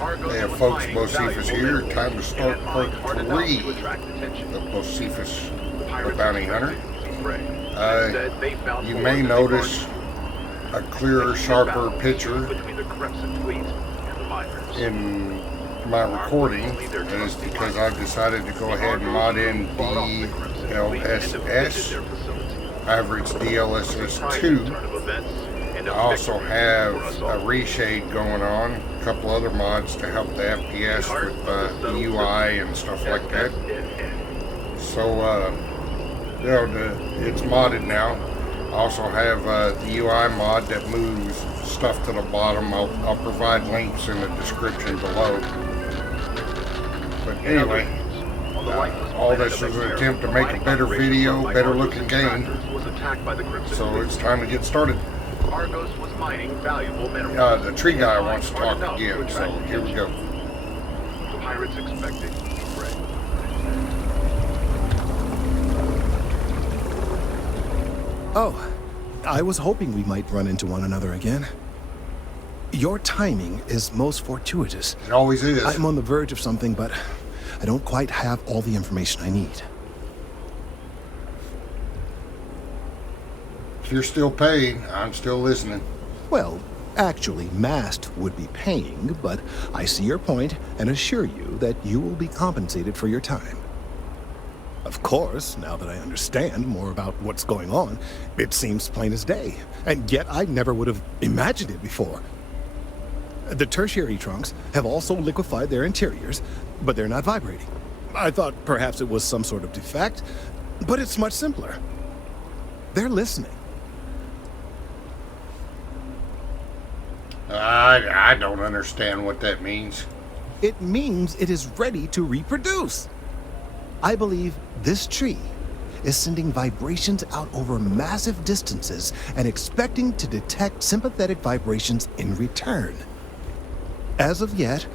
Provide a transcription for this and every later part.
Hey folks, Boceifus here. Time to start part 3 of Boceifus the Bounty Hunter. You may notice a clearer, sharper picture in my recording, and it's because I've decided to go ahead and mod in DLSS, average DLSS2. I also have a Reshade going on, a couple other mods to help the FPS with the UI and stuff like that. So, it's modded now. I also have the UI mod that moves stuff to the bottom. I'll provide links in the description below. But anyway, all this is an attempt to make a better video, better looking game. So it's time to get started. Was mining valuable minerals. The tree guy wants to talk again, so here we go. The pirates expected prey. Oh, I was hoping we might run into one another again. Your timing is most fortuitous. It always is. I'm on the verge of something, but I don't quite have all the information I need. If you're still paid, I'm still listening. Well, actually, Mast would be paying, but I see your point and assure you that you will be compensated for your time. Of course, now that I understand more about what's going on, it seems plain as day, and yet I never would have imagined it before. The tertiary trunks have also liquefied their interiors, but they're not vibrating. I thought perhaps it was some sort of defect, but it's much simpler. They're listening. I don't understand what that means. It means it is ready to reproduce. I believe this tree is sending vibrations out over massive distances and expecting to detect sympathetic vibrations in return. As of yet,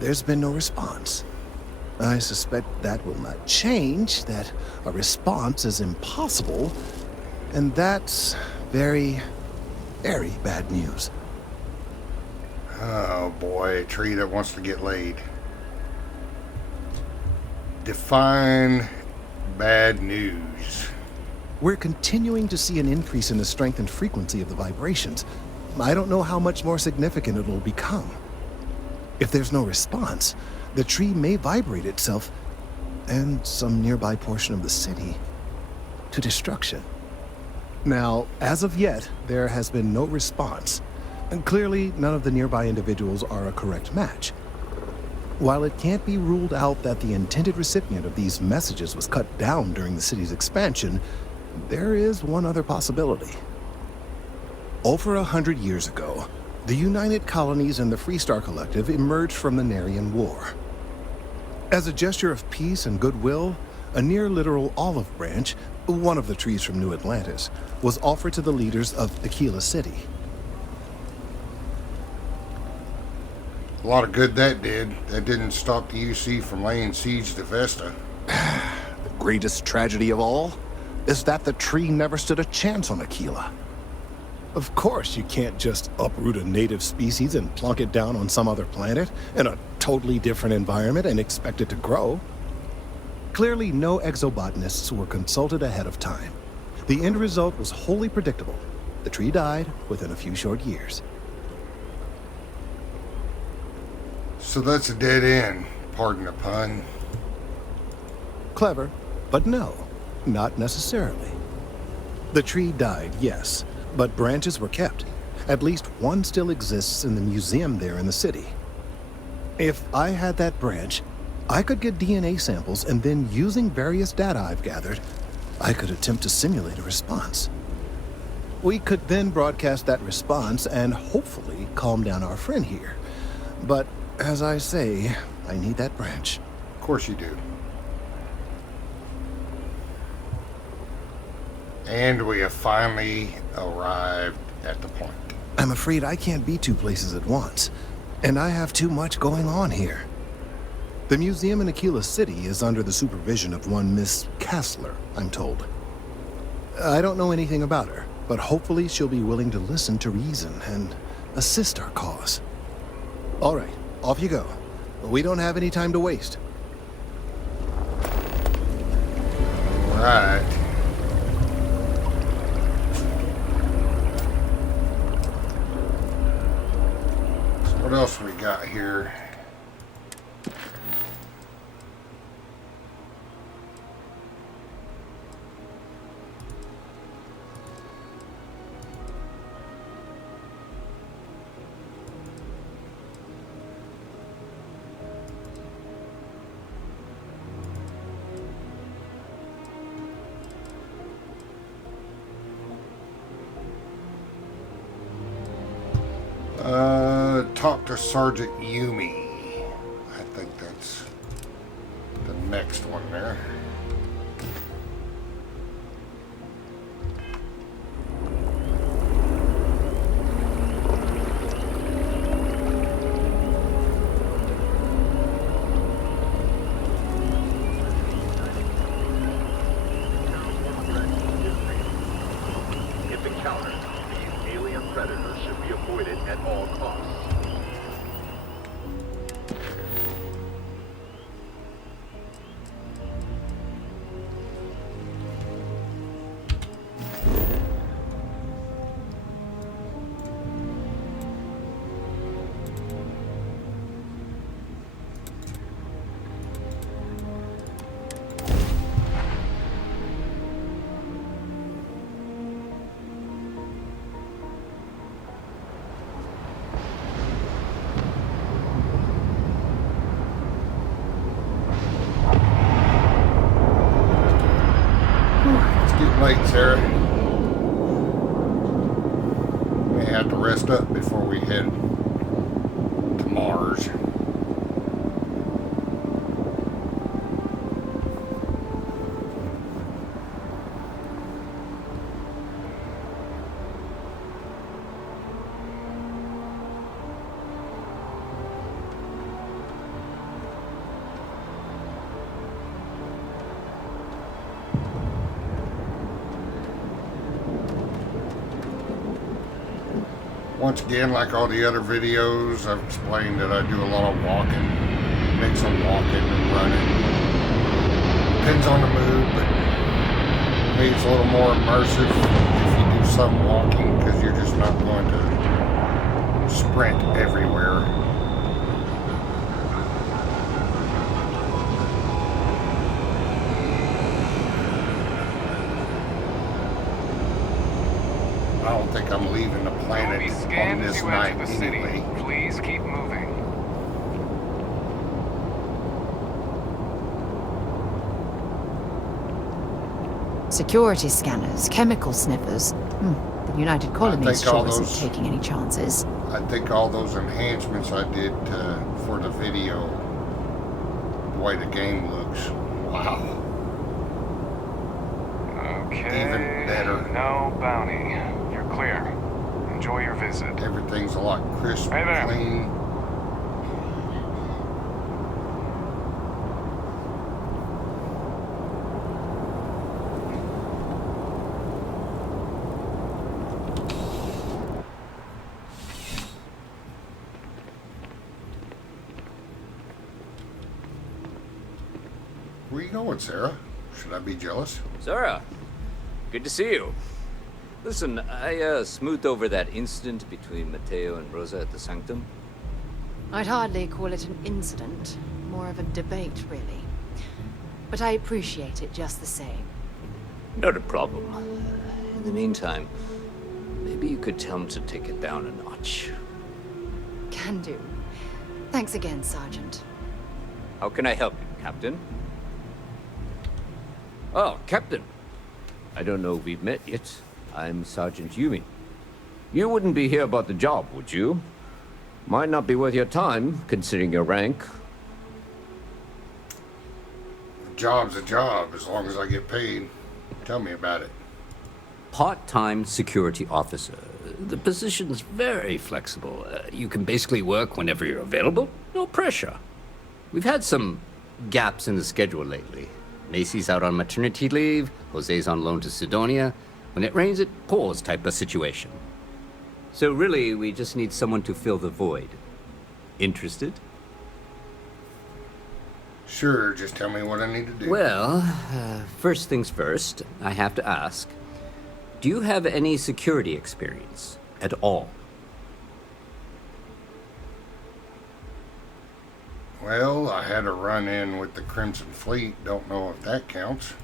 there's been no response. I suspect that will not change, that a response is impossible, and that's very, very bad news. Oh boy, a tree that wants to get laid. Define bad news. We're continuing to see an increase in the strength and frequency of the vibrations. I don't know how much more significant it will become. If there's no response, the tree may vibrate itself, and some nearby portion of the city, to destruction. Now, as of yet, there has been no response. And clearly, none of the nearby individuals are a correct match. While it can't be ruled out that the intended recipient of these messages was cut down during the city's expansion, there is one other possibility. Over 100 years ago, the United Colonies and the Freestar Collective emerged from the Narian War. As a gesture of peace and goodwill, a near-literal olive branch, one of the trees from New Atlantis, was offered to the leaders of Aquila City. A lot of good that did. That didn't stop the UC from laying siege to Vesta. The greatest tragedy of all is that the tree never stood a chance on Aquila. Of course, you can't just uproot a native species and plunk it down on some other planet in a totally different environment and expect it to grow. Clearly, no exobotanists were consulted ahead of time. The end result was wholly predictable. The tree died within a few short years. So that's a dead end, pardon the pun. Clever, but no, not necessarily. The tree died, yes, but branches were kept. At least one still exists in the museum there in the city. If I had that branch, I could get DNA samples, and then using various data I've gathered, I could attempt to simulate a response. We could then broadcast that response and hopefully calm down our friend here. But as I say, I need that branch. Of course you do. And we have finally arrived at the point. I'm afraid I can't be two places at once, and I have too much going on here. The museum in Aquila City is under the supervision of one Miss Kassler, I'm told. I don't know anything about her, but hopefully she'll be willing to listen to reason and assist our cause. All right, Off you go. We don't have any time to waste. Right. So what else we got here? Talk to Sergeant Yumi. I think that's the next one there. If encountered, these alien predators should be avoided at all costs. Late, Sarah. We have to rest up before we head to Mars. Once again, like all the other videos, I've explained that I do a lot of walking, mix of walking and running. Depends on the mood, but to me it's a little more immersive if you do some walking, because you're just not going to sprint everywhere. I don't think I'm leaving the planet Be on scanned as this you night enter the city. anyway. Please keep moving. Security scanners, chemical sniffers. The United Colonies think all sure isn't those- taking any chances. I think all those enhancements I did for the video, the way the game looks, wow. Okay. Even better. No bounty. You're clear. Enjoy your visit. Everything's a lot crisp, Hey there. clean. Where you going, Sarah? Should I be jealous? Zara, good to see you. Listen, I smoothed over that incident between Matteo and Rosa at the Sanctum. I'd hardly call it an incident, more of a debate, really. But I appreciate it just the same. Not a problem. In the meantime, maybe you could tell him to take it down a notch. Can do. Thanks again, Sergeant. How can I help you, Captain? Oh, Captain. I don't know if we've met yet. I'm Sergeant Yumi. You wouldn't be here about the job, would you? Might not be worth your time, considering your rank. A job's a job, as long as I get paid. Tell me about it. Part-time security officer. The position's very flexible. You can basically work whenever you're available. No pressure. We've had some gaps in the schedule lately. Macy's out on maternity leave, Jose's on loan to Sidonia. When it rains, it pours type of situation. So really, we just need someone to fill the void. Interested? Sure, just tell me what I need to do. Well, first things first, I have to ask, do you have any security experience at all? Well, I had a run-in with the Crimson Fleet. Don't know if that counts.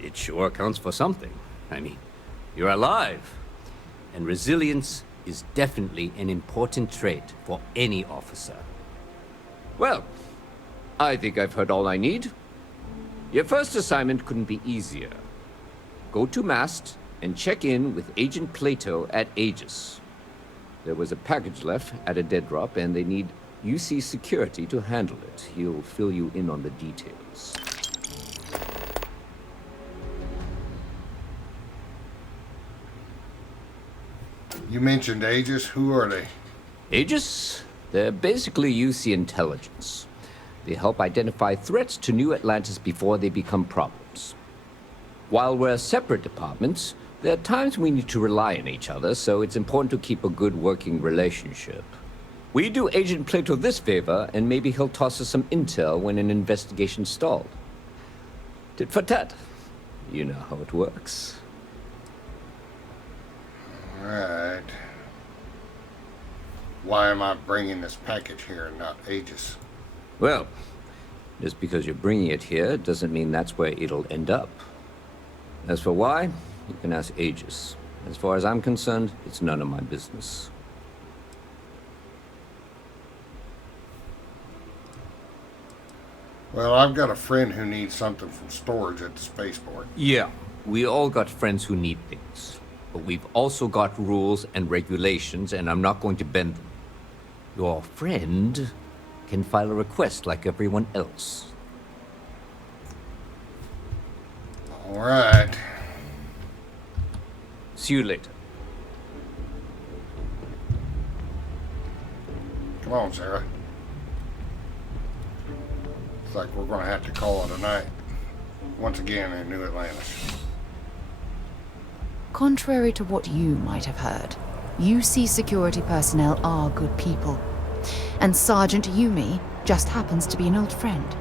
It sure counts for something. I mean, you're alive. And resilience is definitely an important trait for any officer. Well, I think I've heard all I need. Your first assignment couldn't be easier. Go to Mast and check in with Agent Plato at Aegis. There was a package left at a dead drop, and they need UC security to handle it. He'll fill you in on the details. You mentioned Aegis. Who are they? Aegis? They're basically UC intelligence. They help identify threats to New Atlantis before they become problems. While we're separate departments, there are times we need to rely on each other, so it's important to keep a good working relationship. We do Agent Plato this favor, and maybe he'll toss us some intel when an investigation stalled. Tit for tat. You know how it works. Right. Why am I bringing this package here and not Aegis? Well, just because you're bringing it here doesn't mean that's where it'll end up. As for why, you can ask Aegis. As far as I'm concerned, it's none of my business. Well, I've got a friend who needs something from storage at the spaceport. Yeah, we all got friends who need things. But we've also got rules and regulations, and I'm not going to bend them. Your friend can file a request like everyone else. All right. See you later. Come on, Sarah. Looks like we're going to have to call it a night. Once again in New Atlantis. Contrary to what you might have heard, UC security personnel are good people. And Sergeant Yumi just happens to be an old friend.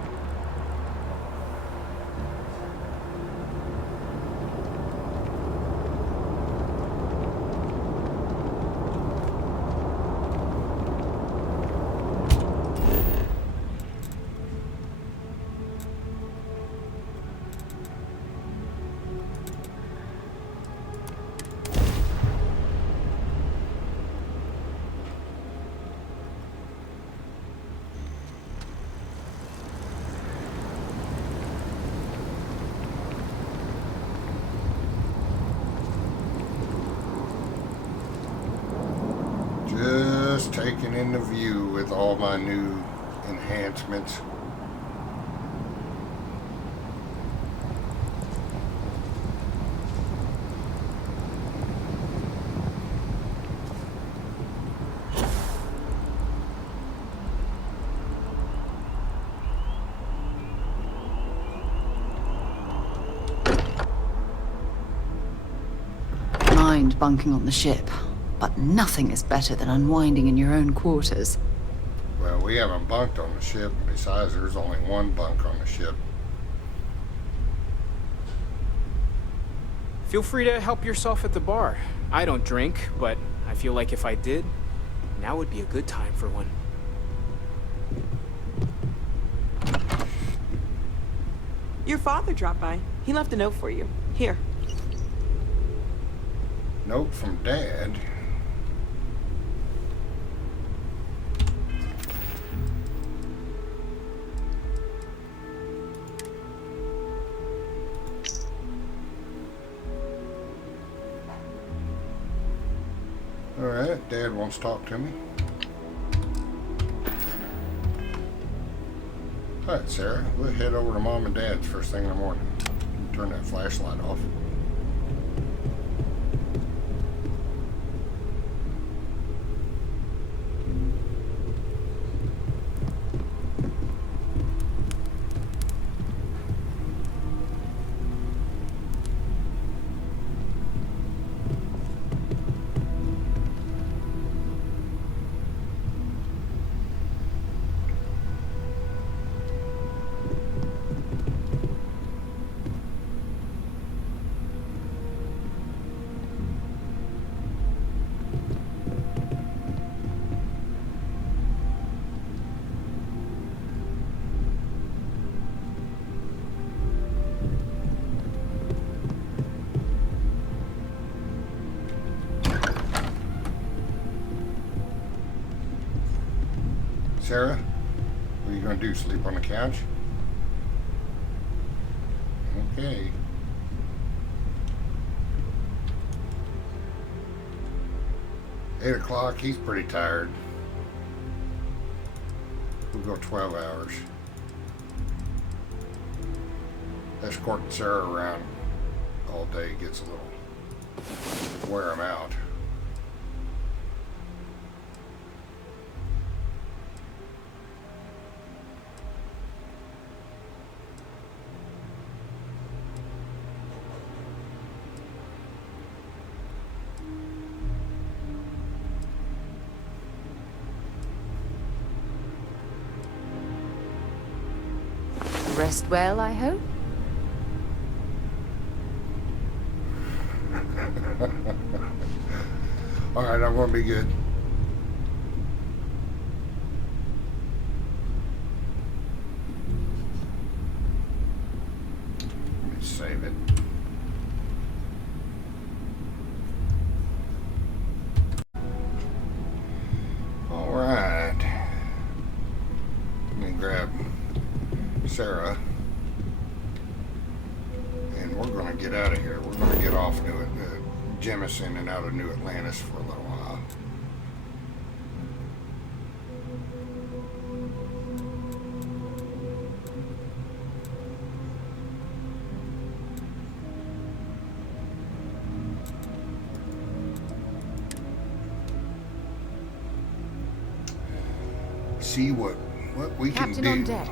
Just taking in the view with all my new enhancements. Mind bunking on the ship, but nothing is better than unwinding in your own quarters. Well, we haven't bunked on the ship. Besides, there's only one bunk on the ship. Feel free to help yourself at the bar. I don't drink, but I feel like if I did, now would be a good time for one. Your father dropped by. He left a note for you. Here. Note from Dad. Alright, Dad wants to talk to me. Alright, Sarah, we'll head over to Mom and Dad's first thing in the morning. Turn that flashlight off. Sarah, what are you going to do? Sleep on the couch? Okay. Eight o'clock, he's pretty tired. We'll go 12 hours. Escorting Sarah around all day gets a little wear him out. Rest well, I hope? All right, I'm going to be good. Let me save it. All right. Let me grab Sarah. And we're going to get out of here. We're going to get off Jemison and out of New Atlantis for a little while. See what we Captain can on do. deck.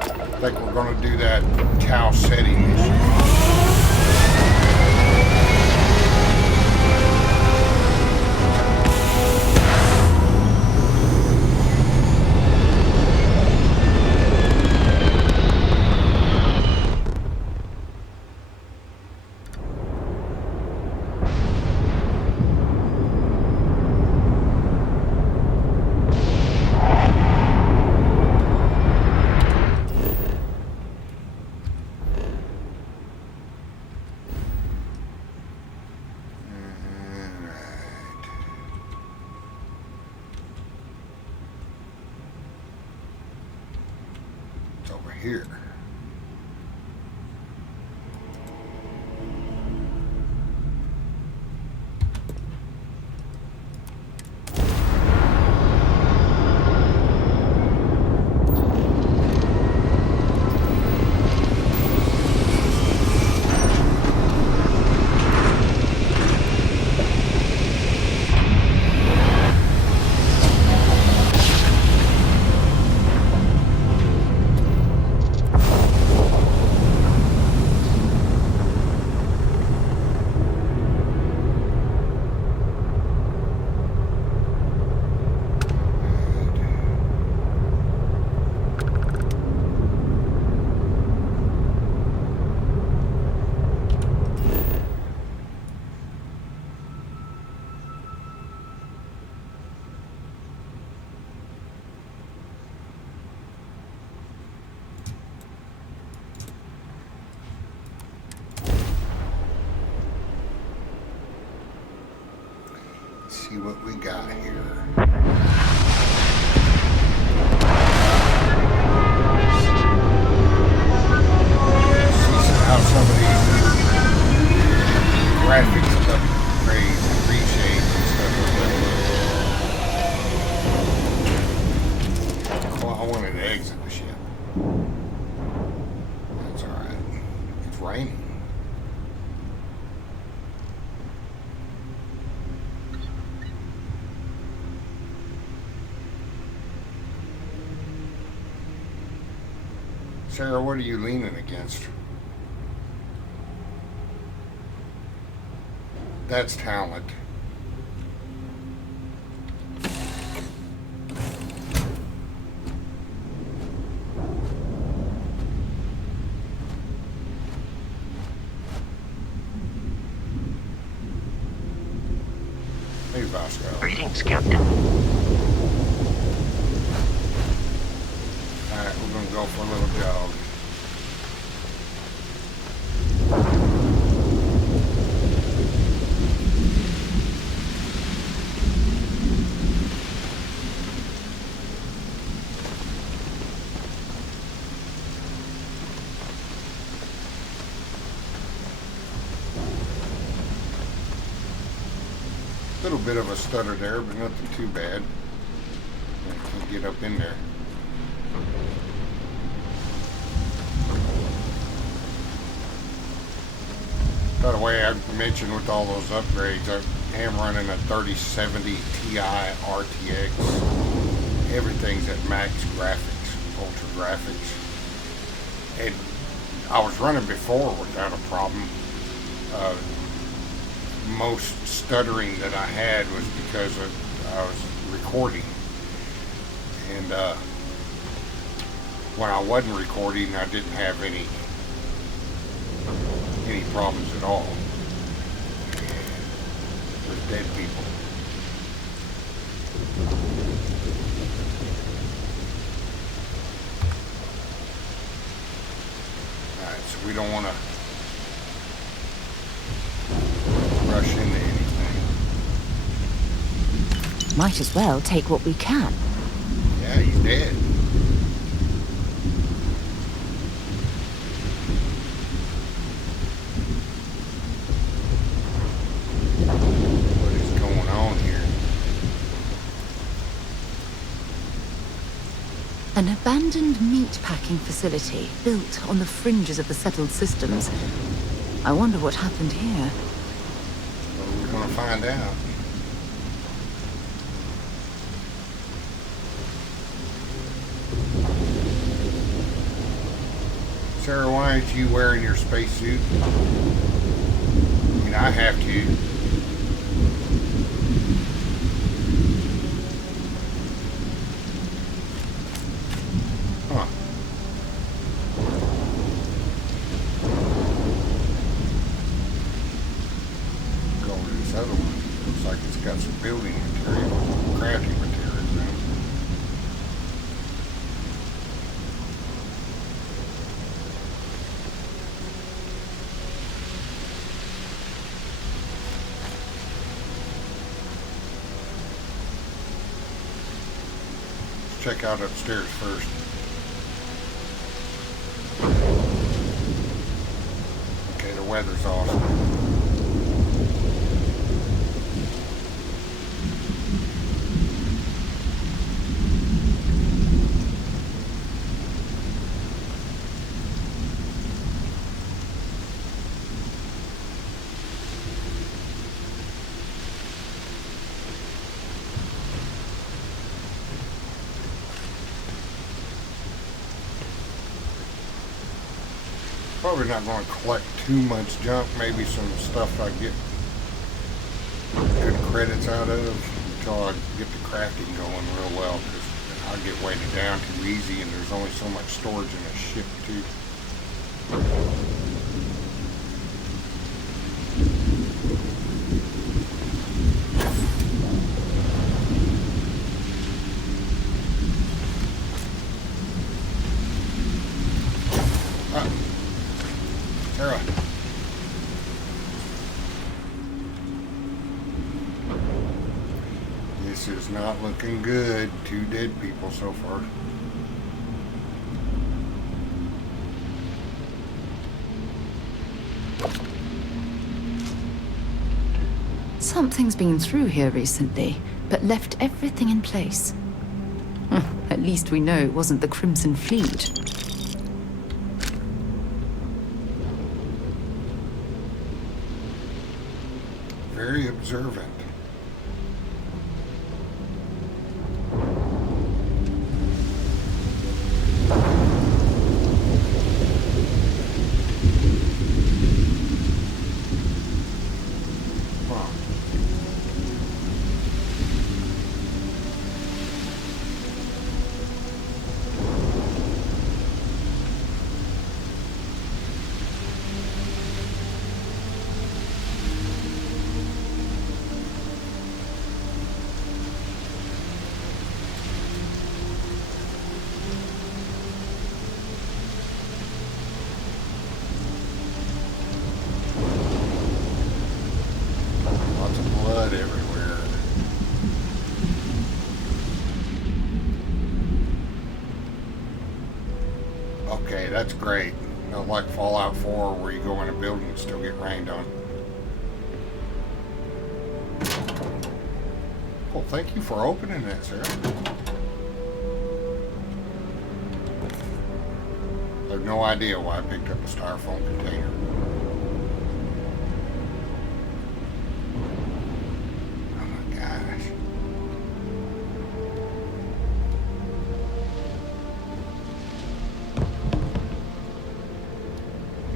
I think we're going to do that cow setting mission. Here. See what we got here. See how some of these graphics upgrades and reshades and stuff. Oh, I wanted to exit the ship. That's alright. It's raining. Sarah, what are you leaning against? That's talent. Hey, Vasco. Greetings, Captain. Alright, we're gonna go for a little jog. little bit of a stutter there, but nothing too bad. I can't get up in there. By the way, I mentioned with all those upgrades, I am running a 3070 Ti RTX. Everything's at max graphics, ultra graphics. And I was running before without a problem. Most stuttering that I had was because I was recording. And when I wasn't recording, I didn't have any problems at all with dead people. Alright, so we don't want to rush into anything. Might as well take what we can. Yeah, he's dead. An abandoned meat packing facility built on the fringes of the settled systems. I wonder what happened here. Well, we're going to find out. Sarah, why aren't you wearing your spacesuit? I mean, I have to. Building materials, crafting materials now. Let's check out upstairs first. Okay, the weather's awesome. Probably not going to collect too much junk, maybe some stuff I get good credits out of until I get the crafting going real well, because I'll get weighted down too easy and there's only so much storage in a ship too. Sarah. This is not looking good. 2 dead people so far. Something's been through here recently, but left everything in place. At least we know it wasn't the Crimson Fleet. Very observant. Everywhere. Okay, that's great. Not like Fallout 4 where you go in a building and still get rained on. Well, thank you for opening that, Sarah. I have no idea why I picked up a styrofoam container. Oh my gosh.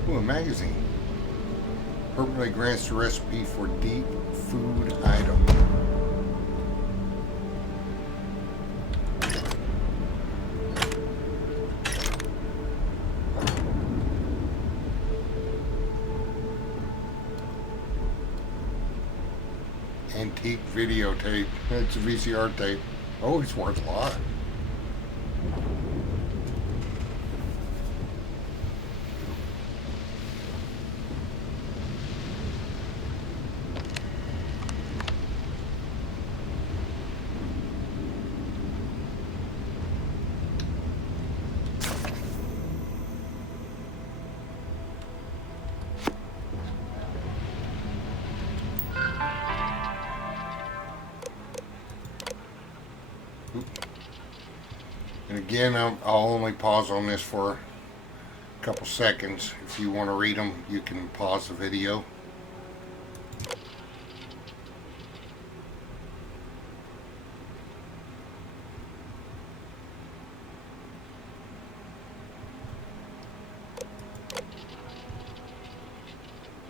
Ooh, a magazine. Appropriately grants the recipe for deep food item. Antique videotape. It's a VCR tape. Oh, it's worth a lot. And again, I'll only pause on this for a couple seconds. If you want to read them, you can pause the video.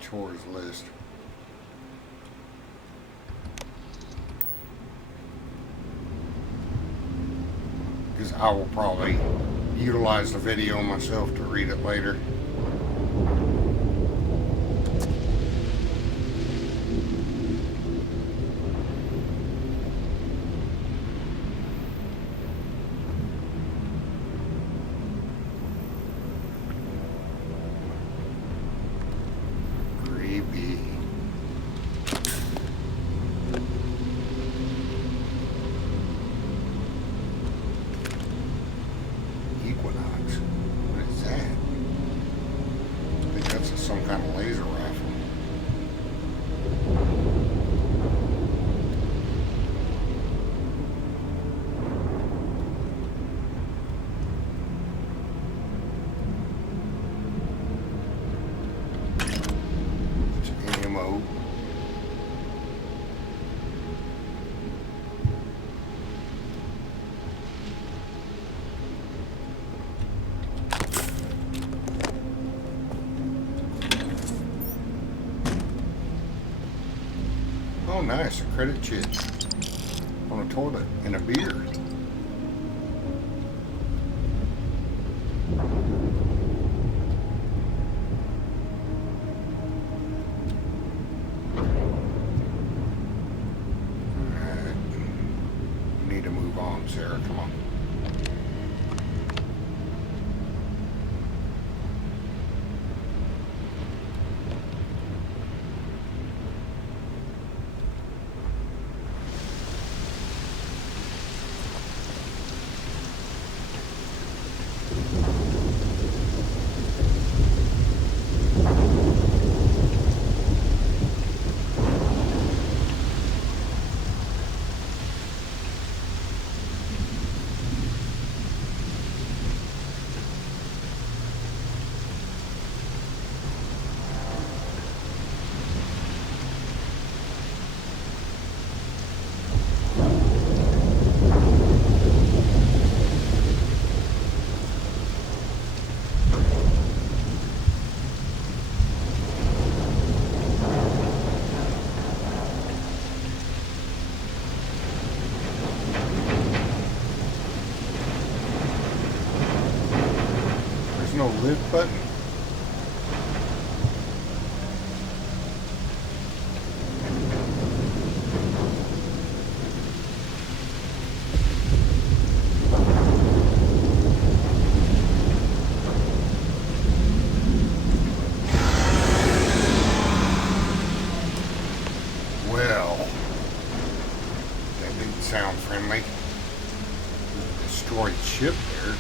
Chores list. Because I will probably utilize the video myself to read it later. Creepy. What is that? I think that's some kind of laser rifle. It's ammo. Oh, nice. A credit chit on a toilet and a beer. Alright. You need to move on, Sarah. Come on. No lift button. Well, that didn't sound friendly. Destroyed ship there.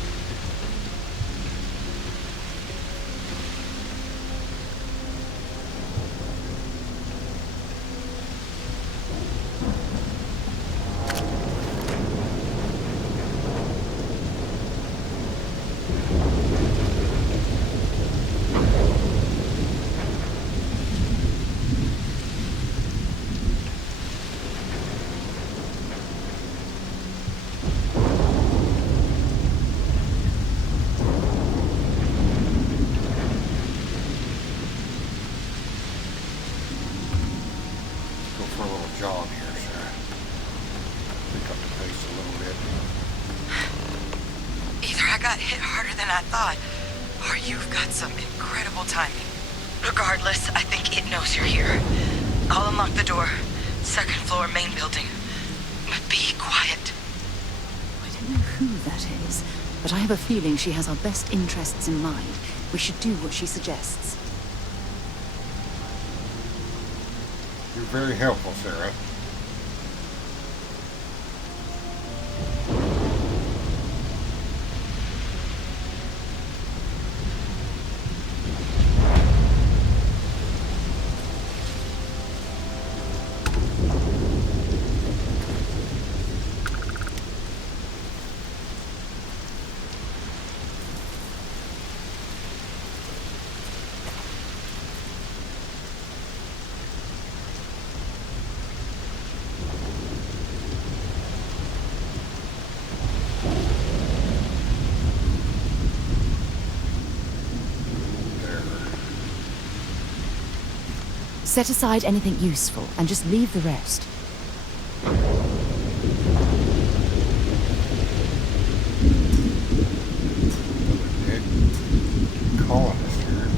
got hit harder than I thought. Or you've got some incredible timing. Regardless, I think it knows you're here. I'll unlock the door. Second floor, main building. But be quiet. I don't know who that is, but I have a feeling she has our best interests in mind. We should do what she suggests. You're very helpful, Sarah. Set aside anything useful and just leave the rest. Colonist here.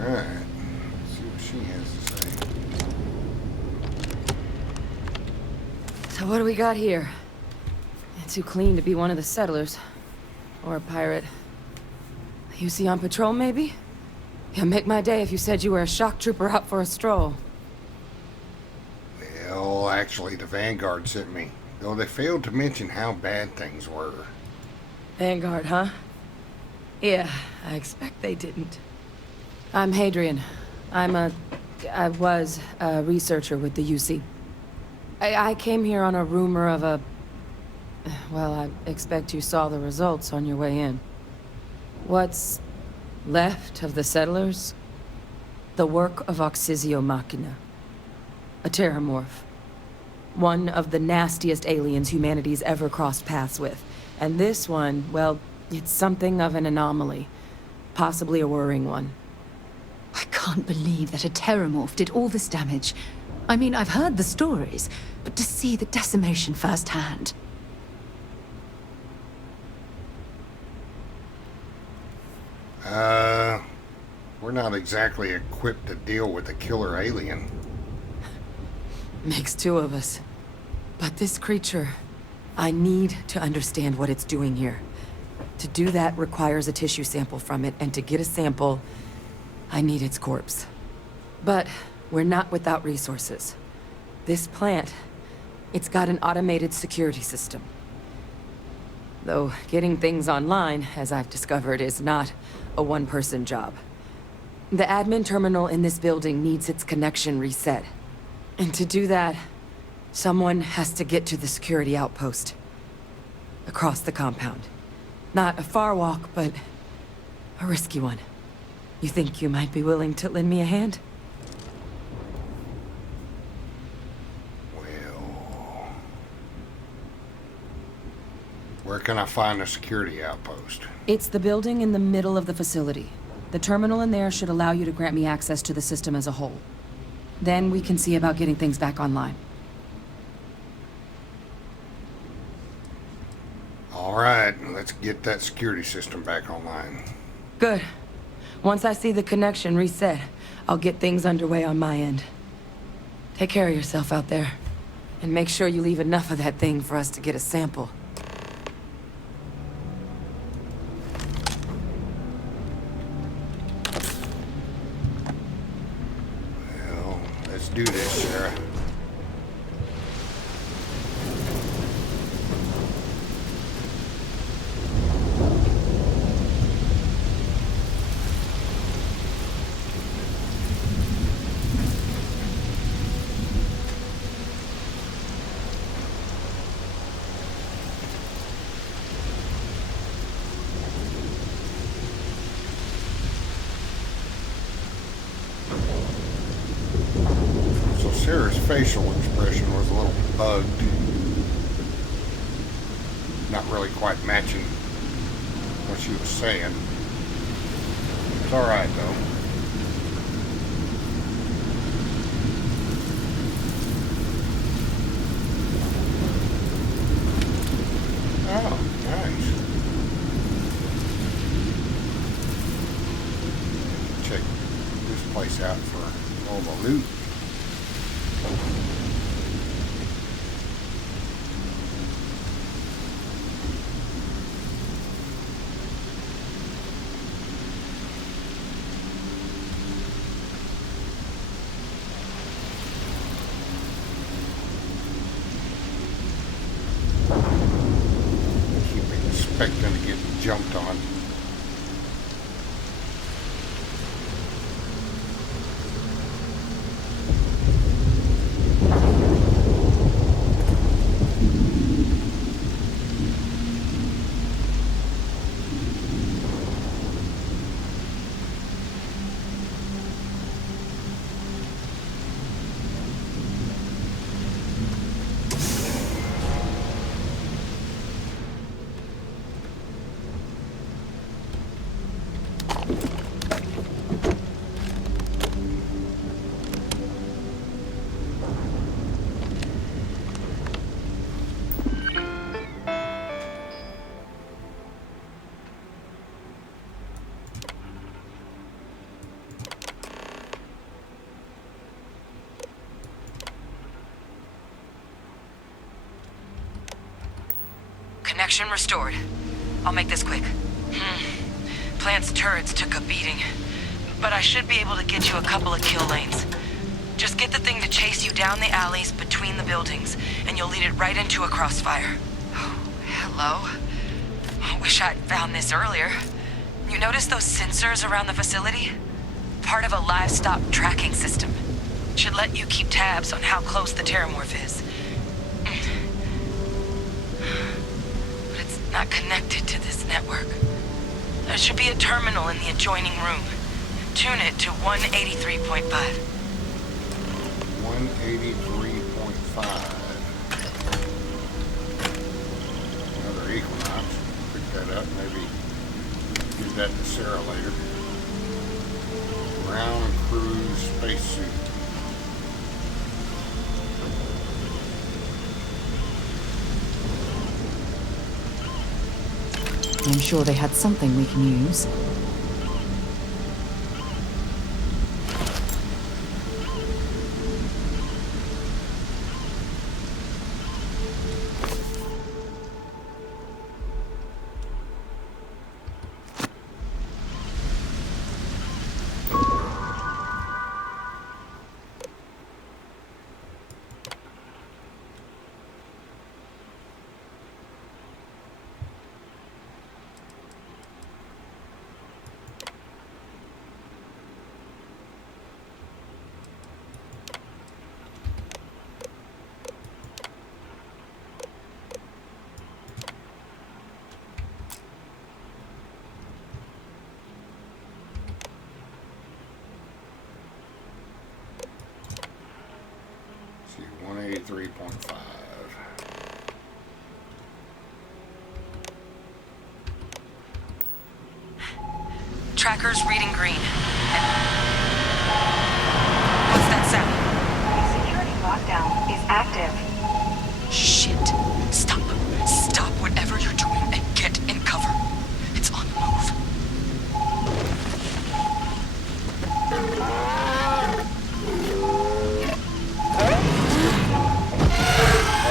Alright, let's see what she has to say. So what do we got here? Too clean to be one of the settlers. Or a pirate. You see on patrol, maybe? It'd make my day if you said you were a shock trooper out for a stroll. Well, actually, the Vanguard sent me, though they failed to mention how bad things were. Vanguard, huh? Yeah, I expect they didn't. I'm Hadrian. I was a researcher with the UC. I came here on a rumor of a... Well, I expect you saw the results on your way in. What's left of the settlers? The work of Oxysio Machina. A terramorph. One of the nastiest aliens humanity's ever crossed paths with. And this one, well, it's something of an anomaly. Possibly a worrying one. I can't believe that a terramorph did all this damage. I mean, I've heard the stories, but to see the decimation firsthand. We're not exactly equipped to deal with a killer alien. Makes two of us. But this creature, I need to understand what it's doing here. To do that requires a tissue sample from it, and to get a sample, I need its corpse. But we're not without resources. This plant, it's got an automated security system. Though getting things online, as I've discovered, is not a one-person job. The admin terminal in this building needs its connection reset. And to do that, someone has to get to the security outpost. Across the compound. Not a far walk, but a risky one. You think you might be willing to lend me a hand? Well... Where can I find a security outpost? It's the building in the middle of the facility. The terminal in there should allow you to grant me access to the system as a whole. Then we can see about getting things back online. Alright, let's get that security system back online. Good. Once I see the connection reset, I'll get things underway on my end. Take care of yourself out there. And make sure you leave enough of that thing for us to get a sample. Well, let's do this, Sarah. facial expression was a little bugged. Not really quite matching what she was saying. It's alright though. Oh, nice. Check this place out for all the loot. Expecting to get jumped on. Connection restored. I'll make this quick. Plant's turrets took a beating, but I should be able to get you a couple of kill lanes. Just get the thing to chase you down the alleys between the buildings, and you'll lead it right into a crossfire. Oh, hello. I wish I'd found this earlier. You notice those sensors around the facility? Part of a livestock tracking system. Should let you keep tabs on how close the terramorph is. But it's not connected to this network. There should be a terminal in the adjoining room. Tune it to 183.5. 183.5. Another Equinox. Pick that up. Maybe give that to Sarah later. Ground cruise spacesuit. I'm sure they had something we can use. See, 183.5. Tracker's reading green. What's that sound? The security lockdown is active. Shit. Stop. Stop whatever you're doing and get in cover. It's on the move.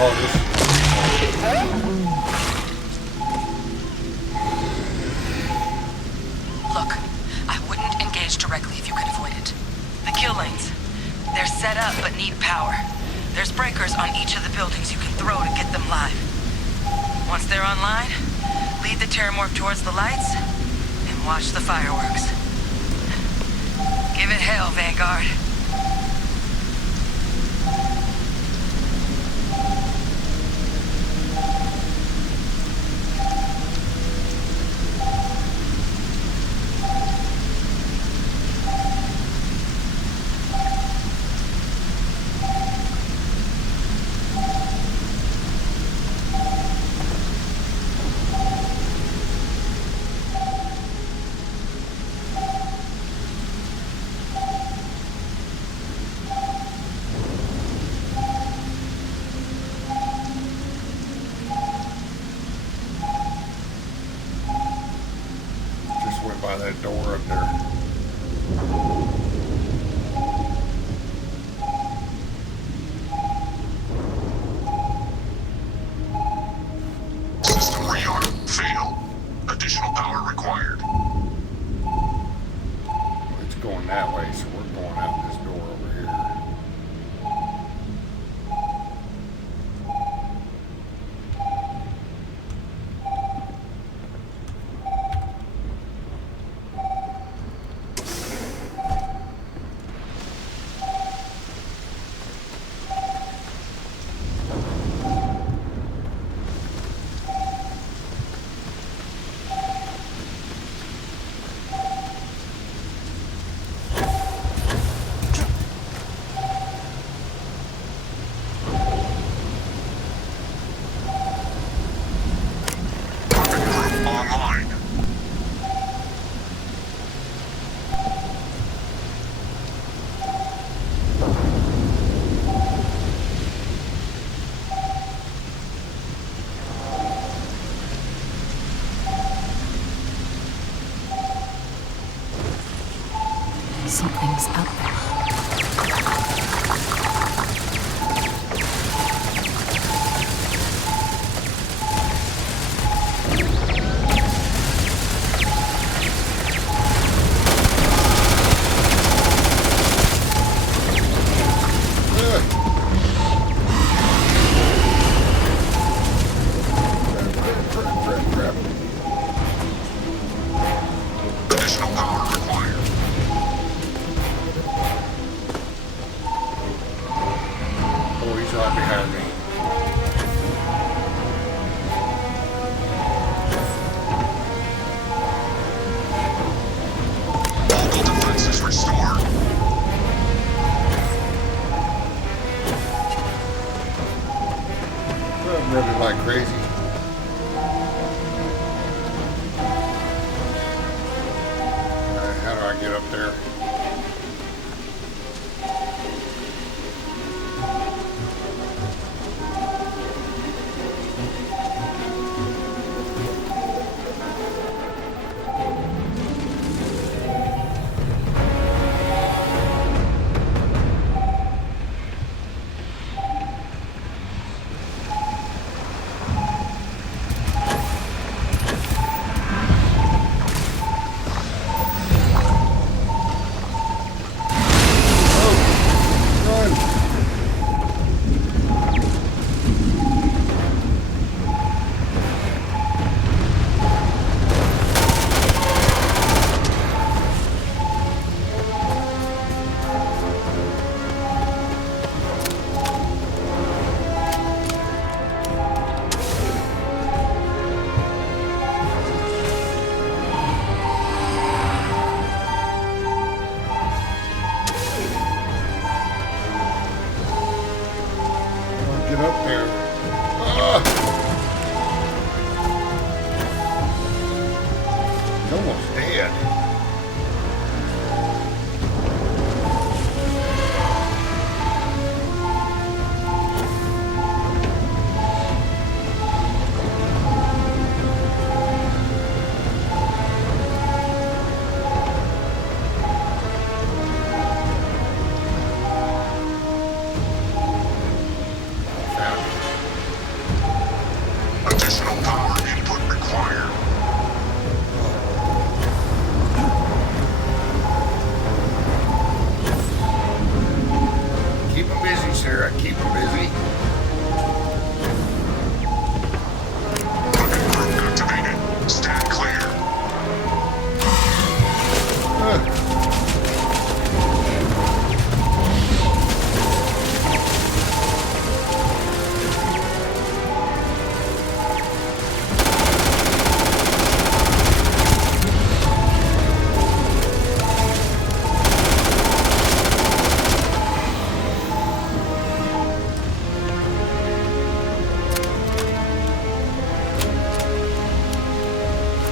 Oh, this is Look, I wouldn't engage directly if you could avoid it. The kill lanes. They're set up but need power. There's breakers on each of the buildings you can throw to get them live. Once they're online, lead the terramorph towards the lights and watch the fireworks. Give it hell, Vanguard. by that door up there. System rearm. Fail. Additional power required. It's going that way, so we're going out this door over here. Something's out there. Additional power required. Oh, he's right behind me. Local defenses restored. I'm running like crazy. How do I get up there? Get up there. He's almost dead. Additional power input required. Keep him busy, Sarah. Keep him busy. Rocket group activated. Stand clear.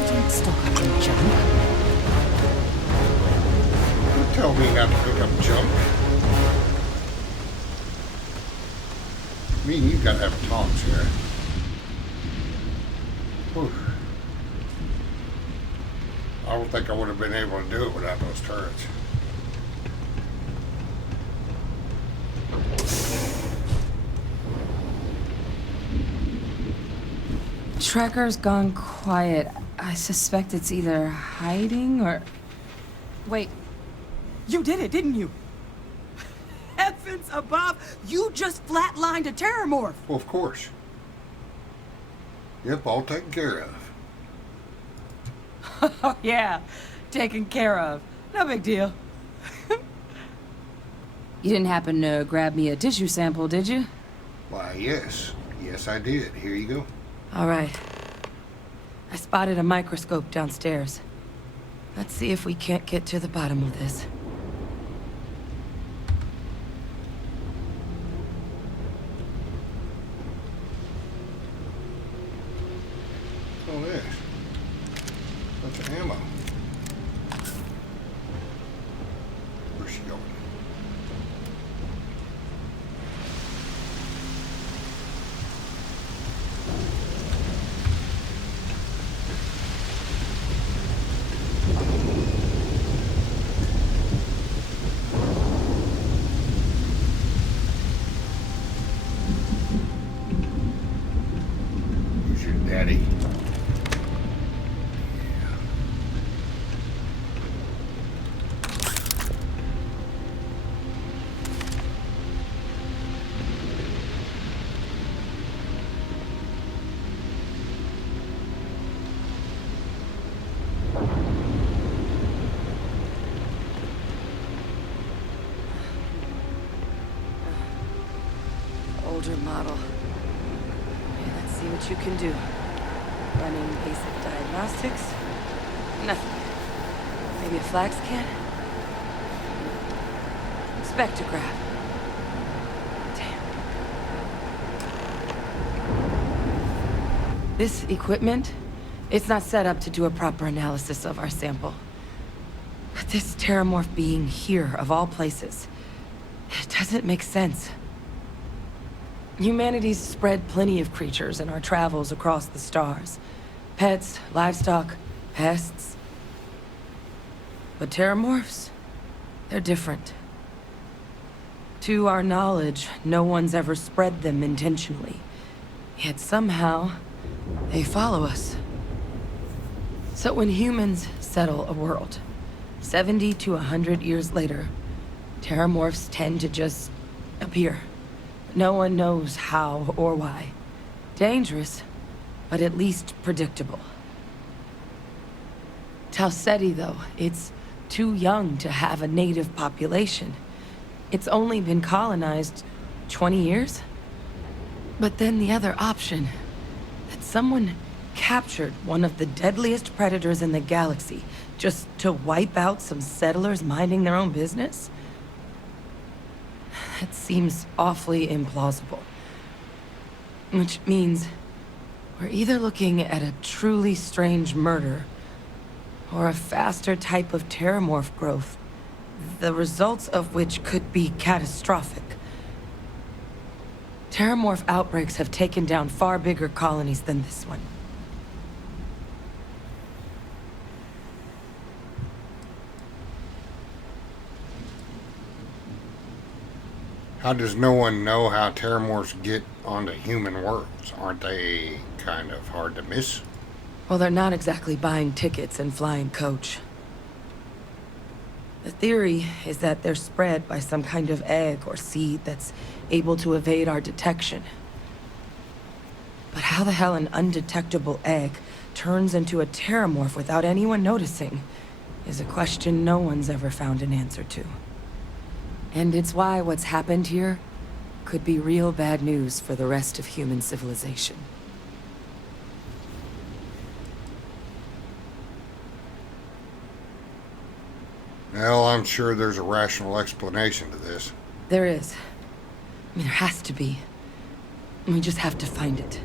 Don't stop up and jump. Don't tell me not to pick up junk. Me and you gotta have talks here. Whew. don't think I would have been able to do it without those turrets. Tracker's gone quiet. I suspect it's either hiding or... Wait. You did it, didn't you? Heavens above! You just flatlined a terramorph! Well, of course. Yep, all taken care of. Oh, yeah. Taken care of. No big deal. You didn't happen to grab me a tissue sample, did you? Why, yes. Yes, I did. Here you go. All right. I spotted a microscope downstairs. Let's see if we can't get to the bottom of this. Oh, yes. Bunch of ammo. Where's she going? Who's your daddy? Older model. Okay, let's see what you can do. Running basic diagnostics. Nothing. Maybe a flax can? Spectrograph. Damn. This equipment, it's not set up to do a proper analysis of our sample. But this terramorph being here, of all places, it doesn't make sense. Humanity's spread plenty of creatures in our travels across the stars. Pets, livestock, pests. But terramorphs, they're different. To our knowledge, no one's ever spread them intentionally. Yet somehow, they follow us. So when humans settle a world, 70 to 100 years later, terramorphs tend to just appear. No one knows how or why. Dangerous, but at least predictable. Tau Ceti, though, it's too young to have a native population. It's only been colonized 20 years? But then the other option, that someone captured one of the deadliest predators in the galaxy just to wipe out some settlers minding their own business? That seems awfully implausible. Which means we're either looking at a truly strange murder or a faster type of terramorph growth, the results of which could be catastrophic. Terramorph outbreaks have taken down far bigger colonies than this one. How does no one know how terramorphs get onto human worlds? Aren't they kind of hard to miss? Well, they're not exactly buying tickets and flying coach. The theory is that they're spread by some kind of egg or seed that's able to evade our detection. But how the hell an undetectable egg turns into a terramorph without anyone noticing is a question no one's ever found an answer to. And it's why what's happened here could be real bad news for the rest of human civilization. Well, I'm sure there's a rational explanation to this. There is. I mean, there has to be. We just have to find it.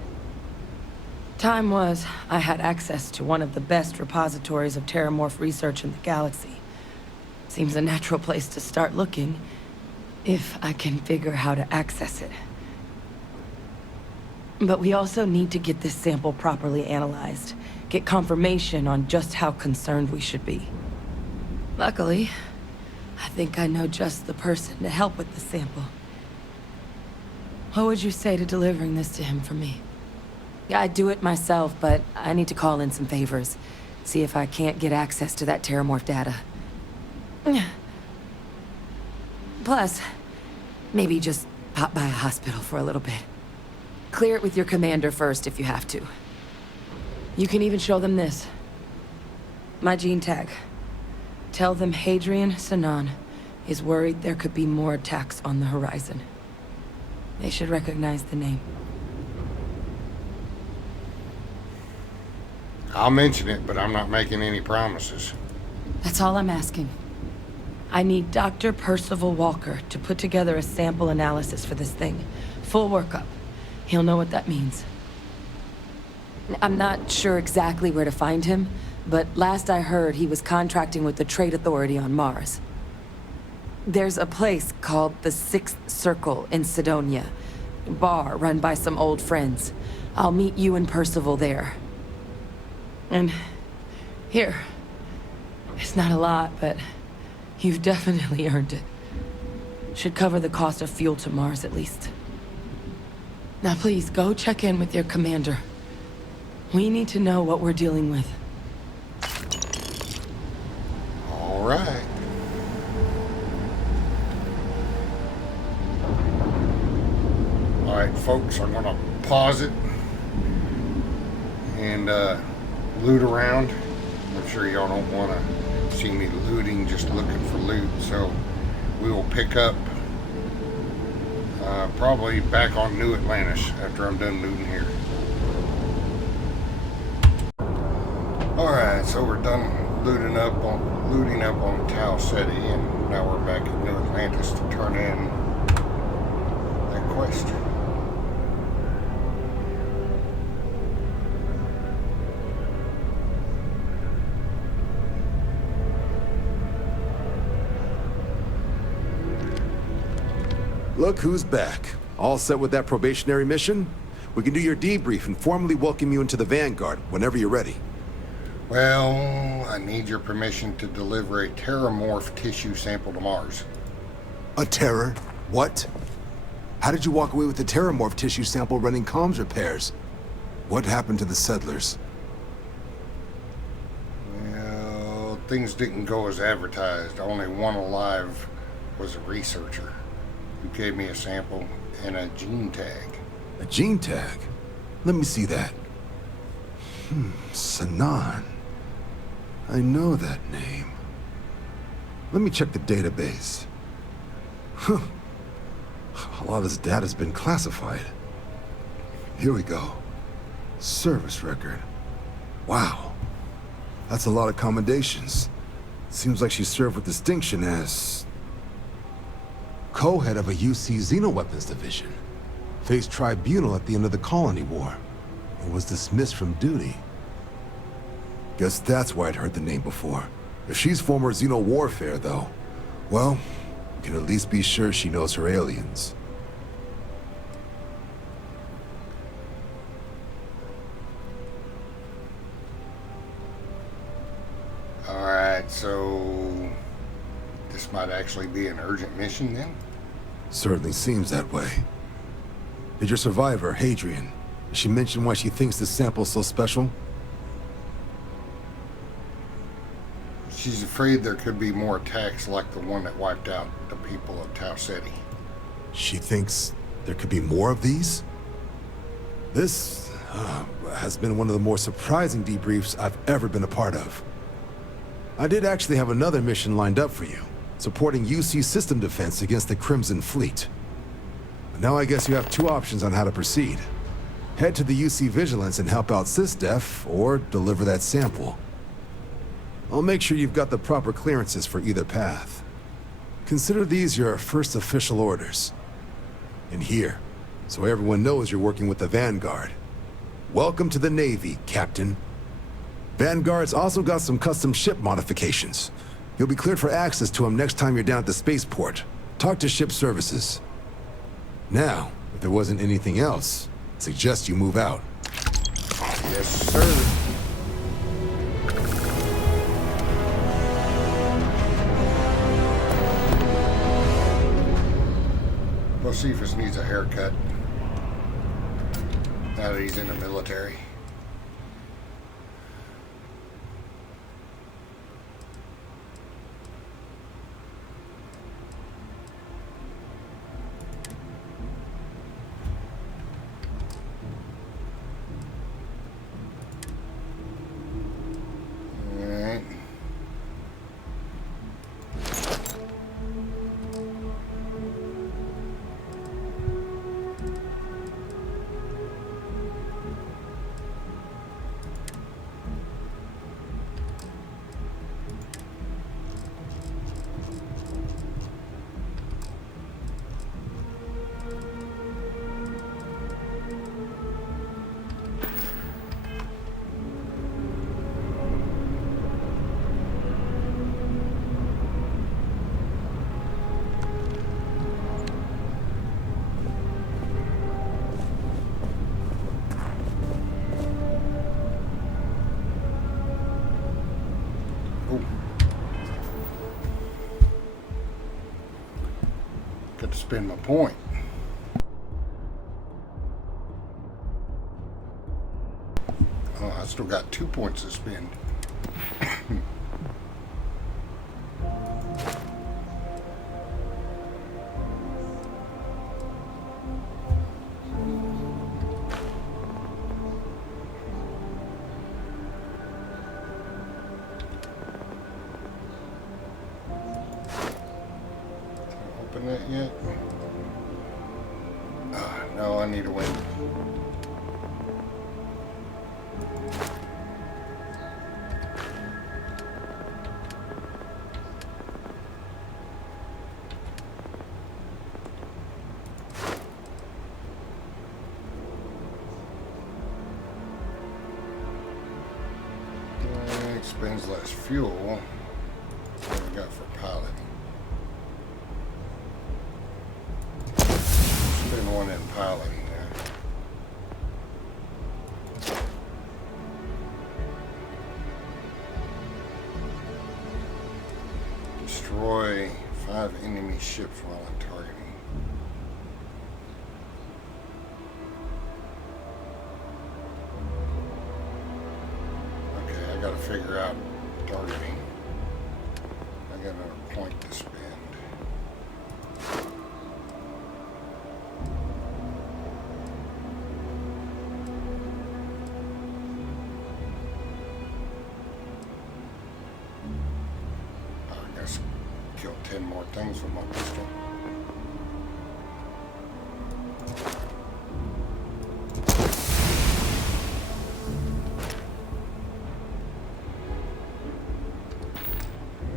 Time was, I had access to one of the best repositories of terramorph research in the galaxy. Seems a natural place to start looking, if I can figure how to access it. But we also need to get this sample properly analyzed. Get confirmation on just how concerned we should be. Luckily, I think I know just the person to help with the sample. What would you say to delivering this to him for me? Yeah, I'd do it myself, but I need to call in some favors. See if I can't get access to that Terramorph data. Plus, maybe just pop by a hospital for a little bit. Clear it with your commander first if you have to. You can even show them this. My gene tag. Tell them Hadrian Sanan is worried there could be more attacks on the horizon. They should recognize the name. I'll mention it, but I'm not making any promises. That's all I'm asking. I need Dr. Percival Walker to put together a sample analysis for this thing. Full workup. He'll know what that means. I'm not sure exactly where to find him, but last I heard he was contracting with the Trade Authority on Mars. There's a place called the Sixth Circle in Sidonia. A bar run by some old friends. I'll meet you and Percival there. And here. It's not a lot, but you've definitely earned it. Should cover the cost of fuel to Mars at least. Now please, go check in with your commander. We need to know what we're dealing with. All right. All right, folks, I'm going to pause it and loot around. I'm sure y'all don't want to see me looting, just looking for loot. So we will pick up probably back on New Atlantis after I'm done looting here. Alright, so we're done looting up on Tau Ceti, and now we're back at New Atlantis to turn in that quest. Look who's back. All set with that probationary mission? We can do your debrief and formally welcome you into the Vanguard whenever you're ready. Well, I need your permission to deliver a terramorph tissue sample to Mars. A terror? What? How did you walk away with the terramorph tissue sample running comms repairs? What happened to the settlers? Well, things didn't go as advertised. Only one alive was a researcher who gave me a sample and a gene tag. A gene tag? Let me see that. Sanan. I know that name. Let me check the database. A lot of this data's been classified. Here we go. Service record. Wow. That's a lot of commendations. Seems like she served with distinction as co-head of a UC Xenoweapons division. Faced tribunal at the end of the Colony War. And was dismissed from duty. Guess that's why I'd heard the name before. If she's former Xeno warfare, though, well, we can at least be sure she knows her aliens. Alright, so this might actually be an urgent mission then? Certainly seems that way. Did your survivor, Hadrian, did she mention why she thinks this sample's so special? She's afraid there could be more attacks like the one that wiped out the people of Tau Ceti. She thinks there could be more of these? This has been one of the more surprising debriefs I've ever been a part of. I did actually have another mission lined up for you, supporting UC system defense against the Crimson Fleet. But now I guess you have two options on how to proceed. Head to the UC Vigilance and help out SysDef, or deliver that sample. I'll make sure you've got the proper clearances for either path. Consider these your first official orders. And here, so everyone knows you're working with the Vanguard. Welcome to the Navy, Captain. Vanguard's also got some custom ship modifications. You'll be cleared for access to them next time you're down at the spaceport. Talk to ship services. Now, if there wasn't anything else, suggest you move out. Yes, sir. Boceifus needs a haircut now that he's in the military. Got to spend my point. Oh, I still got 2 points to spend. Open that yet? No, I need a win. Expends less fuel. What we got for piloting? Spend one in piloting there. Destroy 5 enemy ships while in targeting. Okay, I gotta figure out targeting. I got another point to spend. I guess kill 10 more things with my pistol.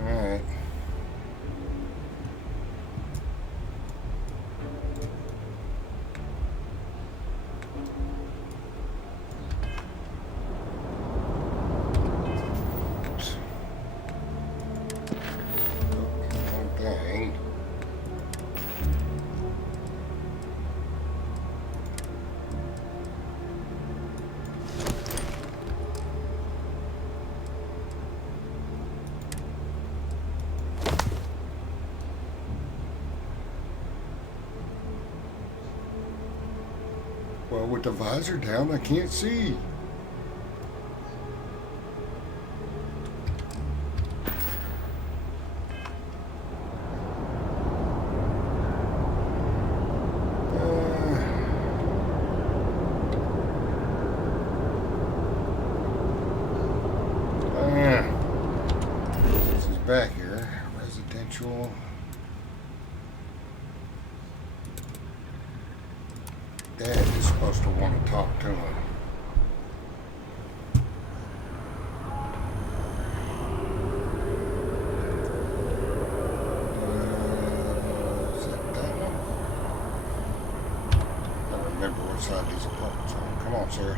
Alright. Dang. Well, with the visor down, I can't see. This is back here. Residential. Dad is supposed to want to talk to him. Is that one? I don't remember what side these apartments are. Come on, sir.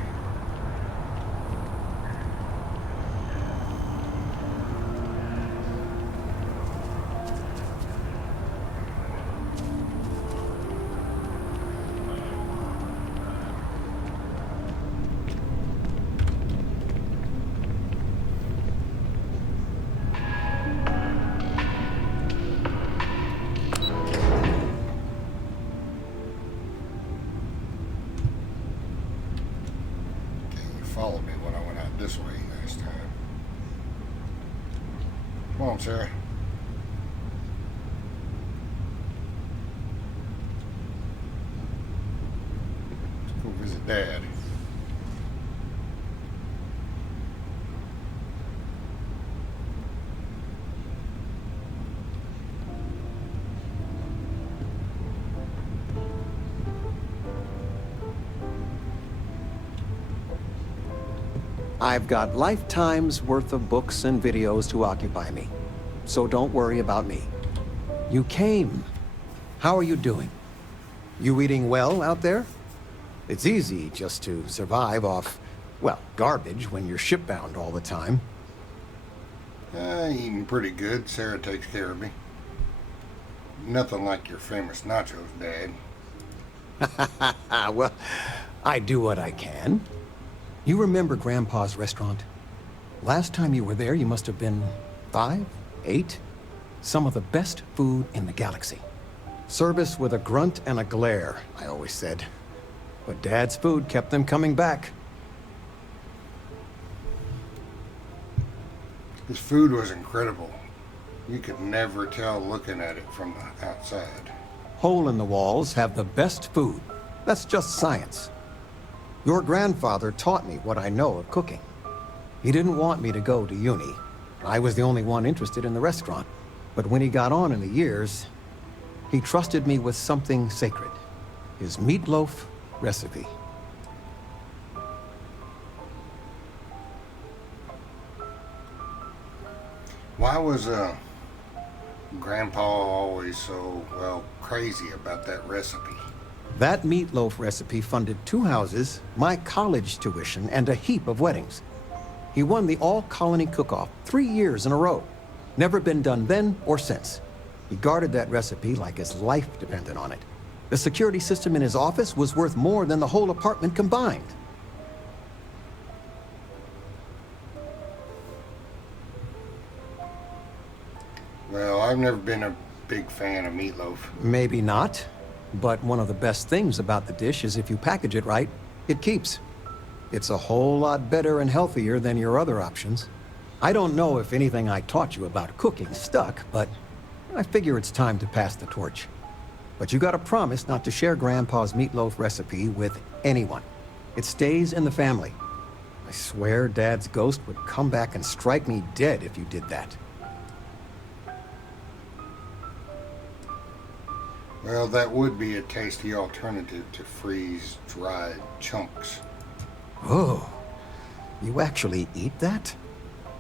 followed me when I went out this way last time. Come on, Sarah. Let's go visit Dad. I've got lifetime's worth of books and videos to occupy me, so don't worry about me. You came. How are you doing? You eating well out there? It's easy just to survive off, well, garbage when you're shipbound all the time. Eating pretty good. Sarah takes care of me. Nothing like your famous nachos, Dad. Well, I do what I can. You remember Grandpa's restaurant? Last time you were there, you must have been 5, 8? Some of the best food in the galaxy. Service with a grunt and a glare, I always said. But Dad's food kept them coming back. His food was incredible. You could never tell looking at it from the outside. Hole in the walls have the best food. That's just science. Your grandfather taught me what I know of cooking. He didn't want me to go to uni. I was the only one interested in the restaurant. But when he got on in the years, he trusted me with something sacred. His meatloaf recipe. Why was Grandpa always so, well, crazy about that recipe? That meatloaf recipe funded 2 houses, my college tuition, and a heap of weddings. He won the all-colony cook-off 3 years in a row. Never been done then or since. He guarded that recipe like his life depended on it. The security system in his office was worth more than the whole apartment combined. Well, I've never been a big fan of meatloaf. Maybe not. But one of the best things about the dish is if you package it right, it keeps. It's a whole lot better and healthier than your other options. I don't know if anything I taught you about cooking stuck, but I figure it's time to pass the torch. But you gotta promise not to share Grandpa's meatloaf recipe with anyone. It stays in the family. I swear Dad's ghost would come back and strike me dead if you did that. Well, that would be a tasty alternative to freeze-dried chunks. Oh, you actually eat that?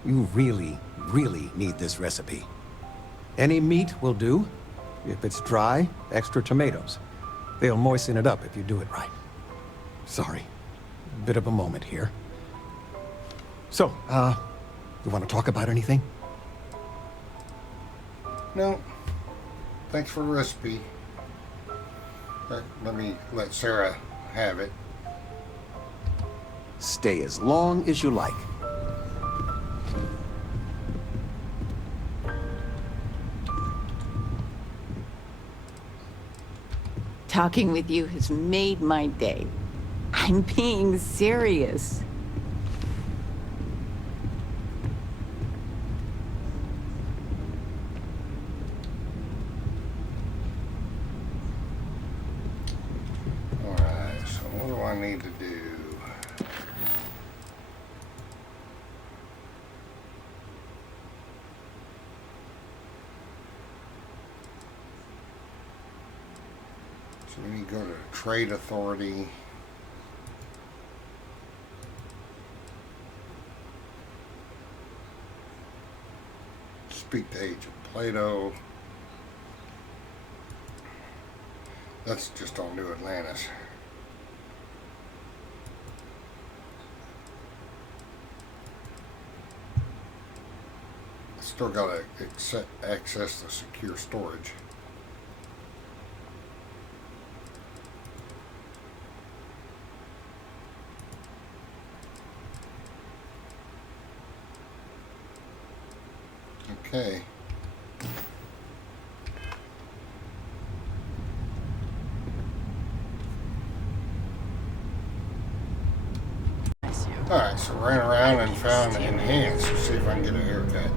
You really, really need this recipe. Any meat will do. If it's dry, extra tomatoes. They'll moisten it up if you do it right. Sorry, bit of a moment here. So, you want to talk about anything? No. Thanks for the recipe. Let me let Sarah have it. Stay as long as you like. Talking with you has made my day. I'm being serious. Alright, so what do I need to do? So we need to go to the Trade Authority. Speak to Agent Plato. That's just on New Atlantis. Still gotta access the secure storage. Okay. Nice you. Alright, so ran around and found Enhance. Let's see if I can get a haircut.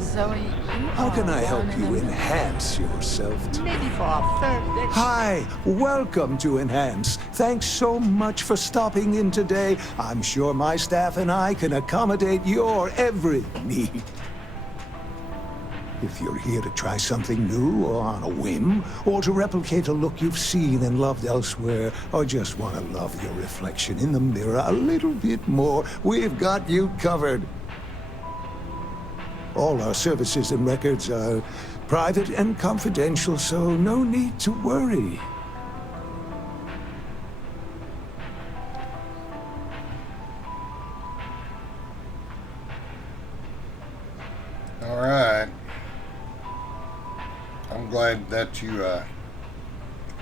Zoe, you How can are I help one you of them. enhance yourself? Maybe for our third. Hi, welcome to Enhance. Thanks so much for stopping in today. I'm sure my staff and I can accommodate your every need. If you're here to try something new or on a whim, or to replicate a look you've seen and loved elsewhere, or just want to love your reflection in the mirror a little bit more, we've got you covered. All our services and records are private and confidential, so no need to worry. Alright. I'm glad that you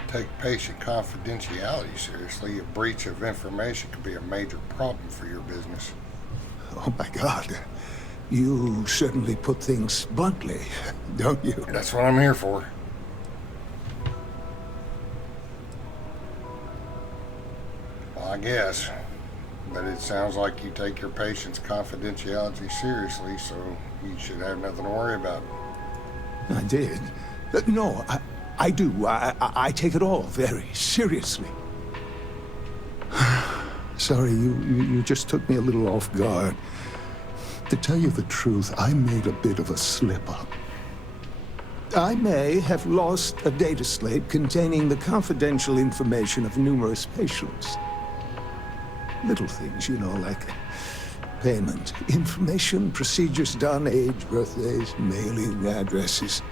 take patient confidentiality seriously. A breach of information could be a major problem for your business. Oh my God. You certainly put things bluntly, don't you? That's what I'm here for. Well, I guess. But it sounds like you take your patient's confidentiality seriously, so you should have nothing to worry about. I did. No, I do. I take it all very seriously. Sorry, you just took me a little off guard. To tell you the truth, I made a bit of a slip-up. I may have lost a data slate containing the confidential information of numerous patients. Little things, you know, like payment, information, procedures done, age, birthdays, mailing addresses.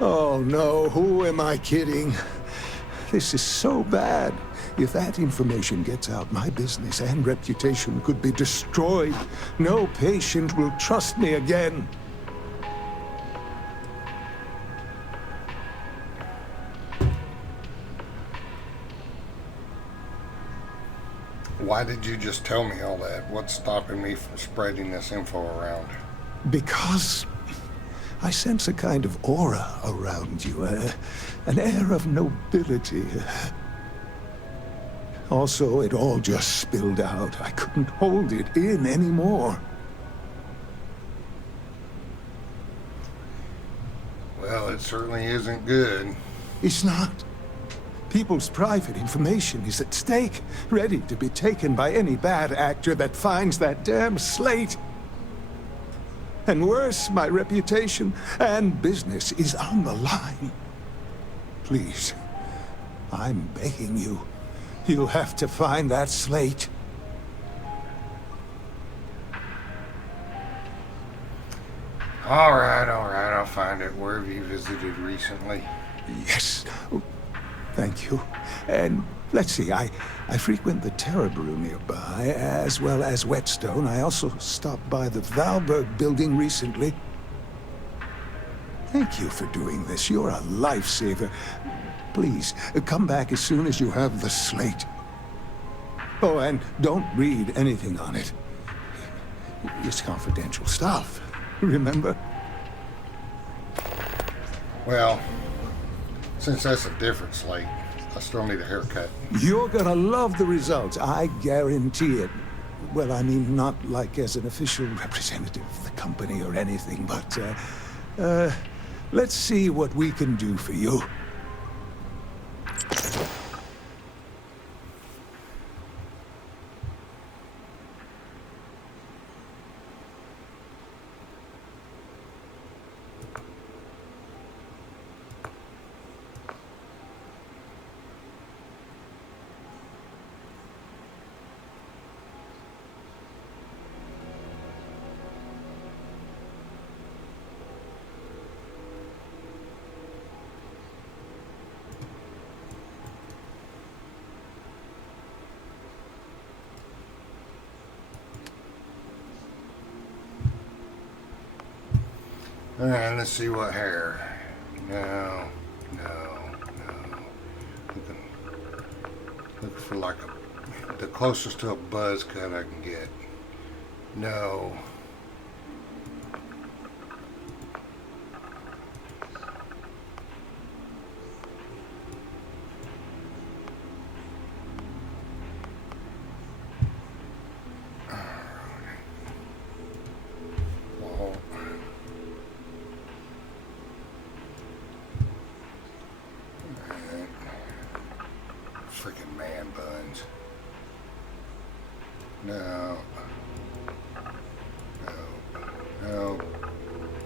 Oh no, who am I kidding? This is so bad. If that information gets out, my business and reputation could be destroyed. No patient will trust me again. Why did you just tell me all that? What's stopping me from spreading this info around? Because I sense a kind of aura around you, an air of nobility. Also, it all just spilled out. I couldn't hold it in anymore. Well, it certainly isn't good. It's not. People's private information is at stake, ready to be taken by any bad actor that finds that damn slate. And worse, my reputation and business is on the line. Please, I'm begging you. You'll have to find that slate. All right, I'll find it. Where have you visited recently? Yes. Thank you. And let's see, I frequent the Terror Brew nearby, as well as Whetstone. I also stopped by the Valberg building recently. Thank you for doing this. You're a lifesaver. Please, come back as soon as you have the slate. Oh, and don't read anything on it. It's confidential stuff, remember? Well, since that's a different slate, I still need a haircut. You're gonna love the results, I guarantee it. Well, I mean, not like as an official representative of the company or anything, but, let's see what we can do for you. Alright, let's see what hair. No. Looking for like the closest to a buzz cut I can get. No. No. No. No.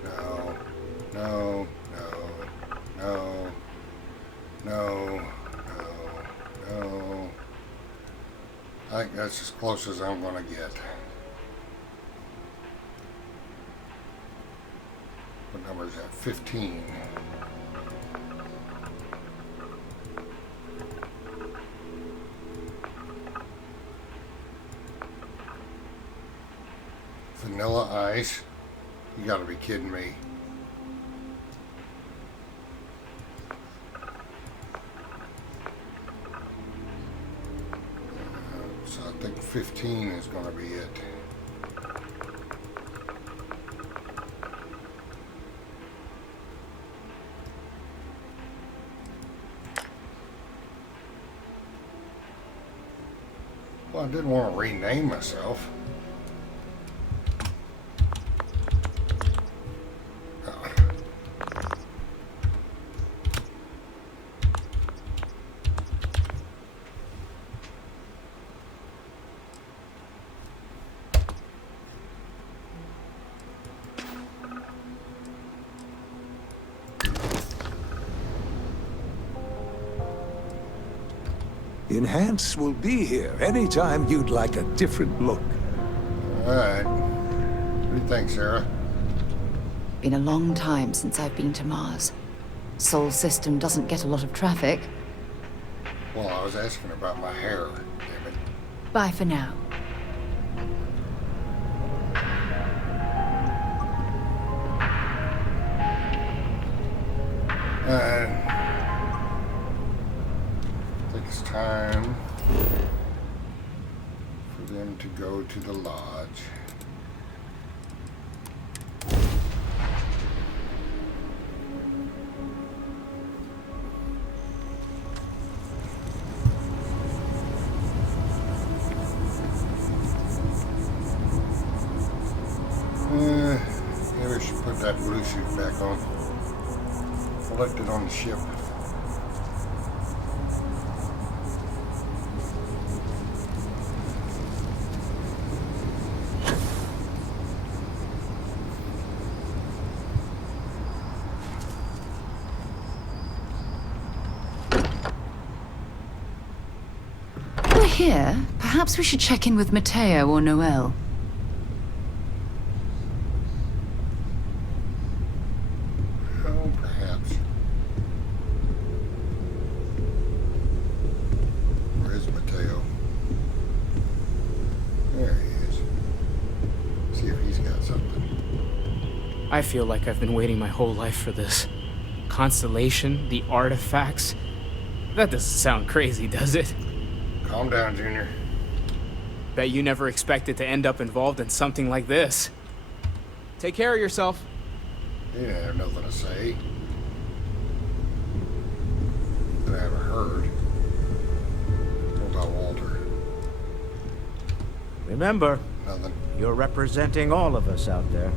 No. No. No. No. No. I think that's as close as I'm gonna get. What number is that? 15. Vanilla ice? You gotta be kidding me. So I think 15 is gonna be it. Well, I didn't want to rename myself. Enhance will be here anytime you'd like a different look. Alright. What do you think, Sarah? Been a long time since I've been to Mars. Sol system doesn't get a lot of traffic. Well, I was asking about my hair. Damn it. Bye for now. I think it's time for them to go to the lodge. Maybe I should put that blue suit back on. I left it on the ship. We're here. Perhaps we should check in with Mateo or Noel. Oh, perhaps. Where is Mateo? There he is. See if he's got something. I feel like I've been waiting my whole life for this. Constellation, the artifacts. That doesn't sound crazy, does it? Calm down, Junior. Bet you never expected to end up involved in something like this. Take care of yourself. He didn't have nothing to say. That I haven't heard. What about Walter? Remember, Nothing. you're representing all of us out there.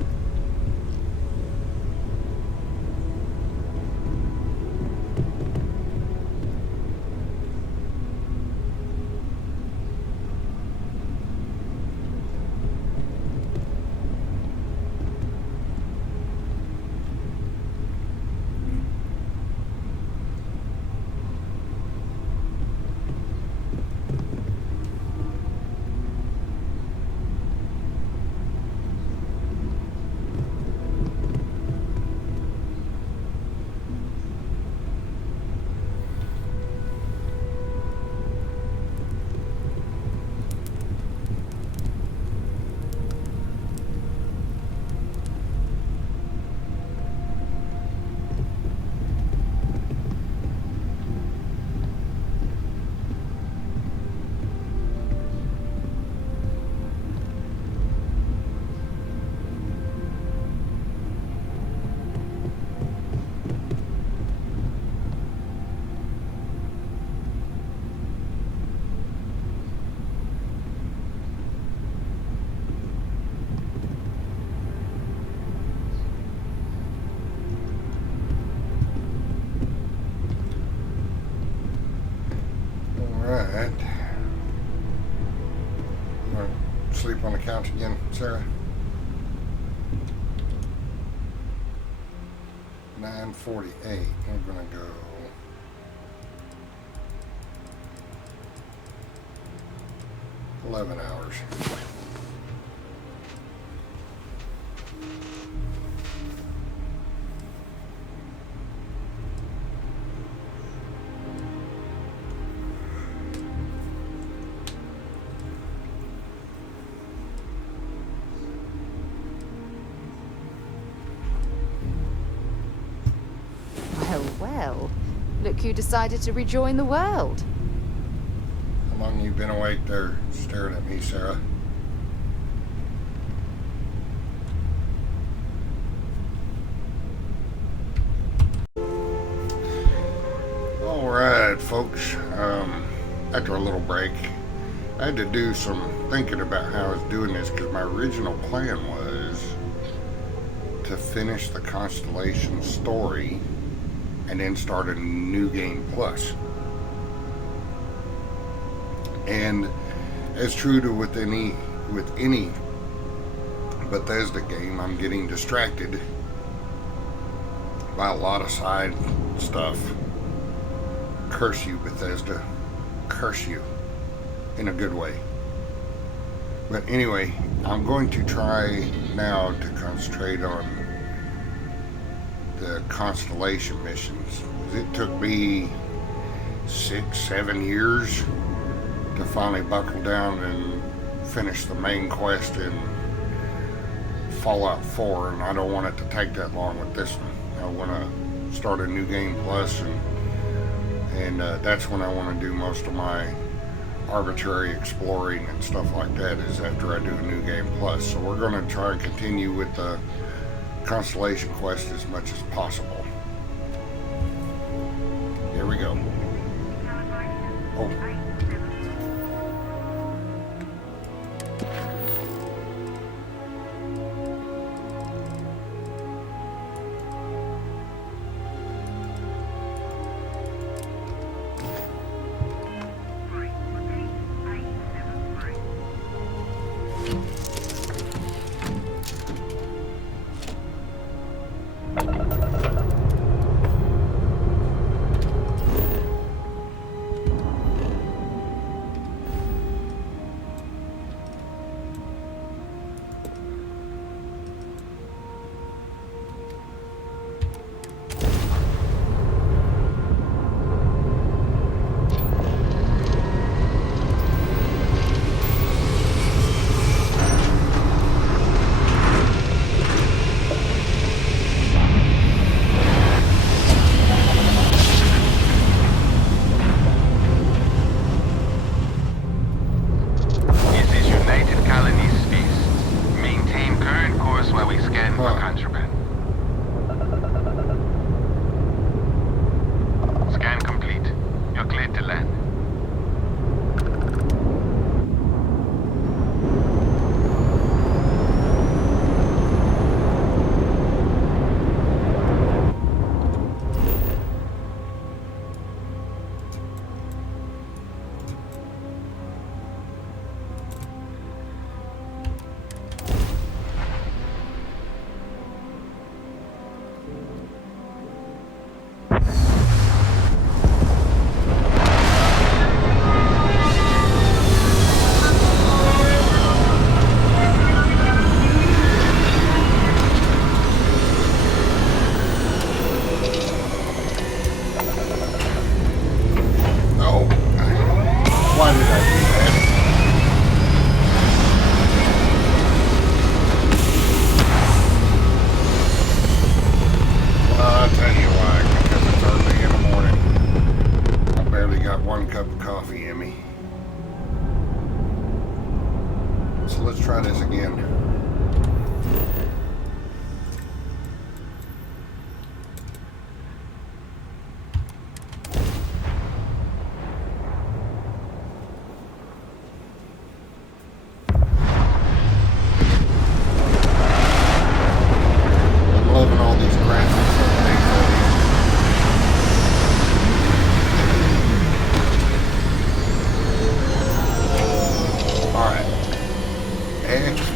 Alright. sleep on the couch again, Sarah? 9:48. We're gonna go 11 hours. Well, well. Look who decided to rejoin the world. How long you been awake there staring at me, Sarah? Alright, folks. After a little break, I had to do some thinking about how I was doing this because my original plan was to finish the Constellation story and then start a new game plus. And as true to with any Bethesda game, I'm getting distracted by a lot of side stuff. Curse you, Bethesda. Curse you. In a good way. But anyway, I'm going to try now to concentrate on the Constellation missions. It took me 6-7 years to finally buckle down and finish the main quest in Fallout 4, and I don't want it to take that long with this one. I want to start a new game plus, and that's when I want to do most of my arbitrary exploring and stuff like that, is after I do a new game plus. So we're going to try and continue with the Constellation quest as much as possible. Here we go. Oh.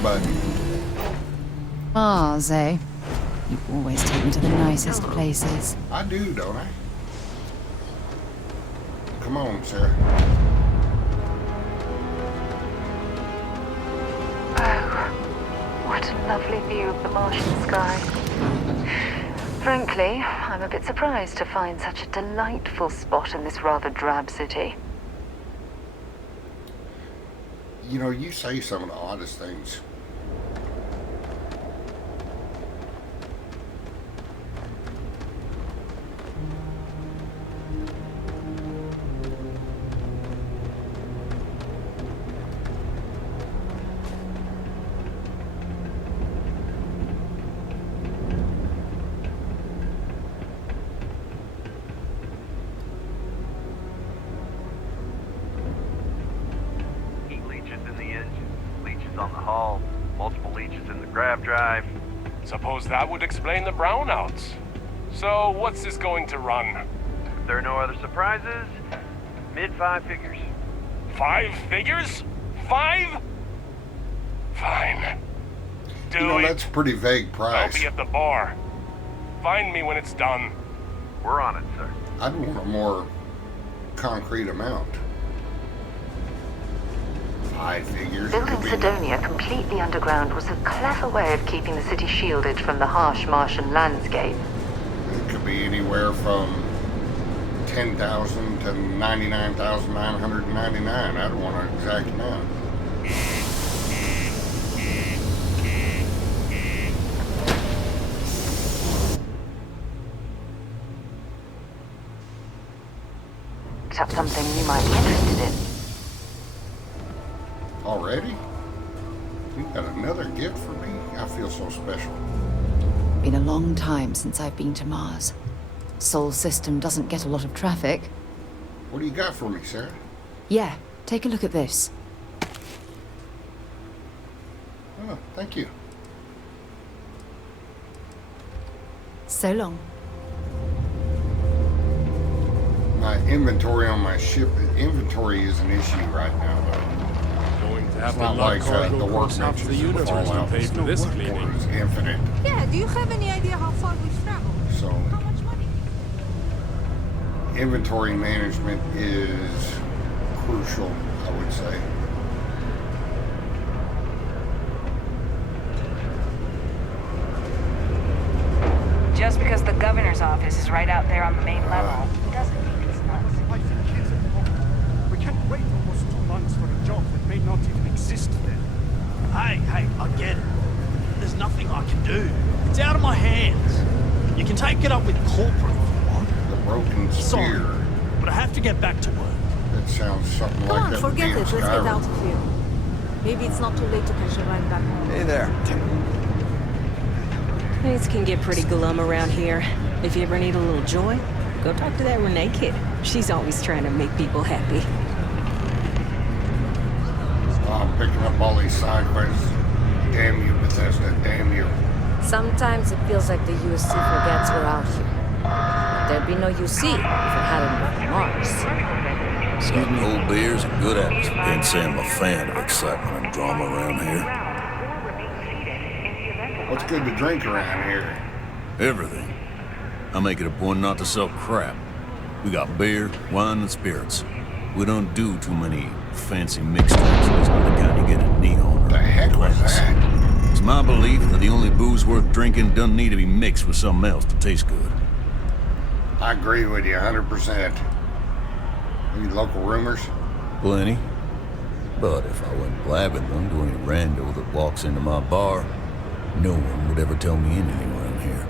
button. Mars, eh? You always take me to the nicest places. I do, don't I? Come on, Sarah. Oh, what a lovely view of the Martian sky. Frankly, I'm a bit surprised to find such a delightful spot in this rather drab city. You know, you say some of the oddest things. On the hull, multiple leeches in the grav drive. Suppose that would explain the brownouts. So, what's this going to run? If there are no other surprises, mid-5 figures. 5 figures? 5? Fine. Do You know, it. that's a pretty vague price. I'll be at the bar. Find me when it's done. We're on it, sir. I'd want a more concrete amount. 5 figures. Building Sidonia completely underground was a clever way of keeping the city shielded from the harsh Martian landscape. It could be anywhere from 10,000 to 99,999. I don't want an exact amount. Perhaps something you might be interested in. Already? You got another gift for me? I feel so special. Been a long time since I've been to Mars. Sol system doesn't get a lot of traffic. What do you got for me, Sarah? Yeah, take a look at this. Oh, thank you. So long. My inventory on my ship, inventory is an issue right now, though. It's not like the workbenches in Fallout. Pay for this Inventory cleaning. is infinite. Yeah, do you have any idea how far we've traveled? So, How much money? inventory management is crucial, I would say. Just because the governor's office is right out there on the main level doesn't mean it's nuts. We can't wait almost 2 months for a job that may not even exist then. Hey, I get it. There's nothing I can do. It's out of my hands. You can take it up with corporate if you want. The broken Sorry, spear. but I have to get back to work. That sounds something Come like on, that would be forget in it. Let's get Skyrim. out of here. Maybe it's not too late to catch a ride back home. Hey there. Things can get pretty glum around here. If you ever need a little joy, go talk to that Renee kid. She's always trying to make people happy. Oh, I'm picking up all these side quests. Damn you, Bethesda. Damn you. Sometimes it feels like the USC forgets we're out here. There'd be no UC if it hadn't been for Mars. Some cold beers and good atmosphere. Can't say I'm a fan of excitement and drama around here. What's good to drink around here? Everything. I make it a point not to sell crap. We got beer, wine, and spirits. We don't do too many fancy mixtures. It's not the kind you get at Neon. The heck was that? It's my belief that the only booze worth drinking doesn't need to be mixed with something else to taste good. I agree with you 100%. Any local rumors? Plenty. But if I went blabbing them to any rando that walks into my bar, no one would ever tell me anything around here.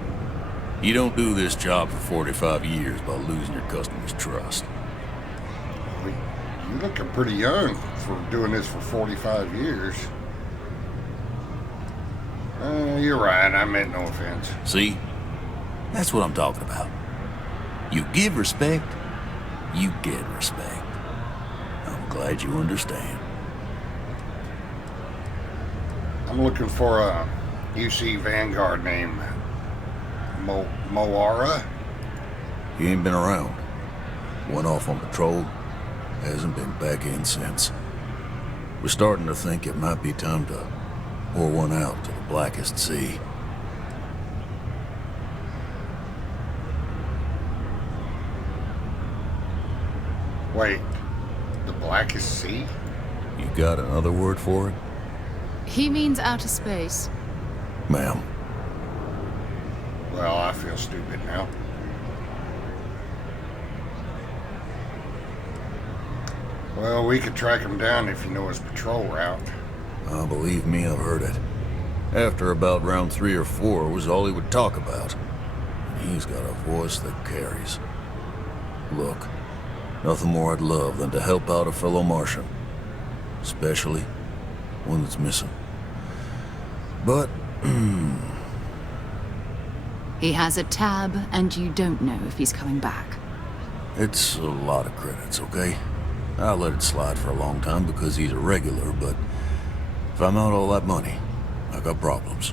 You don't do this job for 45 years by losing your customers' trust. You're looking pretty young for doing this for 45 years. You're right, I meant no offense. See? That's what I'm talking about. You give respect, you get respect. I'm glad you understand. I'm looking for a UC Vanguard named Moara. He ain't been around. Went off on patrol. Hasn't been back in since. We're starting to think it might be time to Pour one out to the blackest sea. Wait, the blackest sea? You got another word for it? He means outer space. Ma'am. Well, I feel stupid now. Well, we could track him down if you know his patrol route. Oh, believe me, I've heard it. After about round 3 or 4 was all he would talk about. And he's got a voice that carries. Look, nothing more I'd love than to help out a fellow Martian. Especially one that's missing. But, He has a tab, and you don't know if he's coming back. it's a lot of credits, okay? I let it slide for a long time because he's a regular, but if I'm out all that money, I got problems.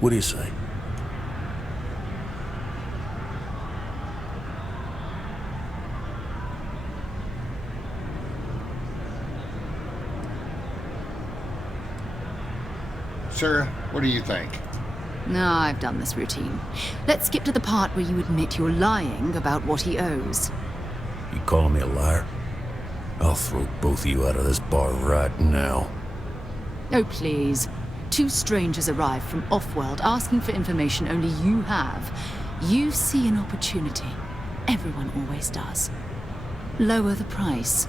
What do you say? Sarah, what do you think? No, I've done this routine. Let's skip to the part where you admit you're lying about what he owes. You calling me a liar? I'll throw both of you out of this bar right now. Oh, please. 2 strangers arrive from off-world asking for information only you have. You see an opportunity. Everyone always does. Lower the price.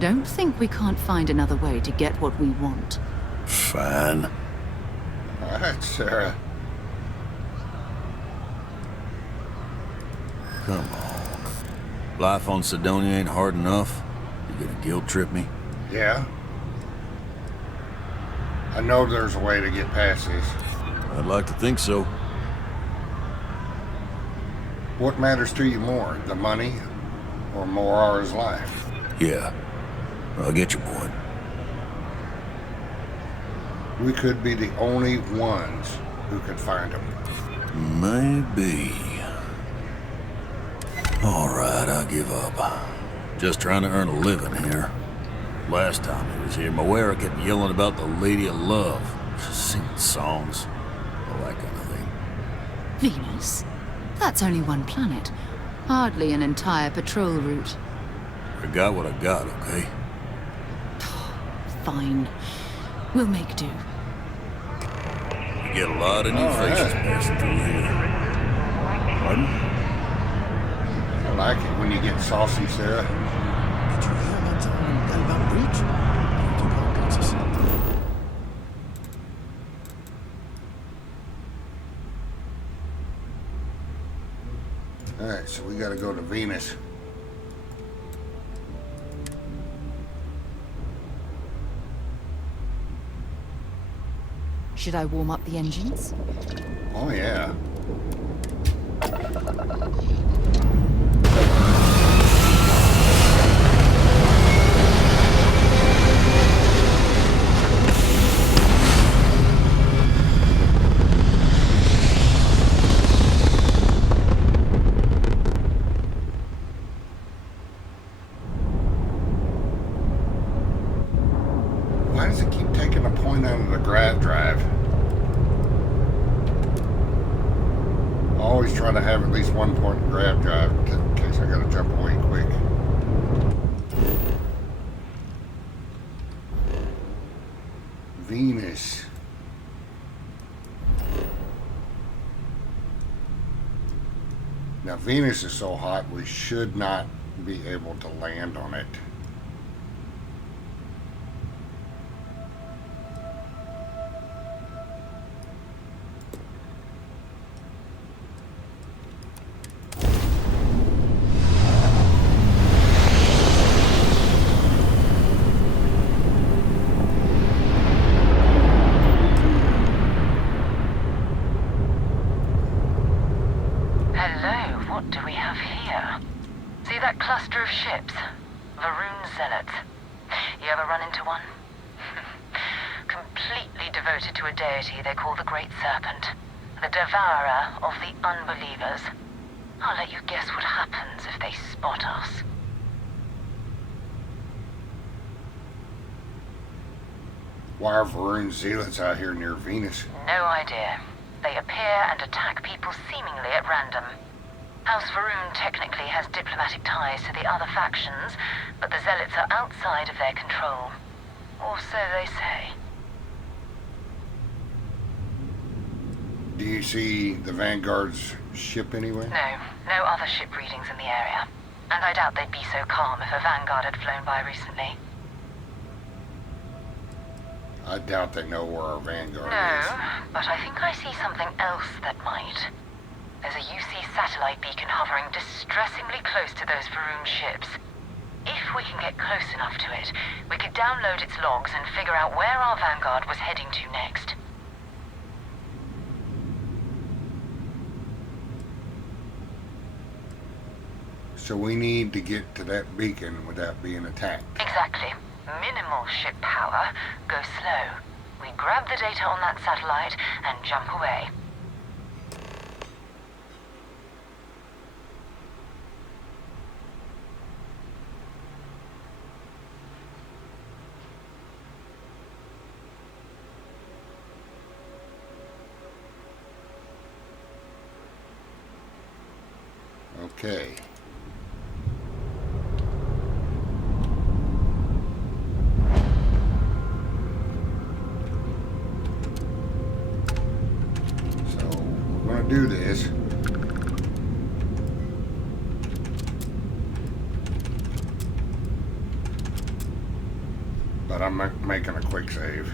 Don't think we can't find another way to get what we want. Fine. All right, Sarah. Come on. Life on Sidonia ain't hard enough. You gonna guilt trip me? Yeah? I know there's a way to get past this. I'd like to think so. What matters to you more, the money or Morara's life? Yeah. I get your point. We could be the only ones who could find him. Maybe. Alright, I give up. Just trying to earn a living here. Last time he was here, Moira kept yelling about the Lady of Love. Singing songs. All that kind of thing. Venus? That's only one planet. Hardly an entire patrol route. I got what I got, okay? Fine. We'll make do. You get a lot of new faces passing through here. Pardon? I like it when you get saucy, Sarah. Did you hear that Galvan Bridge? Alright, so we gotta go to Venus. Should I warm up the engines? Oh, yeah. Why does it keep taking a point out of the grav drive? Always try to have at least one point in grab drive in case I gotta jump away quick. Venus. Now Venus is so hot we should not be able to land on it. They call the Great Serpent, the devourer of the unbelievers. I'll let you guess what happens if they spot us. Why are Varun zealots out here near Venus? No idea. They appear and attack people seemingly at random. House Varun technically has diplomatic ties to the other factions, but the zealots are outside of their control. Or so they say. Do you see the Vanguard's ship anywhere? No other ship readings in the area. And I doubt they'd be so calm if a Vanguard had flown by recently. I doubt they know where our Vanguard No, is. but I think I see something else that might. There's a UC satellite beacon hovering distressingly close to those Varun ships. If we can get close enough to it, we could download its logs and figure out where our Vanguard was heading to next. So we need to get to that beacon without being attacked. Exactly. Minimal ship power. Go slow. We grab the data on that satellite and jump away. Okay. Do this. But I'm making a quick save.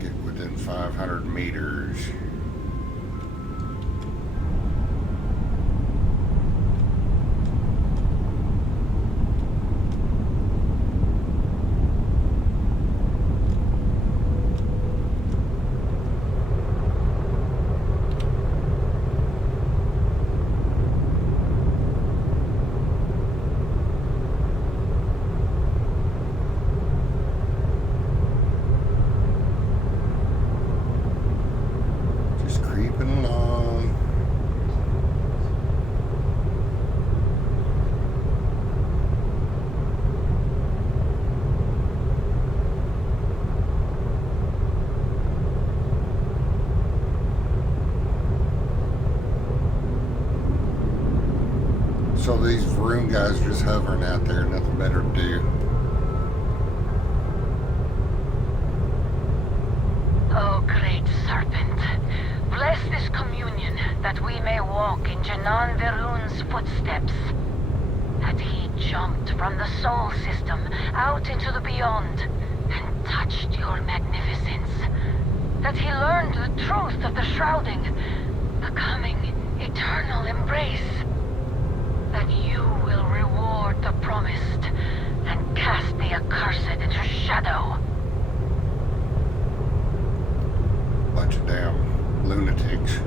Get within 500 meters. So these Varun guys just hovering out there, nothing better to do. Oh, great serpent, bless this communion that we may walk in Janan Verun's footsteps. That he jumped from the soul system out into the beyond and touched your magnificence. That he learned the truth of the shrouding, the coming eternal embrace. That you will reward the promised and cast the accursed into shadow. Bunch of damn lunatics.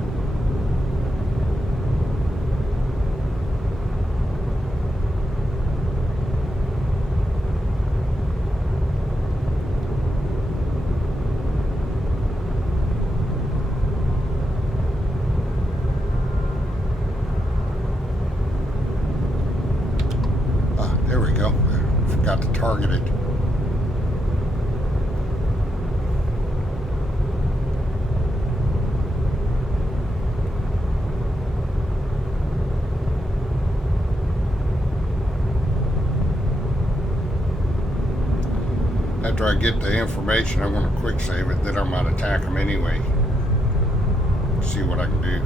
There we go. Forgot to target it. After I get the information, I'm going to quick save it, then I might attack them anyway. See what I can do.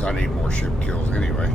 I need more ship kills anyway.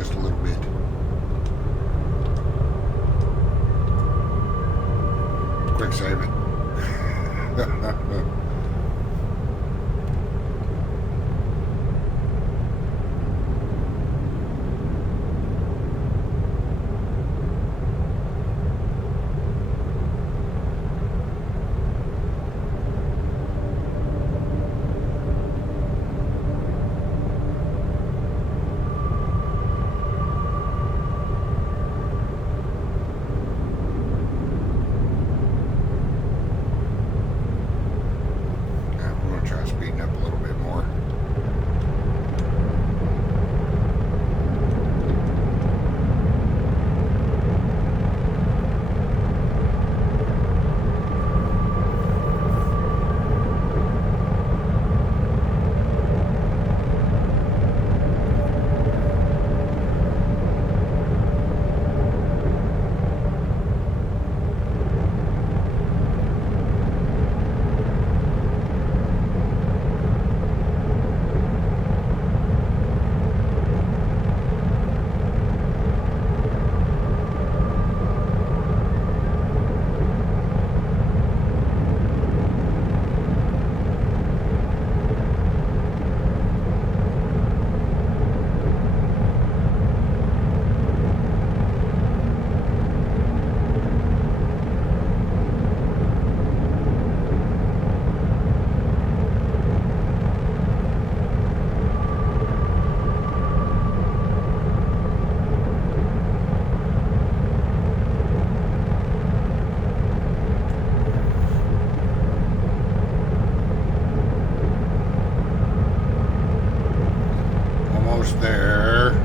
just a little bit. Quick save it. Try speeding up a little bit more. Almost there.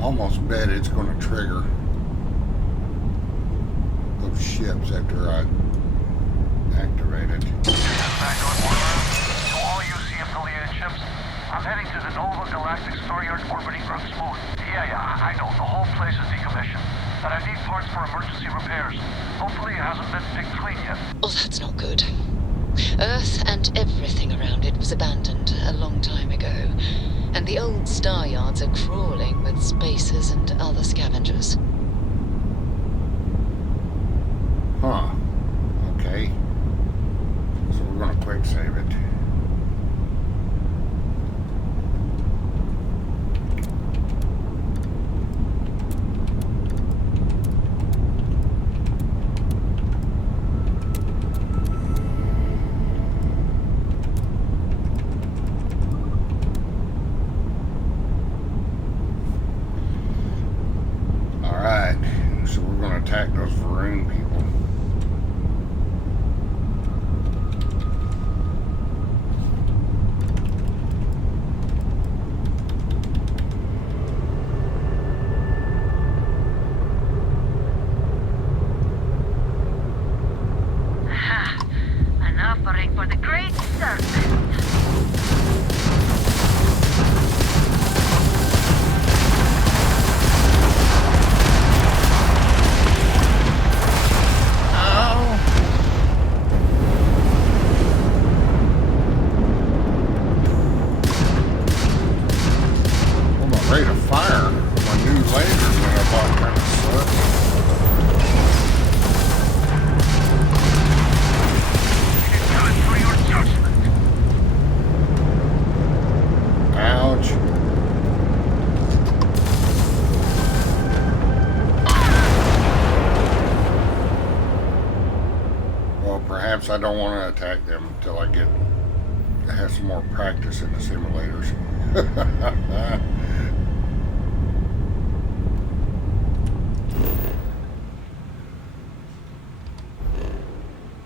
Almost bet it's going to trigger those ships after I activate it. Back on board. To all UC affiliated ships, I'm heading to the Nova Galactic Star Yard orbiting Ground Smooth. Yeah, I know, the whole place is decommissioned. But I need parts for emergency repairs. Hopefully it hasn't been picked clean yet. Oh, that's not good. Earth and everything around it was abandoned a long time ago. And the old star yards are crawling with spacers and other scavengers. Huh. Okay. So we're gonna quick save it. Attack those Varun people. Ha! An offering for the Great Serpent. perhaps I don't want to attack them until I have some more practice in the simulators.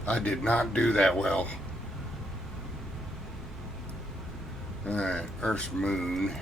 I did not do that well. Alright, Earth's moon.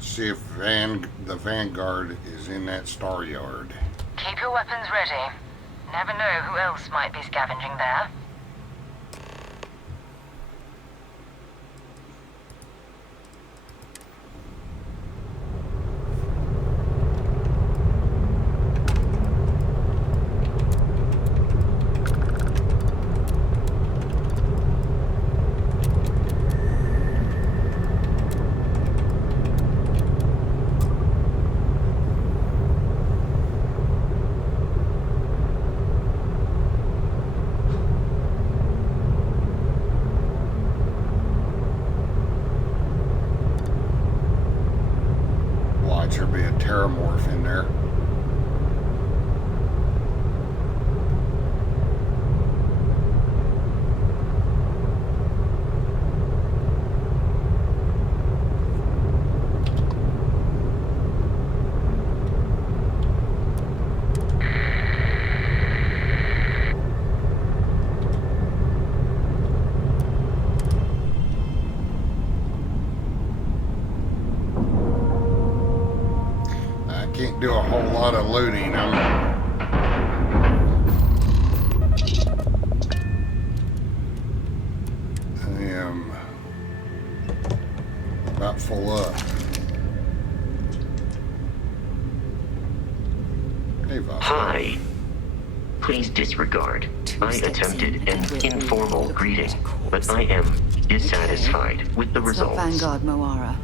See if the Vanguard is in that star yard. Keep your weapons ready. Never know who else might be scavenging there. There'll be a terramorph in there. Can't do a whole lot of looting. I am about full up. Hey, hi. Please disregard. I attempted an informal greeting, but I am dissatisfied with the results. Vanguard Moara.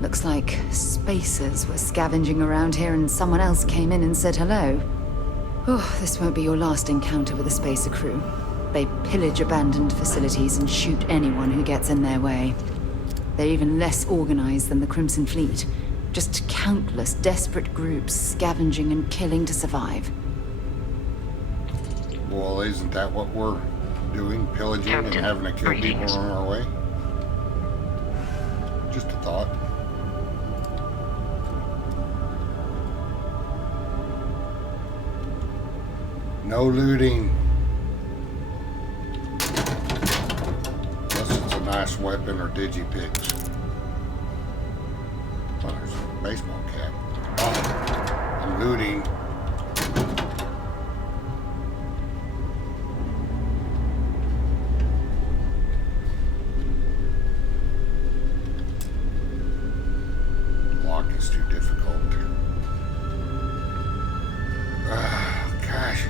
Looks like spacers were scavenging around here and someone else came in and said hello. Oh, this won't be your last encounter with a spacer crew. They pillage abandoned facilities and shoot anyone who gets in their way. They're even less organized than the Crimson Fleet. Just countless desperate groups scavenging and killing to survive. Well, isn't that what we're doing? Pillaging and having to kill people on our way? Just a thought. No looting. Unless it's a nice weapon or digipicks. Oh, there's a baseball cap. Oh, I'm looting. Lock is too difficult. Gosh.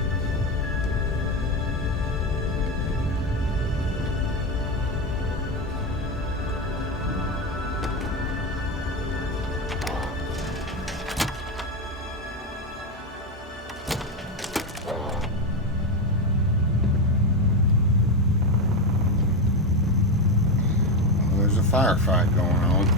There's a firefight going on.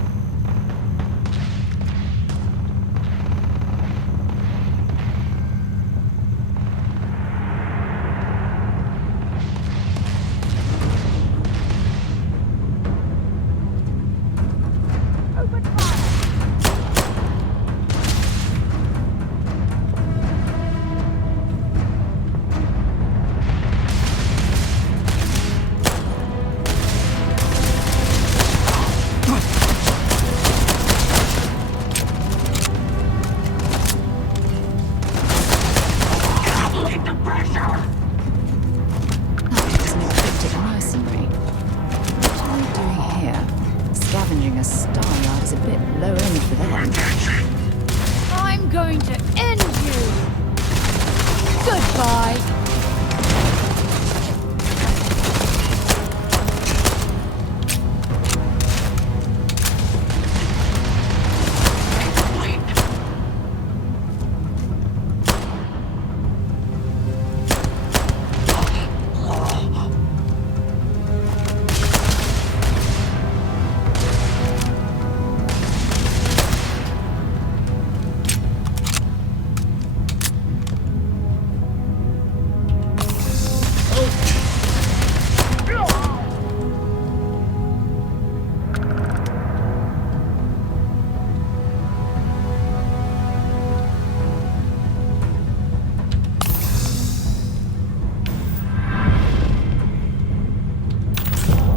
Goodbye.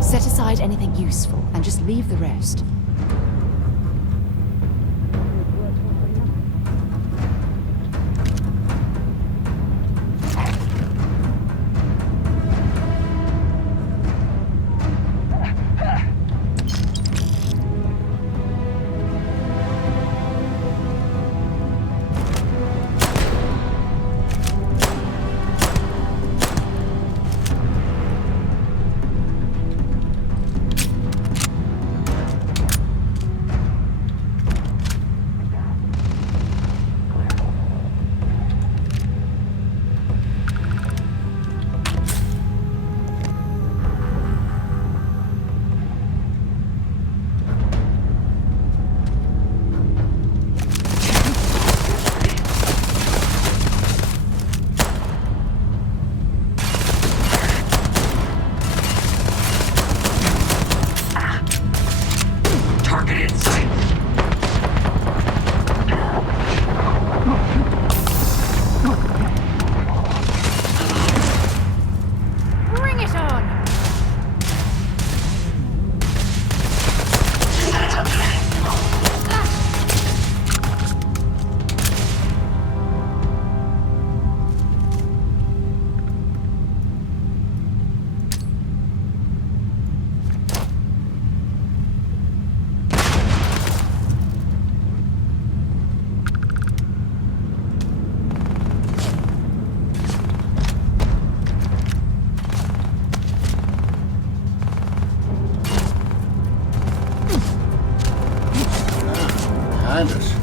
Set aside anything useful and just leave the rest. Behind us.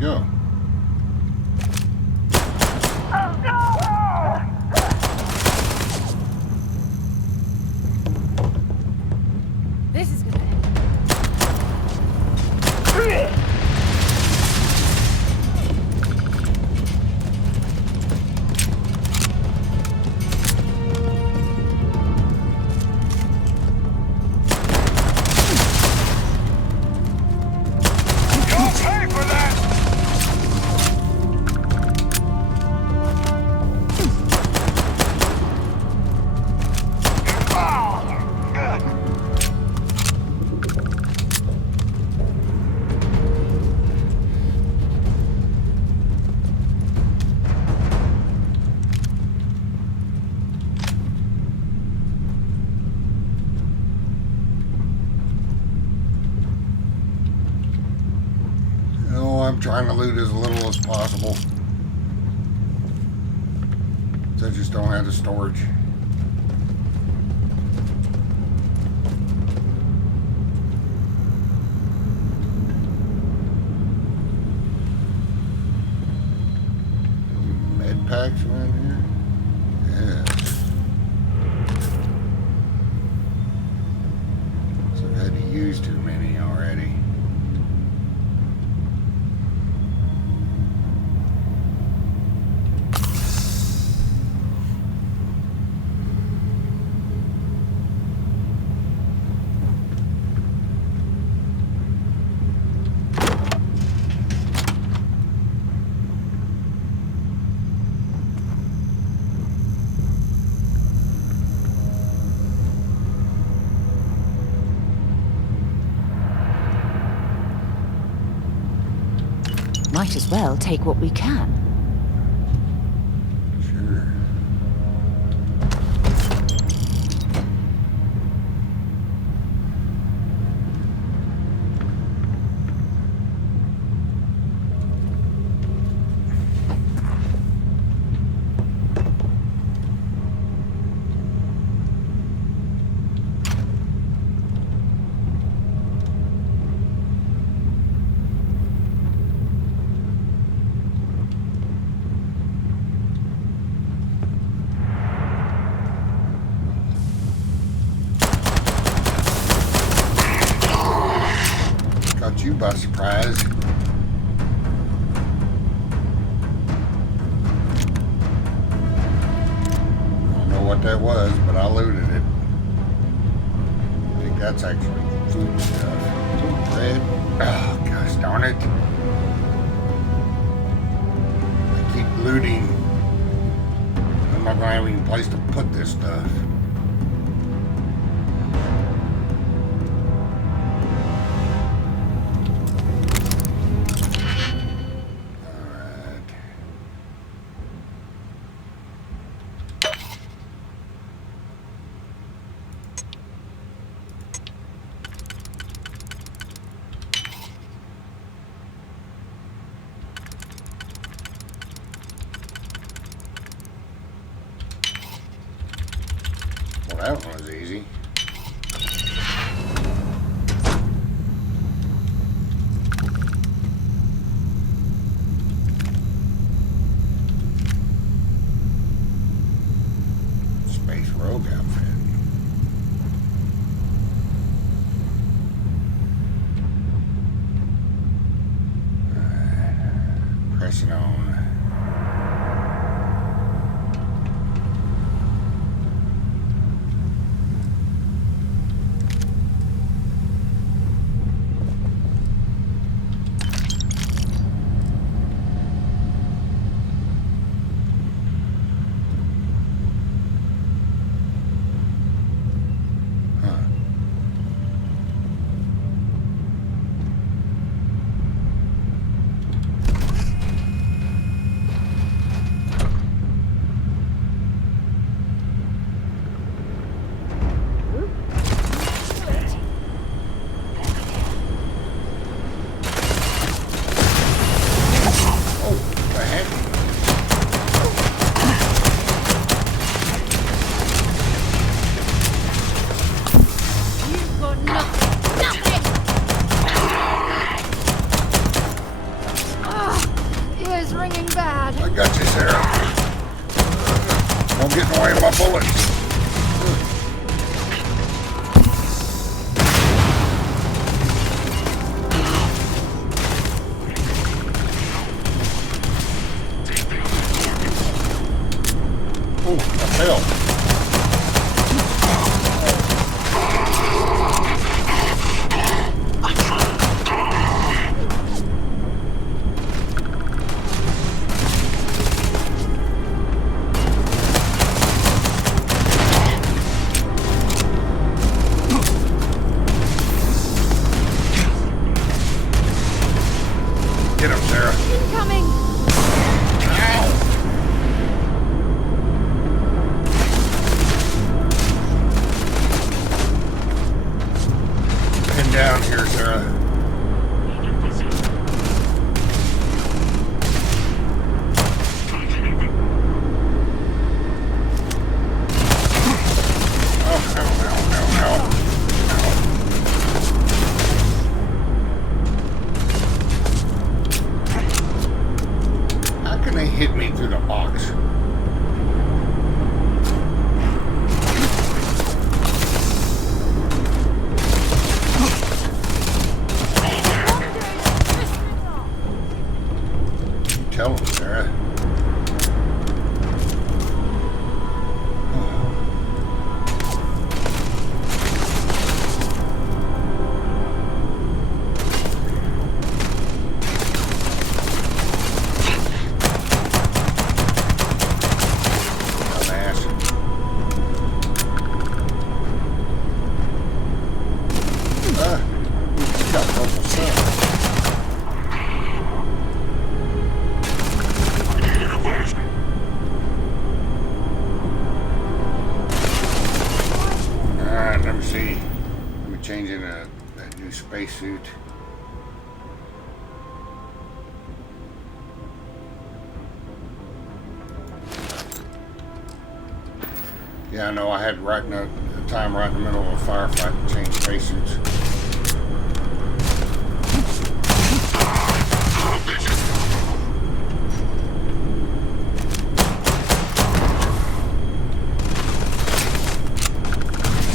Go. This is gonna end. trying to loot as little as possible. So I just don't have the storage. Med packs around here? Yeah. So I've had to use too many already. Might as well take what we can. Sure. Caught you by surprise. I don't know what that was, but I looted it. I think that's actually food stuff. Bread. Oh, gosh darn it. I keep looting. I'm not going to have any place to put this stuff. That one was easy. Space Rogue outfit. Alright. Pressing on. That new spacesuit. Yeah, I know. I had right in a time right in the middle of a firefight to change spacesuits.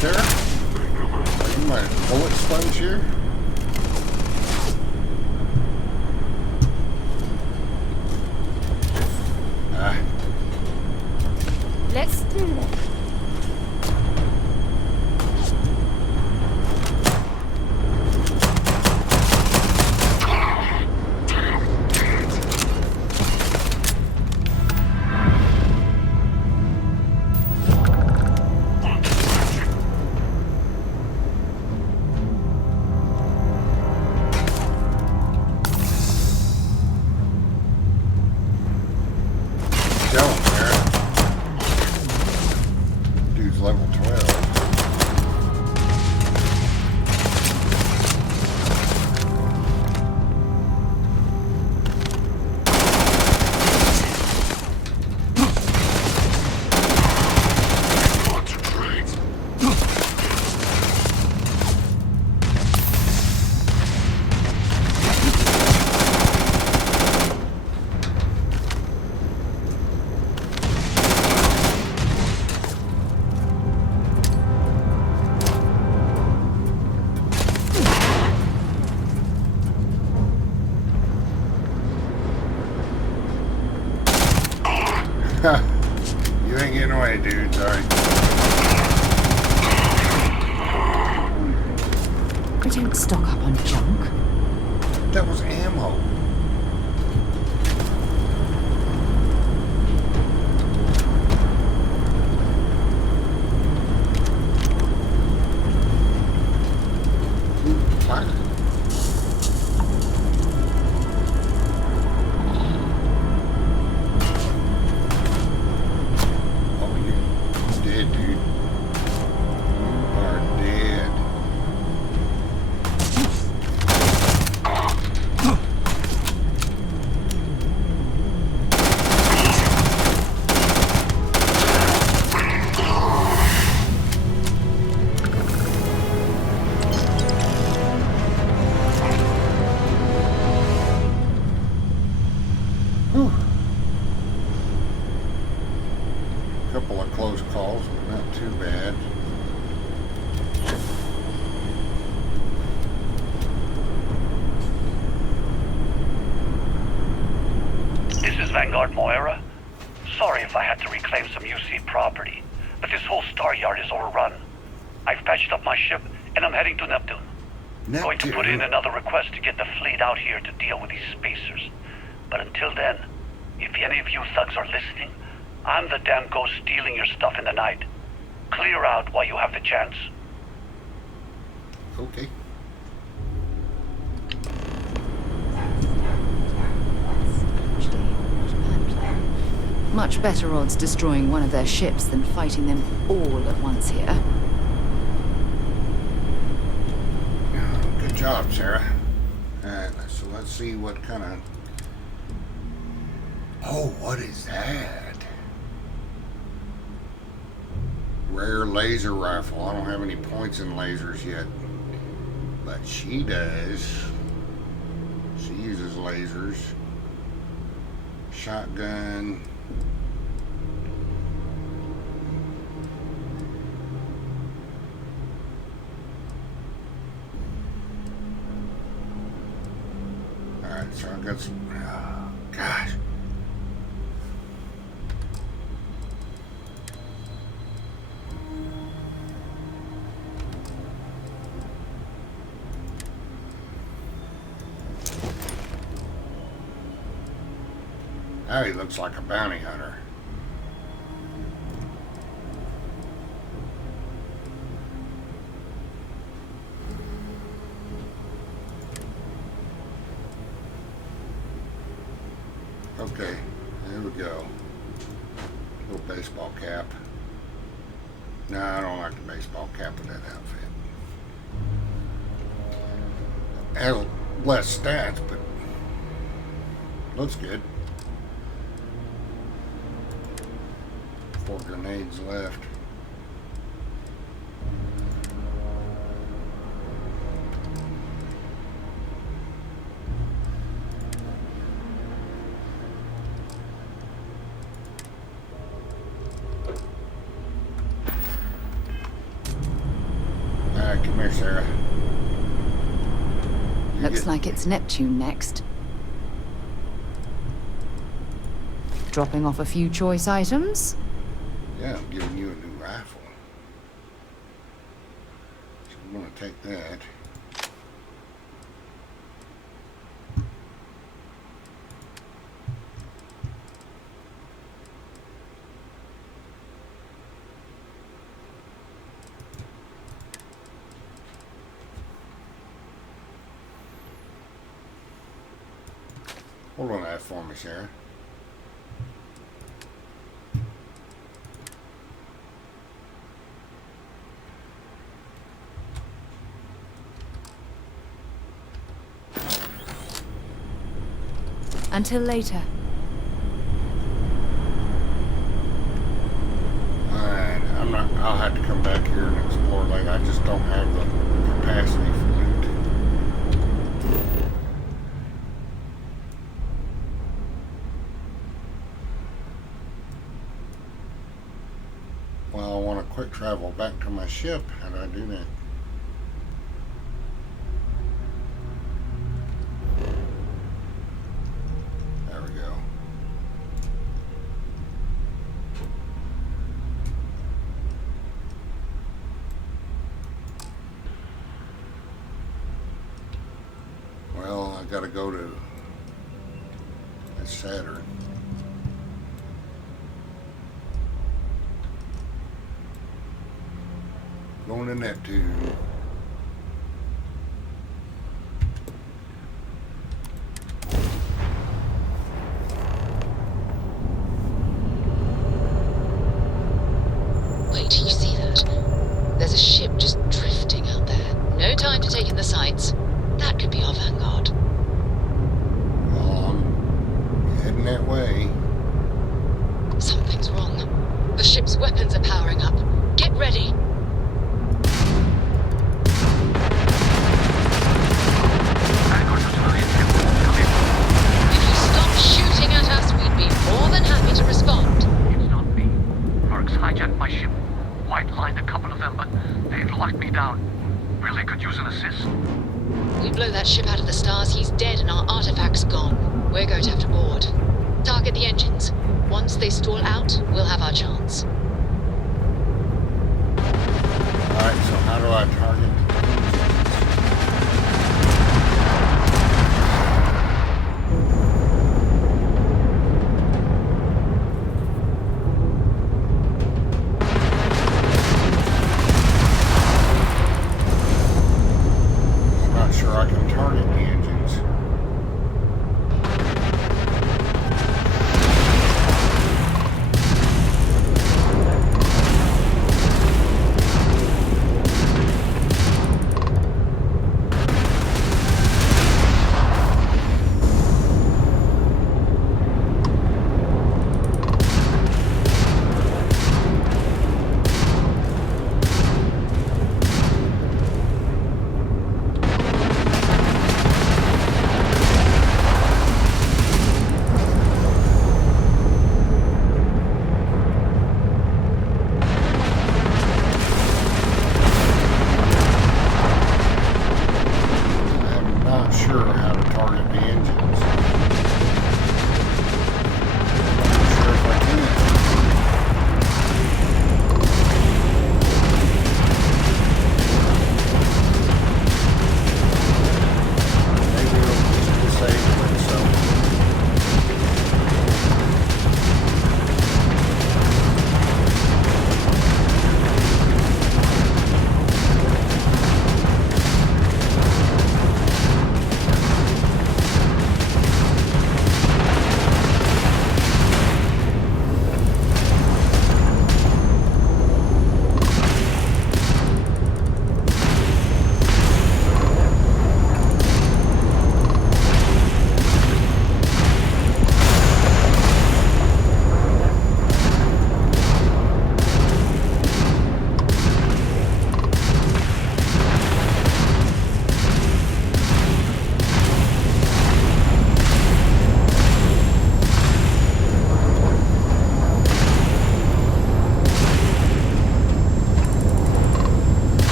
Sarah, are you my bullet sponge here? Let's do it. You ain't getting away, dude. Sorry. We don't stock up on junk. That was ammo. Couple of close calls, but not too bad. This is Vanguard Moira. Sorry if I had to reclaim some UC property, but this whole star yard is overrun. I've patched up my ship, and I'm heading to Neptune. Going to put in another request to get the fleet out here to deal with these spacers. But until then, if any of you thugs are listening, I'm the damn ghost stealing your stuff in the night. Clear out while you have the chance. Okay. Much better odds destroying one of their ships than fighting them all at once here. Good job, Sarah. Alright, so let's see what kind of... Oh, what is that? Rare laser rifle. I don't have any points in lasers yet. But she does. She uses lasers. Shotgun. Alright, so I got some... Oh, gosh. Now he looks like a bounty hunter. Okay, there we go. Little baseball cap. No, I don't like the baseball cap with that outfit. Has less stats, but looks good. 4 grenades left. Alright, come here, Sarah. Looks like it's Neptune next. Dropping off a few choice items. Yeah, I'm giving you a new rifle. So I'm gonna take that. Hold on that for me, Sarah. Until later. Alright, I'll have to come back here and explore. Like, I just don't have the capacity for loot. Well, I want to quick travel back to my ship. How do I do that? There we go. Well, I gotta go to Saturn. Going to Neptune. Wait, do you see that? There's a ship just drifting out there. No time to take in the sights. That could be our vanguard. Well, I'm heading that way. Something's wrong. The ship's weapons are powering up. Get ready. If you stop shooting at us, we'd be more than happy to respond. It's not me. Mercs hijacked my ship. White-lined a couple of them, but they've locked me down. Really could use an assist. We blow that ship out of the stars, he's dead and our artifact's gone. We're going to have to board. Target the engines. Once they stall out, we'll have our chance. Alright, so how do I target? I'm not sure I can target the engines.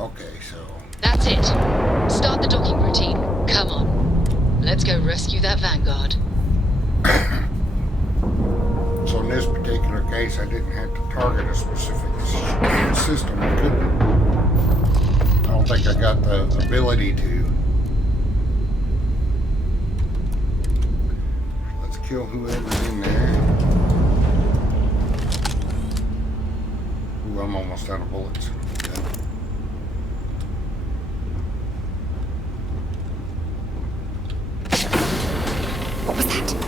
Okay, so... That's it. Start the docking routine. Come on. Let's go rescue that Vanguard. So in this particular case, I didn't have to target a specific system. I couldn't. I don't think I got the ability to. Let's kill whoever's in there. Ooh, I'm almost out of bullets. Okay. What was that?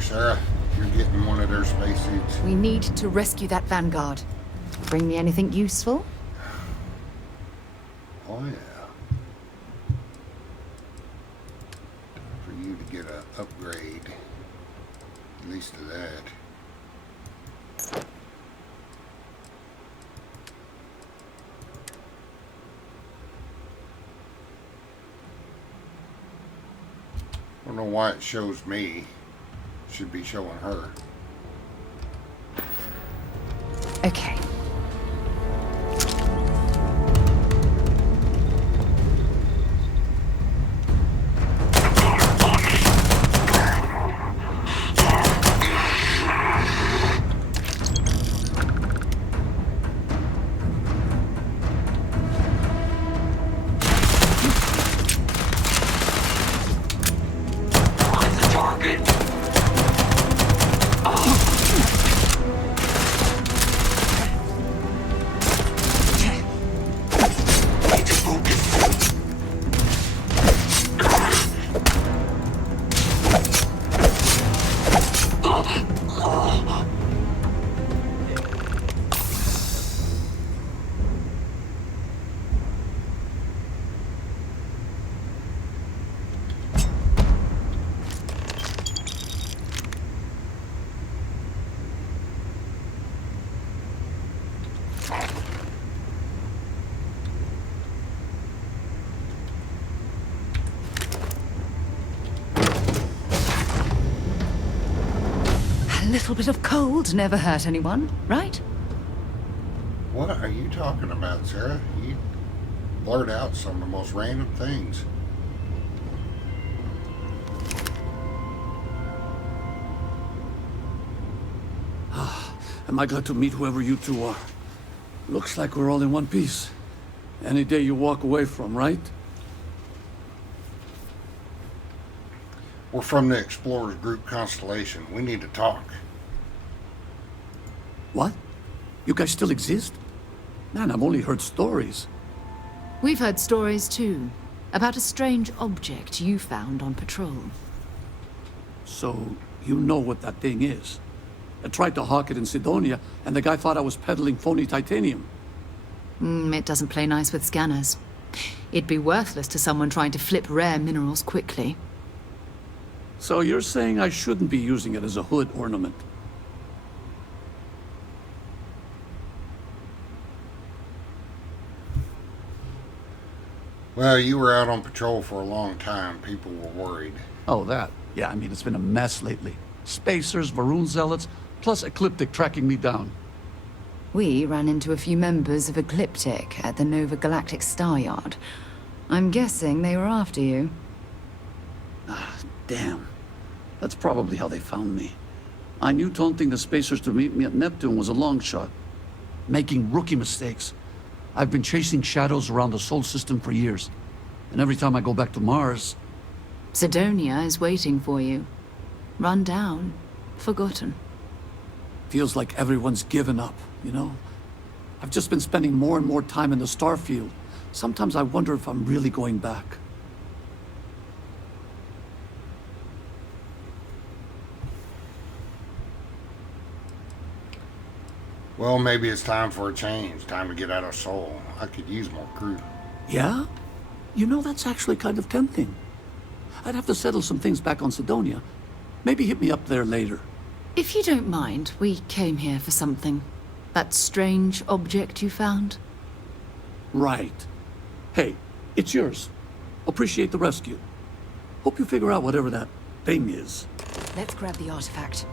Sarah, you're getting one of their spacesuits. We need to rescue that Vanguard. Bring me anything useful? Oh yeah. For you to get an upgrade. At least to that. I don't know why it shows me. It should be showing her. Okay. A little bit of cold never hurt anyone, right? What are you talking about, Sarah? You blurt out some of the most random things. Am I glad to meet whoever you two are? Looks like we're all in one piece. Any day you walk away from, right? We're from the Explorers Group Constellation. We need to talk. What? You guys still exist? Man, I've only heard stories. We've heard stories too, about a strange object you found on patrol. So, you know what that thing is? I tried to hawk it in Sidonia, and the guy thought I was peddling phony titanium. It doesn't play nice with scanners. It'd be worthless to someone trying to flip rare minerals quickly. So you're saying I shouldn't be using it as a hood ornament? Well, you were out on patrol for a long time. People were worried. Oh, that. Yeah, I mean, it's been a mess lately. Spacers, Varun zealots, plus Ecliptic tracking me down. We ran into a few members of Ecliptic at the Nova Galactic Star Yard. I'm guessing they were after you. Ah, damn. That's probably how they found me. I knew taunting the Spacers to meet me at Neptune was a long shot. Making rookie mistakes. I've been chasing shadows around the Sol system for years. And every time I go back to Mars... Sidonia is waiting for you. Run down. Forgotten. Feels like everyone's given up, you know? I've just been spending more and more time in the Starfield. Sometimes I wonder if I'm really going back. Well, maybe it's time for a change. Time to get out of Seoul. I could use more crew. Yeah? You know, that's actually kind of tempting. I'd have to settle some things back on Sidonia. Maybe hit me up there later. If you don't mind, we came here for something. That strange object you found? Right. Hey, it's yours. Appreciate the rescue. Hope you figure out whatever that thing is. Let's grab the artifact.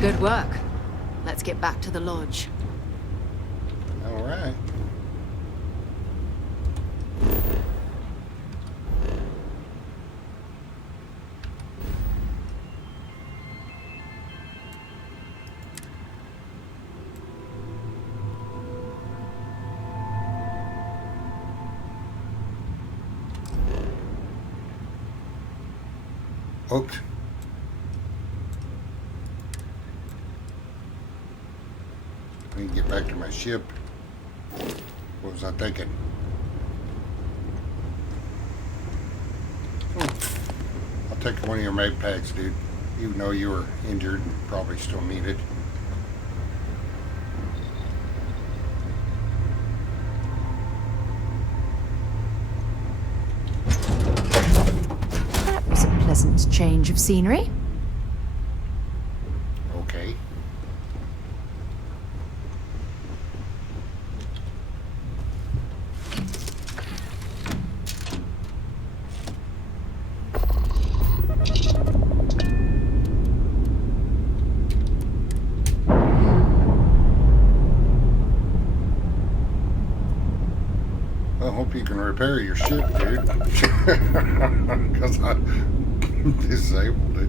Good work. Let's get back to the lodge. All right. Oops. Let me get back to my ship. What was I thinking? I'll take one of your med packs, dude. Even though you were injured and probably still need it. That was a pleasant change of scenery. Okay. I hope you can repair your ship, dude. Because I disabled it.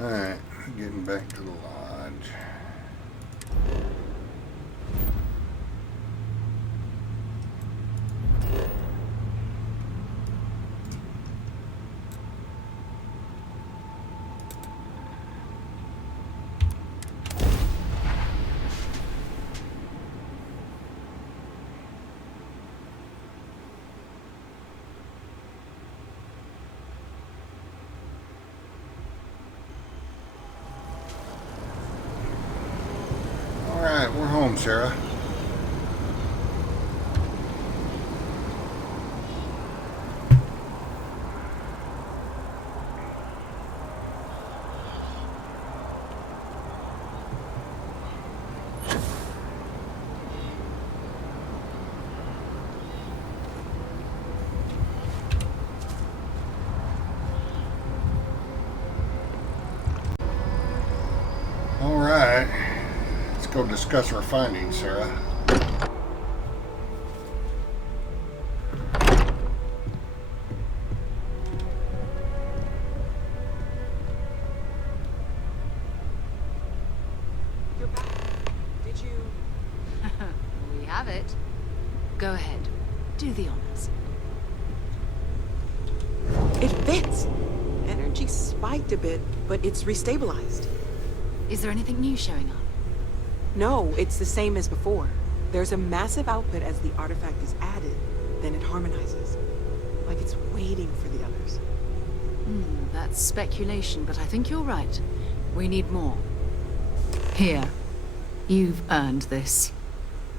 Alright, getting back to the lodge. Alright, we're home, Sarah. Alright. Let's go discuss our findings, Sarah. You're back. Did you... We have it. Go ahead. Do the honors. It fits. Energy spiked a bit, but it's restabilized. Is there anything new showing up? No, it's the same as before. There's a massive output as the artifact is added, then it harmonizes. Like it's waiting for the others. That's speculation, but I think you're right. We need more. Here. You've earned this.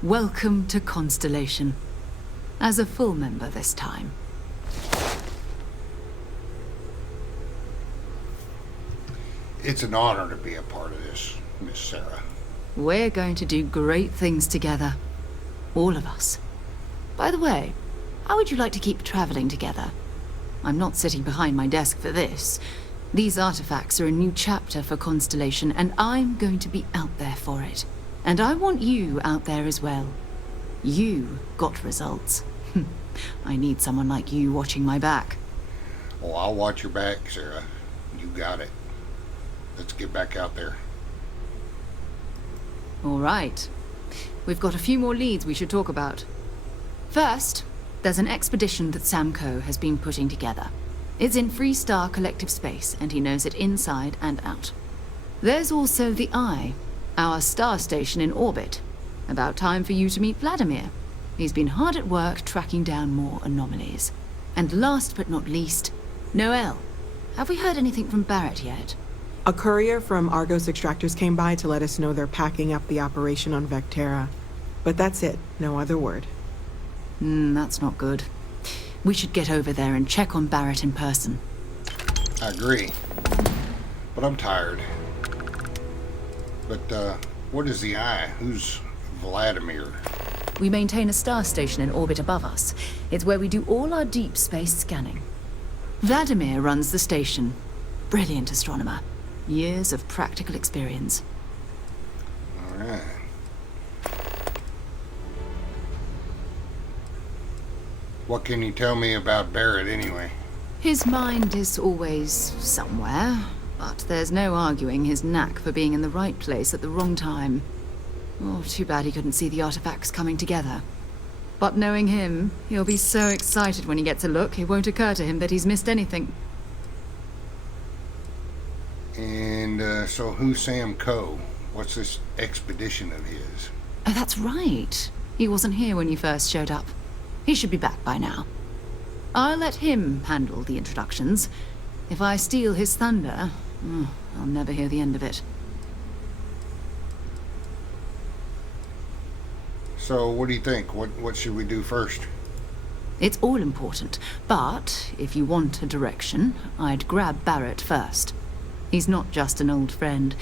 Welcome to Constellation. As a full member this time. It's an honor to be a part of this, Miss Sarah. We're going to do great things together. All of us. By the way, how would you like to keep traveling together? I'm not sitting behind my desk for this. These artifacts are a new chapter for Constellation, and I'm going to be out there for it. And I want you out there as well. You got results. I need someone like you watching my back. Oh, I'll watch your back, Sarah. You got it. Let's get back out there. All right. We've got a few more leads we should talk about. First, there's an expedition that Samco has been putting together. It's in Freestar Collective Space, and he knows it inside and out. There's also the Eye, our star station in orbit. About time for you to meet Vladimir. He's been hard at work tracking down more anomalies. And last but not least, Noel. Have we heard anything from Barrett yet? A courier from Argos Extractors came by to let us know they're packing up the operation on Vectera. But that's it, no other word. That's not good. We should get over there and check on Barrett in person. I agree. But I'm tired. But, what is the Eye? Who's Vladimir? We maintain a star station in orbit above us. It's where we do all our deep space scanning. Vladimir runs the station. Brilliant astronomer. Years of practical experience. All right. What can you tell me about Barrett anyway? His mind is always somewhere, but there's no arguing his knack for being in the right place at the wrong time. Oh, too bad he couldn't see the artifacts coming together. But knowing him, he'll be so excited when he gets a look, it won't occur to him that he's missed anything. And, so who's Sam Coe? What's this expedition of his? Oh, that's right. He wasn't here when you first showed up. He should be back by now. I'll let him handle the introductions. If I steal his thunder, I'll never hear the end of it. So, what do you think? What should we do first? It's all important, but if you want a direction, I'd grab Barrett first. He's not just an old friend.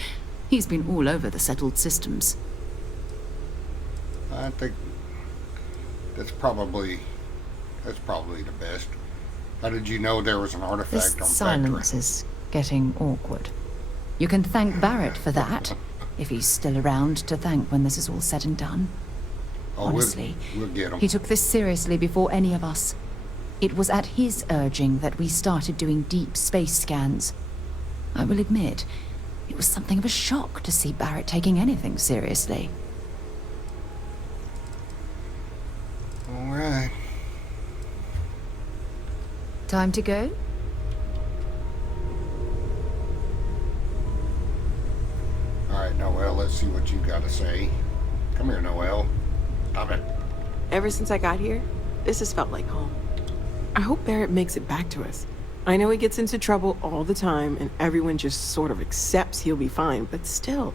He's been all over the settled systems. I think that's probably the best. How did you know there was an artifact This on silence is getting awkward. You can thank Barrett for that, if he's still around to thank when this is all said and done. Oh, Honestly, we'll get him. He took this seriously before any of us. It was at his urging that we started doing deep space scans. I will admit, it was something of a shock to see Barrett taking anything seriously. All right. Time to go? All right, Noel, let's see what you got to say. Come here, Noel. Stop it. Ever since I got here, this has felt like home. I hope Barrett makes it back to us. I know he gets into trouble all the time, and everyone just sort of accepts he'll be fine, but still.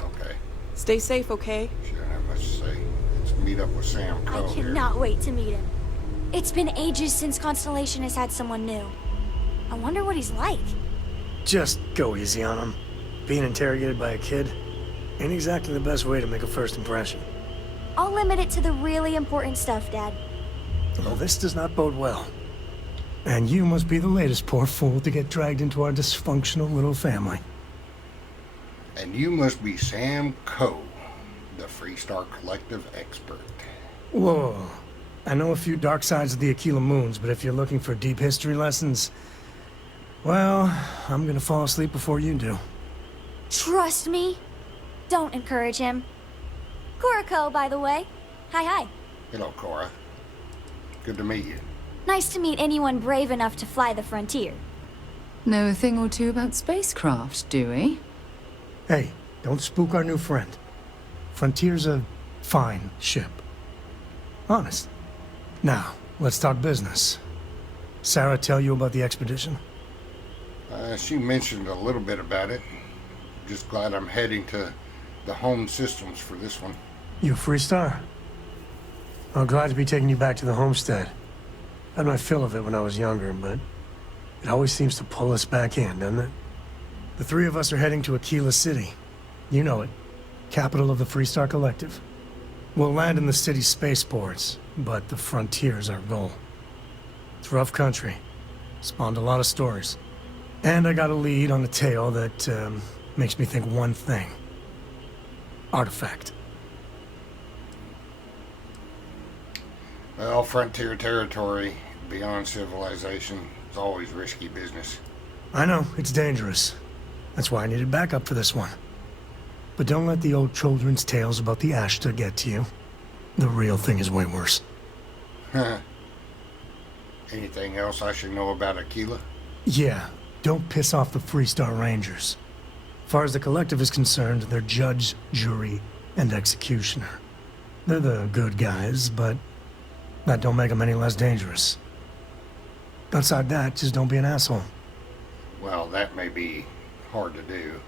Okay. Stay safe, okay? She don't have much to say. Let's meet up with Sam Coe I here. cannot wait to meet him. It's been ages since Constellation has had someone new. I wonder what he's like. Just go easy on him. Being interrogated by a kid ain't exactly the best way to make a first impression. I'll limit it to the really important stuff, Dad. Well, this does not bode well. And you must be the latest poor fool to get dragged into our dysfunctional little family. And you must be Sam Coe, the Freestar Collective expert. Whoa. I know a few dark sides of the Aquila Moons, but if you're looking for deep history lessons, well, I'm gonna fall asleep before you do. Trust me. Don't encourage him. Kuriko, by the way. Hi. Hello, Cora. Good to meet you. Nice to meet anyone brave enough to fly the frontier. Know a thing or two about spacecraft, do we? Hey, don't spook our new friend. Frontier's a fine ship. Honest. Now, let's talk business. Sarah tell you about the expedition? She mentioned a little bit about it. Just glad I'm heading to the home systems for this one. You a Freestar? I'm glad to be taking you back to the homestead. Had my fill of it when I was younger, but it always seems to pull us back in, doesn't it? The three of us are heading to Aquila City. You know it. Capital of the Freestar Collective. We'll land in the city's spaceports, but the frontier's our goal. It's rough country. Spawned a lot of stories. And I got a lead on a tale that makes me think one thing. Artifact. Well, frontier territory, beyond civilization, is always risky business. I know, it's dangerous. That's why I needed backup for this one. But don't let the old children's tales about the Ashta get to you. The real thing is way worse. Anything else I should know about Aquila? Yeah, don't piss off the Freestar Rangers. As far as the Collective is concerned, they're judge, jury, and executioner. They're the good guys, but that don't make them any less dangerous. Outside that, just don't be an asshole. Well, that may be hard to do.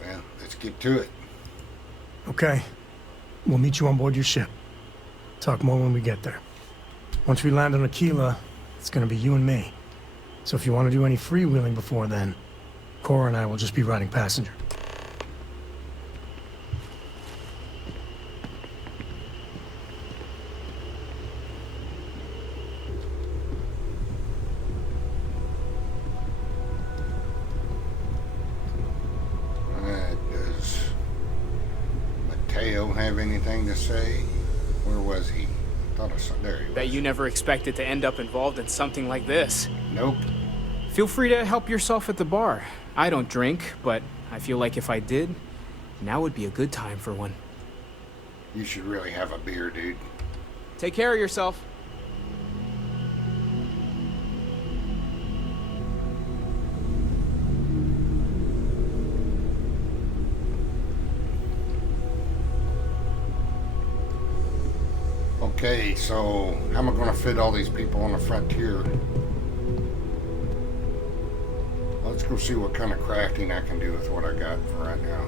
Well, let's get to it. Okay. We'll meet you on board your ship. Talk more when we get there. Once we land on Aquila, it's gonna be you and me. So if you want to do any freewheeling before then, Cora and I will just be riding passenger. Does Mateo have anything to say? Where was he? Thought I saw. There he was. Bet you never expected to end up involved in something like this. Nope. Feel free to help yourself at the bar. I don't drink, but I feel like if I did, now would be a good time for one. You should really have a beer, dude. Take care of yourself. Okay, so how am I going to fit all these people on the frontier? Let's go see what kind of crafting I can do with what I got for right now.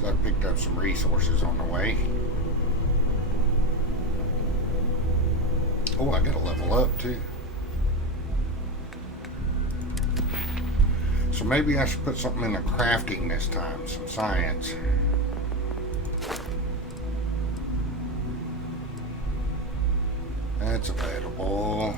So I picked up some resources on the way. Oh, I got to level up too. So maybe I should put something in the crafting this time, some science. That's available.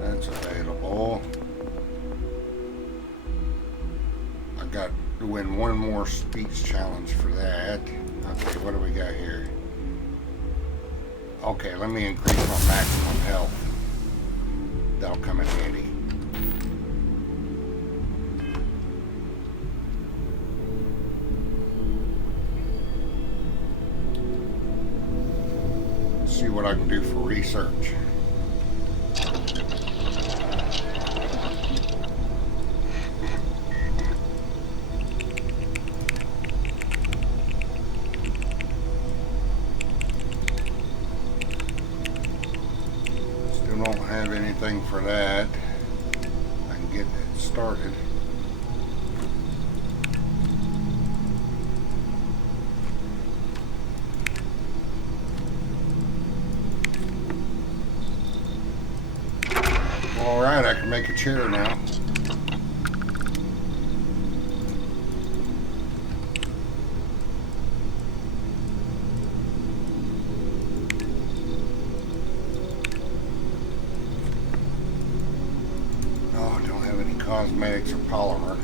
That's available. I got to win one more speech challenge for that. Okay, what do we got here? Okay, let me increase my maximum health. That'll come in handy. See what I can do for research. Still don't have anything for that. I can get it started. Alright, I can make a chair now. Oh, I don't have any cosmetics or polymer.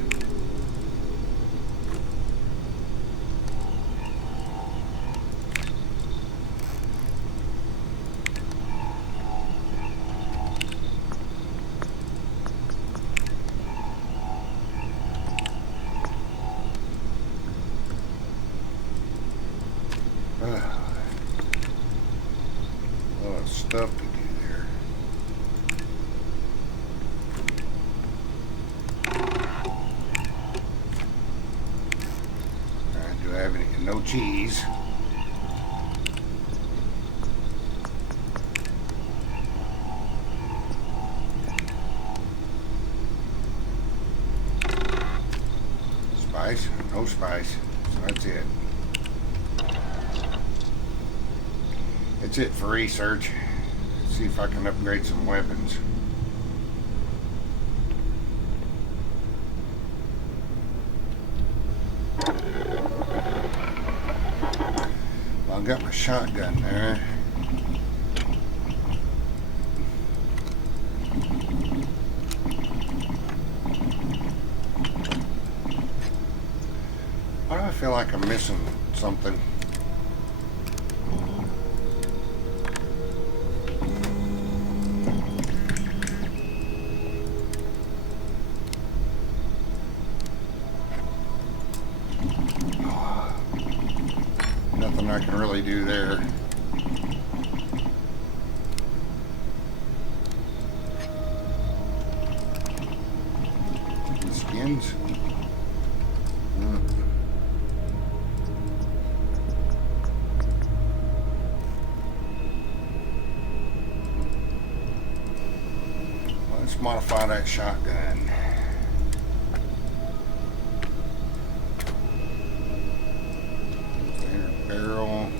A lot of stuff to do there. Alright, do I have any? No cheese. Spice? No spice. So that's it. That's it for research. See if I can upgrade some weapons. Well, I got my shotgun there. Why do I feel like I'm missing something? probably do there. Skins. Let's modify that shotgun. Barrel.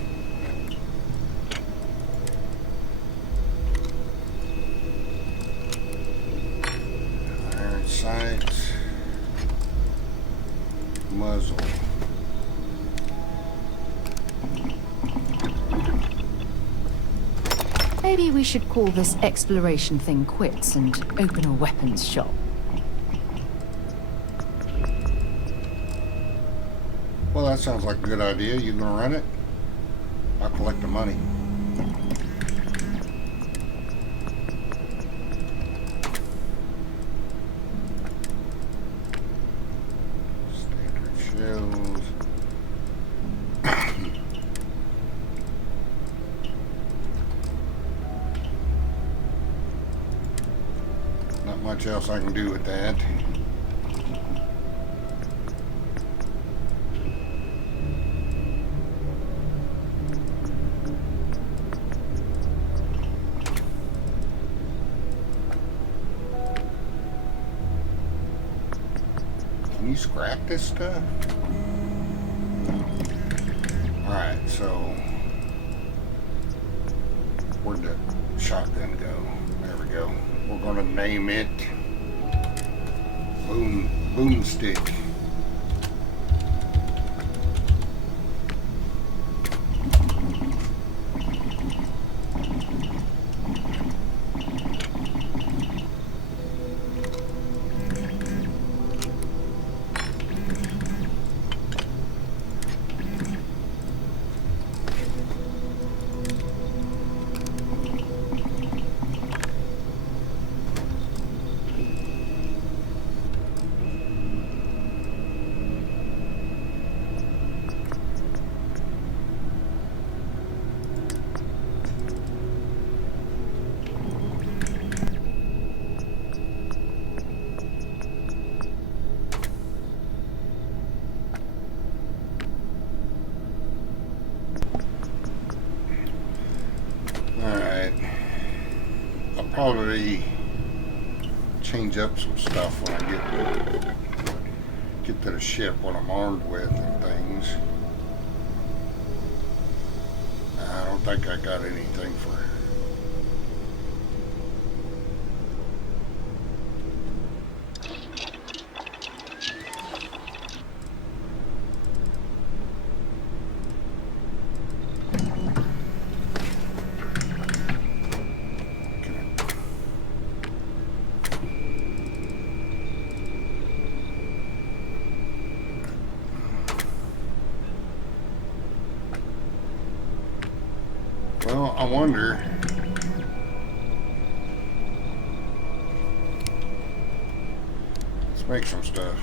Iron sights. Muzzle. Maybe we should call this exploration thing quits and open a weapons shop. Well, that sounds like a good idea. You gonna run it? I'll collect the money. Standard shells. Not much else I can do with that. Can you scrap this stuff? Alright, so where'd the shotgun go? There we go. We're gonna name it Boomstick. Probably change up some stuff when I get to the ship, what I'm armed with and things. I don't think I got anything for Well, I wonder. Let's make some stuff.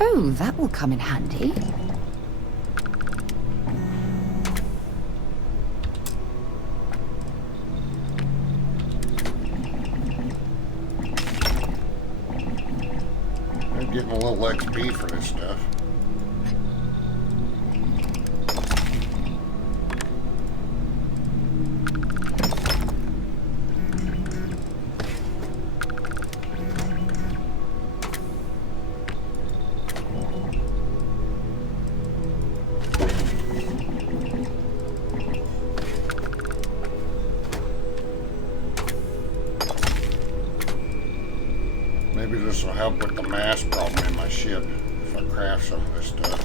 Oh, that will come in handy. I'm getting a little XP for this stuff. Maybe this will help with the mass problem in my ship if I craft some of this stuff.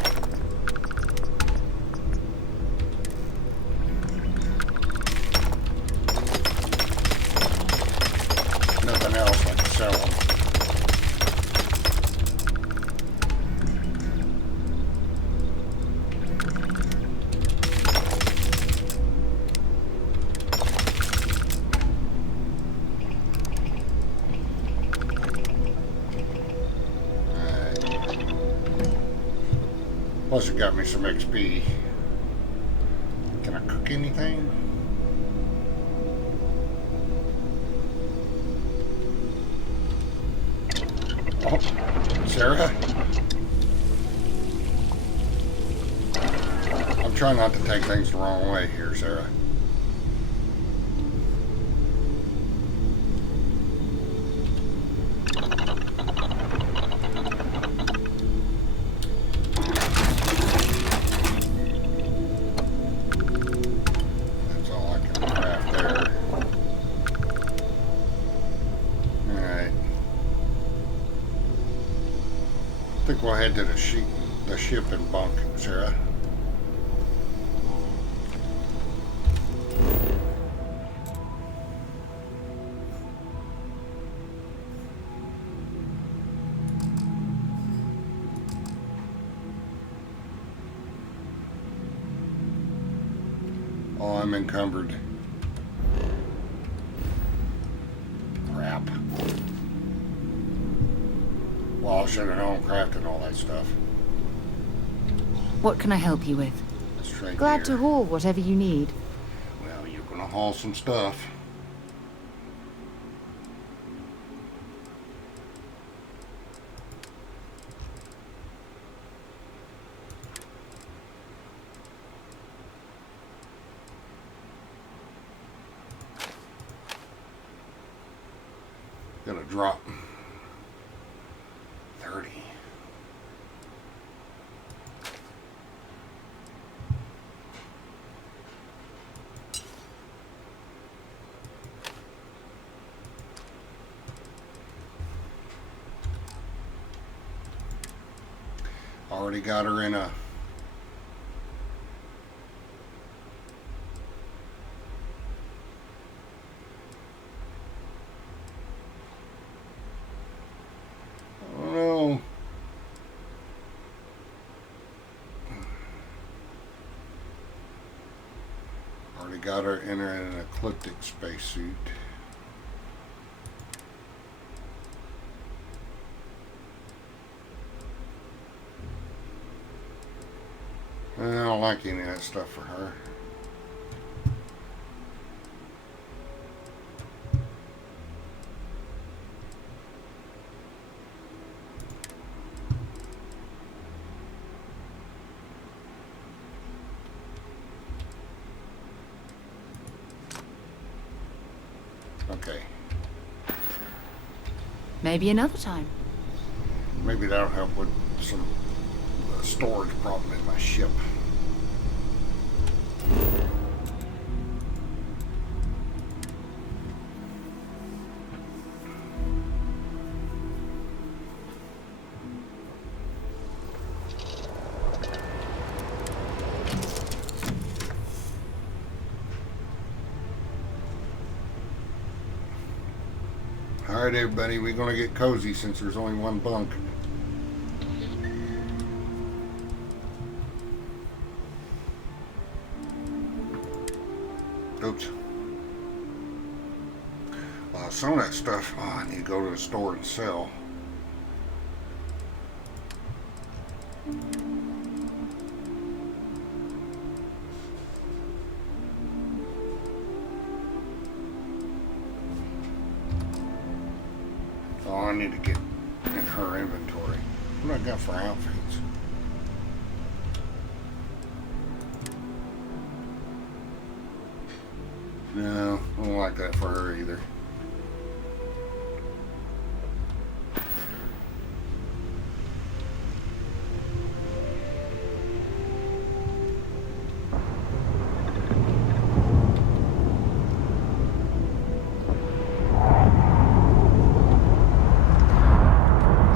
Nothing else, I can sell them. Plus it got me some XP. Can I cook anything? Oh, Sarah? I'm trying not to take things the wrong way here, Sarah. That's all I can craft there. Alright. I think we'll head to the ship and bunk, Sarah. Oh, I'm encumbered. Crap. Well, I should have known crafting all that stuff. What can I help you with? Straight Glad here. to haul whatever you need. Well, you're gonna haul some stuff. Gonna drop 30. Already got her in a got her in an ecliptic spacesuit. I don't like any of that stuff for her. Okay. Maybe another time. Maybe that'll help with some storage problem in my ship. Alright everybody, we're gonna get cozy since there's only one bunk. Oops. Some of that stuff, I need to go to the store and sell. Oh, I need to get in her inventory. What do I got for outfits? No, I don't like that for her either.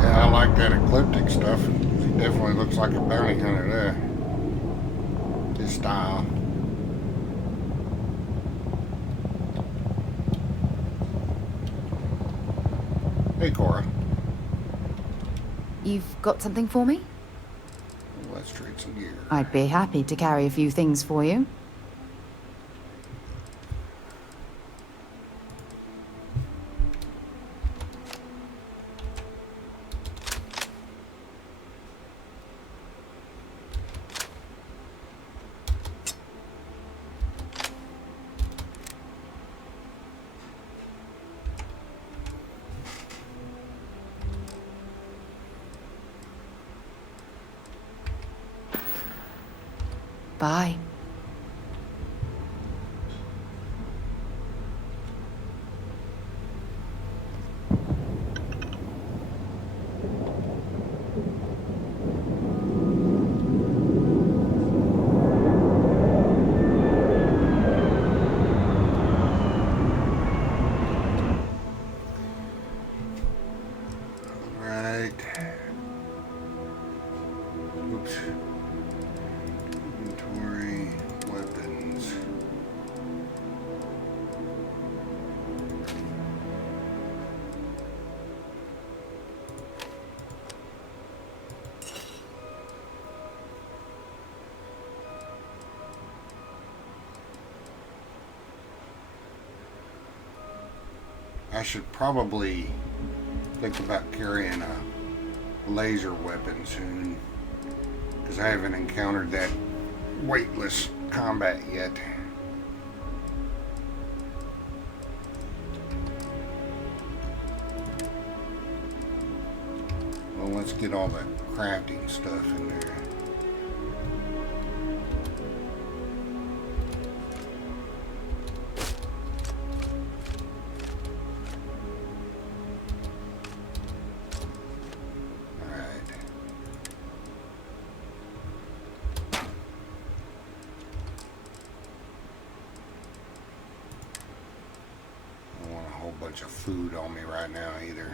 Yeah, I like that ecliptic stuff. He definitely looks like a bounty hunter there. His style. Hey, Cora. You've got something for me? Well, let's trade some gear. I'd be happy to carry a few things for you. Bye. Right. Oops. Inventory, weapons. I should probably think about carrying a laser weapon soon, because I haven't encountered that weightless combat yet. Well, let's get all the crafting stuff in there. Bunch of food on me right now either.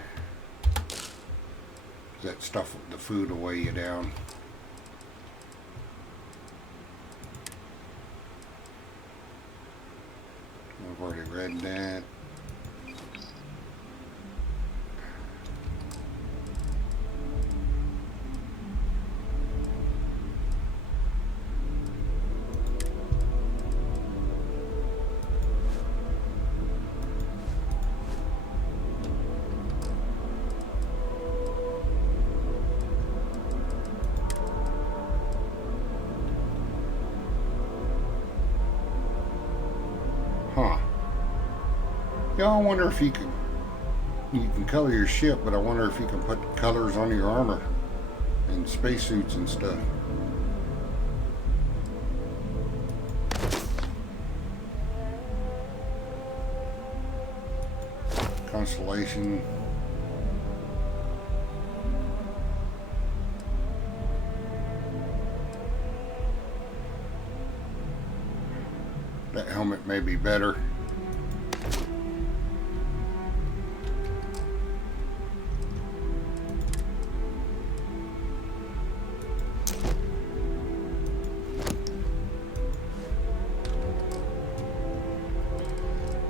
That stuff, the food will weigh you down. I've already read that. Huh. Yeah, I wonder if you can color your ship, but I wonder if you can put colors on your armor and spacesuits and stuff. Constellation. That helmet may be better.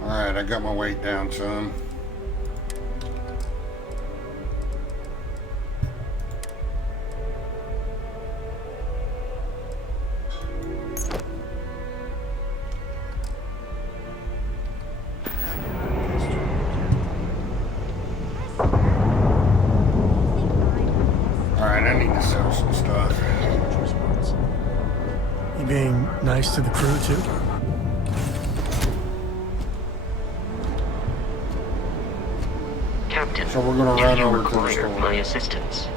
Alright, I got my weight down some. Being nice to the crew, too? Captain, so we're gonna run do you over to the require store. my assistance?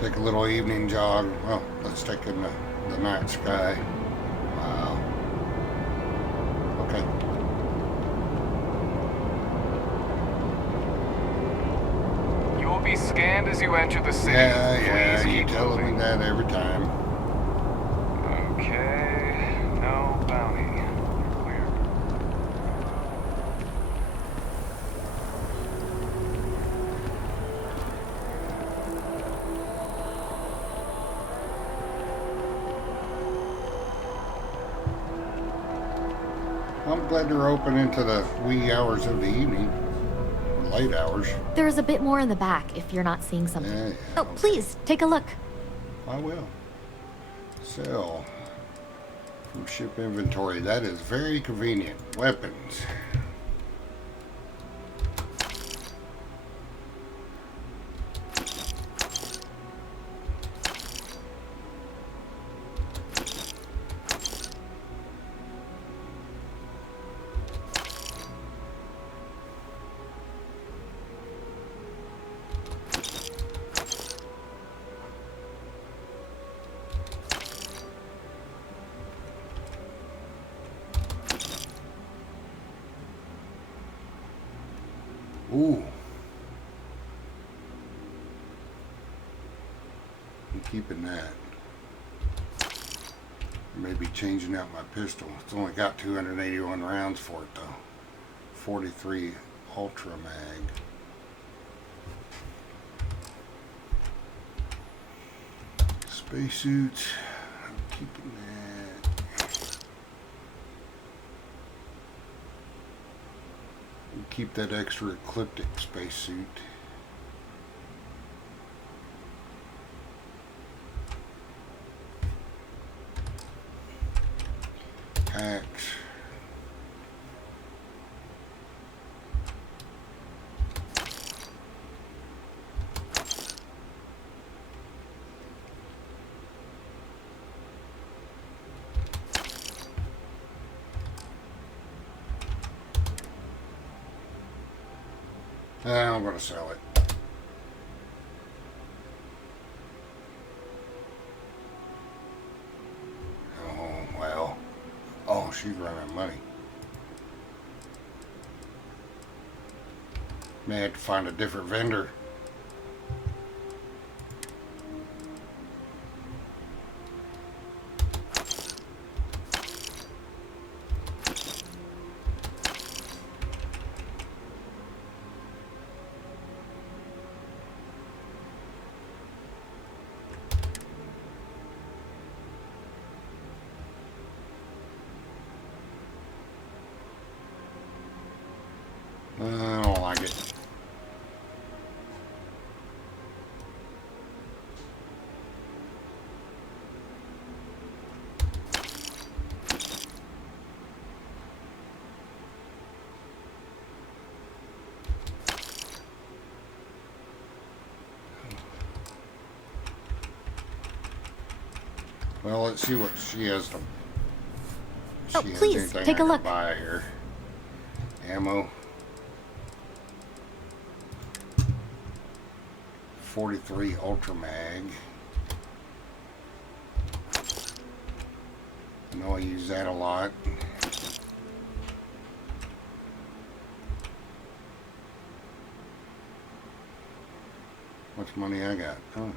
Take a little evening jog. Well, let's take in the night sky. Wow. Okay. You will be scanned as you enter the city. Yeah, Please you keep tell me moving. that every time. Okay, no bounty. Clear. I'm glad they're open into the wee hours of the evening. Late hours. There's a bit more in the back if you're not seeing something. Yeah, Oh, please, take a look. I will. Sell. From ship inventory. That is very convenient. Weapons. I'm keeping that. Maybe changing out my pistol. It's only got 281 rounds for it though. 43 Ultra Mag. Spacesuit. I'm keeping that. We'll keep that extra ecliptic spacesuit. Packs. I'm going to sell it. Oh, well. Oh, she's running out of money. May have to find a different vendor. I don't like it. Well, let's see what she has to. Oh, please, take a look. Buy here. Ammo. 43 Ultra Mag. I know I use that a lot. How much money I got? Oh.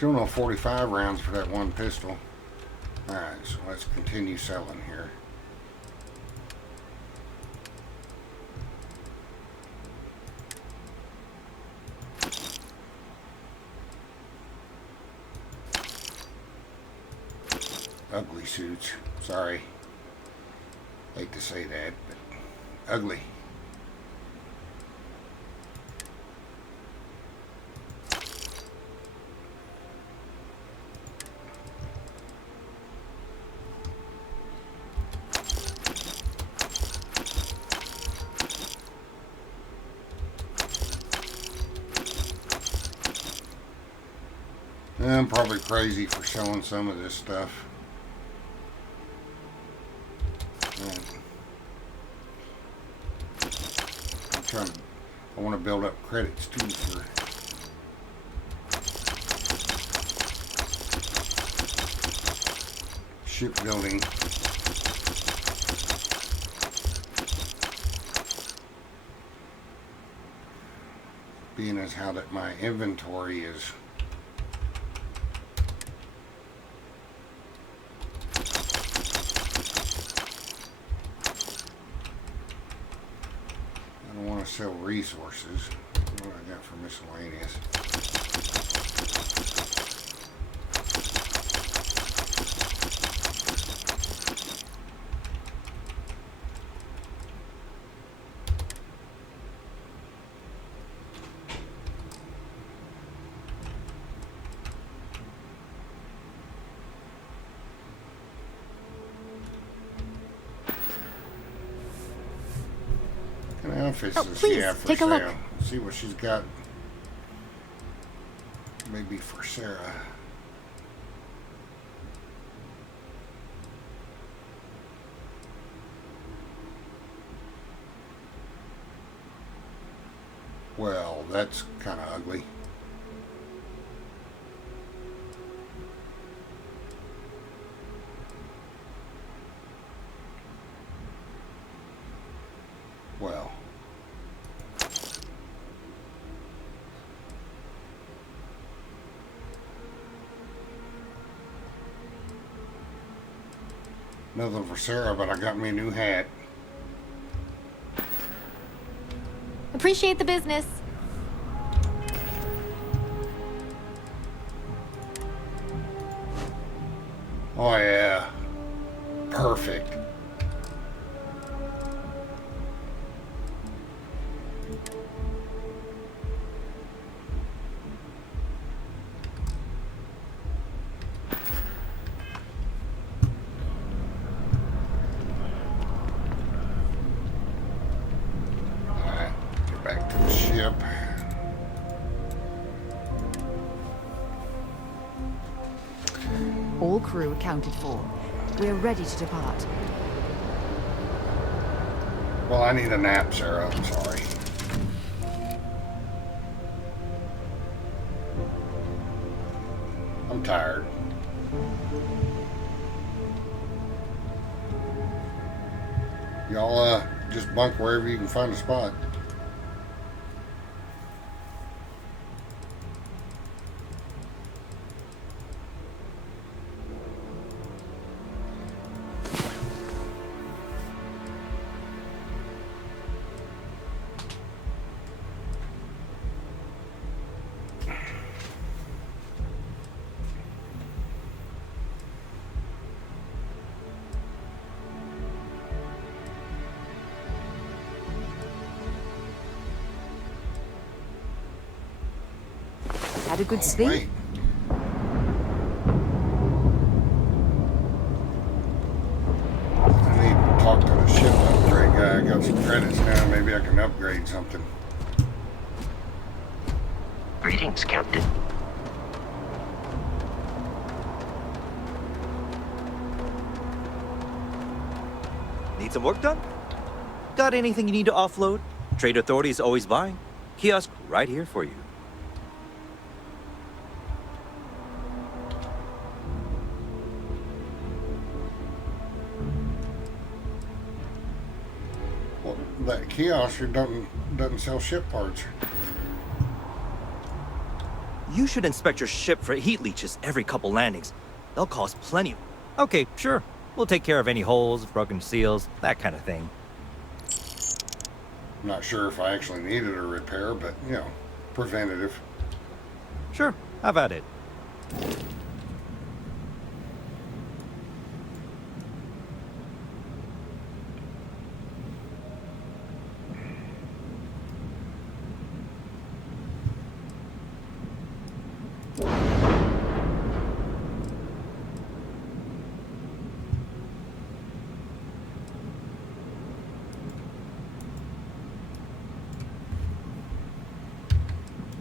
Still no 45 rounds for that one pistol. Alright, so let's continue selling here. Ugly suits. Sorry. Hate to say that, but ugly. I'm probably crazy for selling some of this stuff. I want to build up credits too for shipbuilding. Being as how that my inventory is sell resources. What do I got for miscellaneous? Outfits oh, please, for take sale. a look. See what she's got. Maybe for Sarah. Well, that's kind of ugly. Well. Nothing for Sarah, but I got me a new hat. Appreciate the business. Oh yeah. Perfect. Alright, get back to the ship. All crew accounted for. We're ready to depart. Well, I need a nap, Sarah. I'm sorry. I'm tired. Y'all, just bunk wherever you can find a spot. Had a good sleep? Wait. I need to talk to the ship upgrade guy. I got some credits now. Maybe I can upgrade something. Greetings, Captain. Need some work done? Got anything you need to offload? Trade Authority is always buying. Kiosk right here for you. Well, that kiosk doesn't sell ship parts. You should inspect your ship for heat leeches every couple landings. They'll cost plenty. Okay, sure. We'll take care of any holes, broken seals, that kind of thing. I'm not sure if I actually needed a repair, but, you know, preventative. Sure, have at it.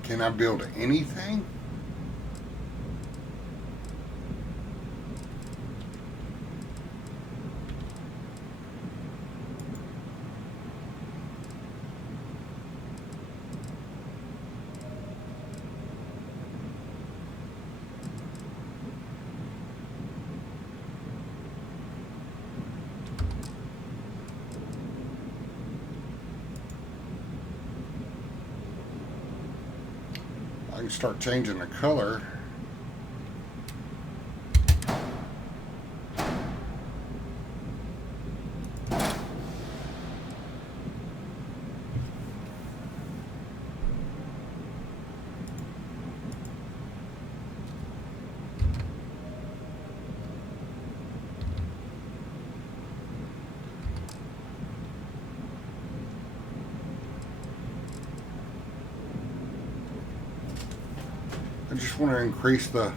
Can I build anything? I can start changing the color. I just want to increase the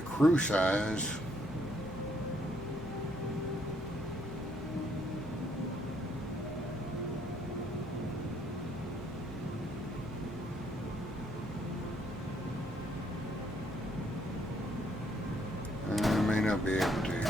crew size. might be able to.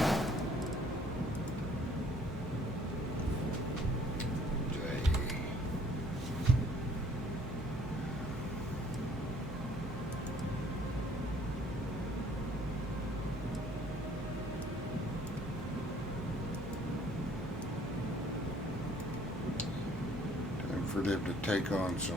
Time for them to take on some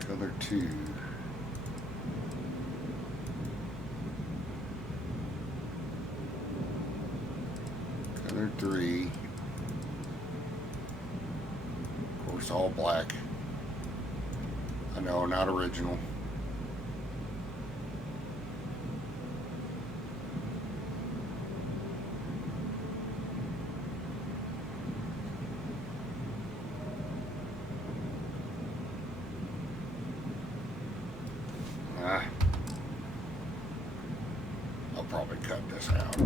color 2. Color 3. Of course, all black. I know, not original. I'll probably cut this out.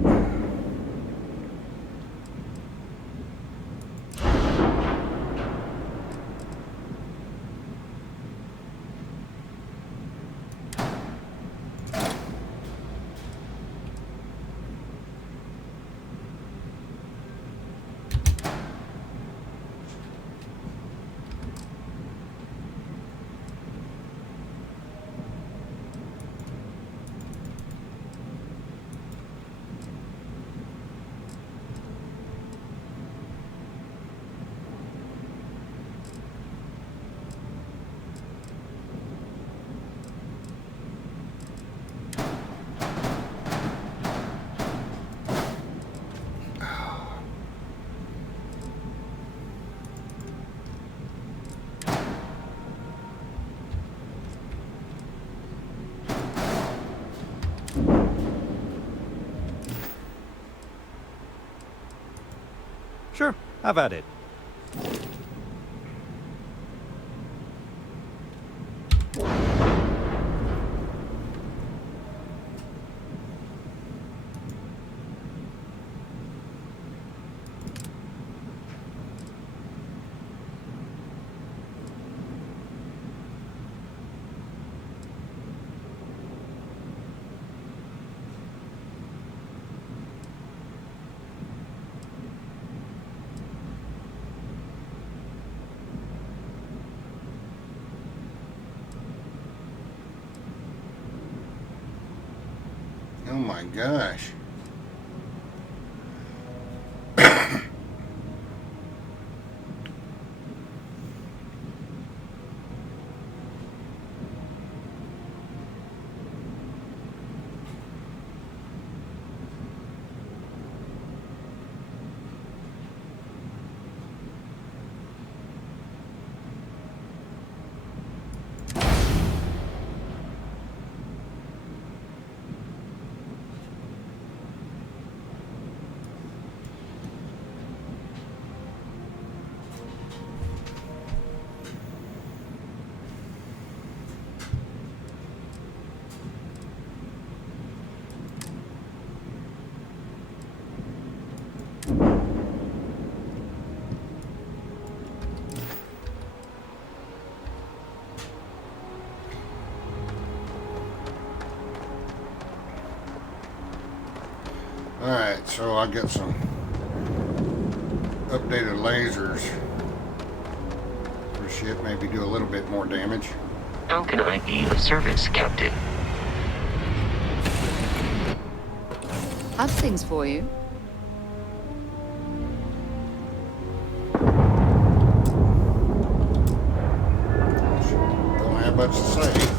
Sure, have at it. Oh my gosh. Alright, so I got some updated lasers for ship, maybe do a little bit more damage. How can I be of service, Captain? Have things for you. Don't have much to say.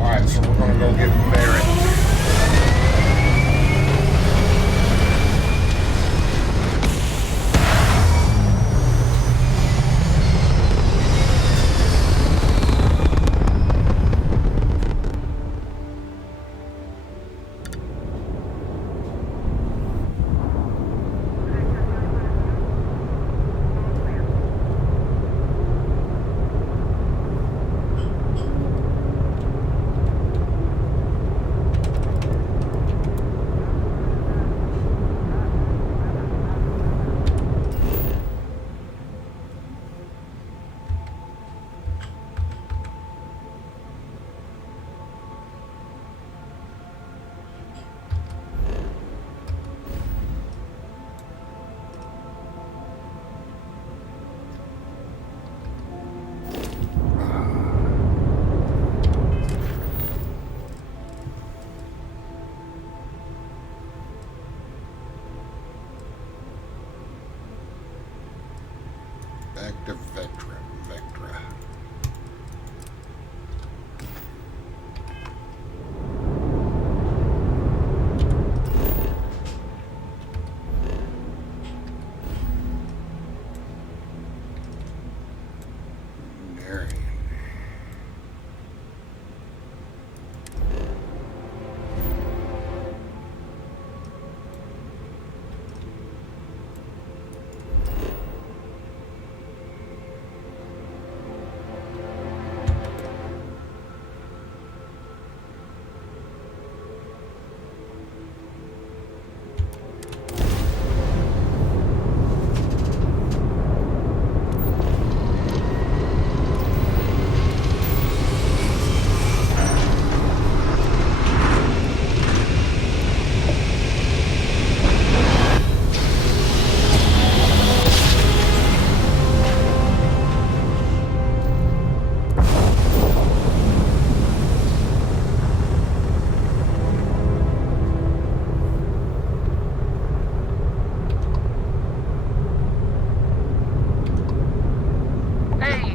Alright, so we're gonna go get Barrett. Active Vectra.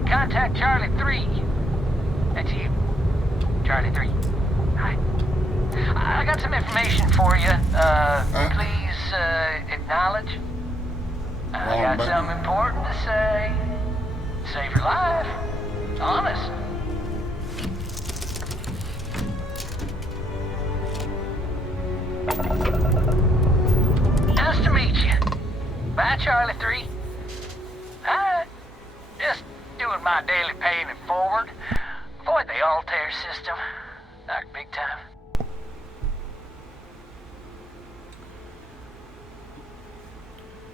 Contact Charlie 3. That's you. Charlie 3. Hi. I got some information for you. Please, acknowledge. I got something important to say. Save your life. Honest. Nice to meet you. Bye, Charlie 3. Hi. Just doing my daily paying it forward. Avoid the Altair system. Like big time.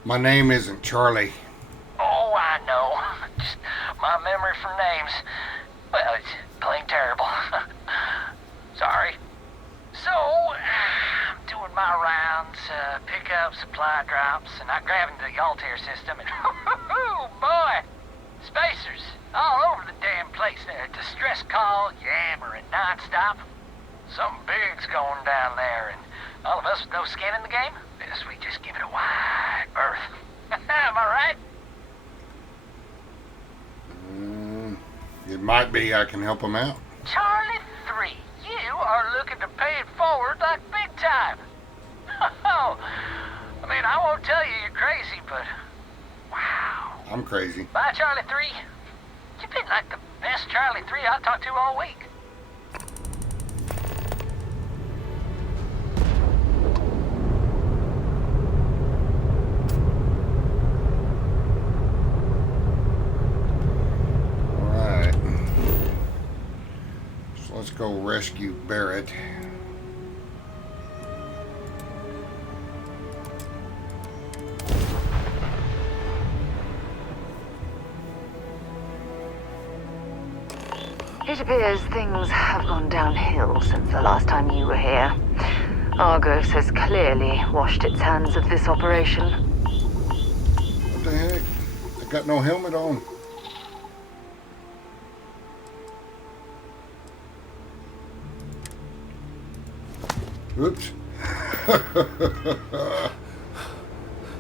My name isn't Charlie. Oh, I know. Just my memory for names. Well, it's plain terrible. Sorry. So, I'm doing my rounds, pick up supply drops, and I'm grabbing the Altair system, and oh boy! Spacers all over the damn place there. Distress call, yammering nonstop. Something big's going down there, and all of us with no skin in the game, yes, we just give it a wide berth. Am I right? It might be. I can help him out. Charlie 3, you are looking to pay it forward like big time. Oh, I mean, I won't tell you you're crazy, but wow. I'm crazy. Bye, Charlie 3. You've been like the best Charlie 3 I've talked to all week. Alright. So let's go rescue Barrett. It appears things have gone downhill since the last time you were here. Argos has clearly washed its hands of this operation. What the heck? I got no helmet on. Oops.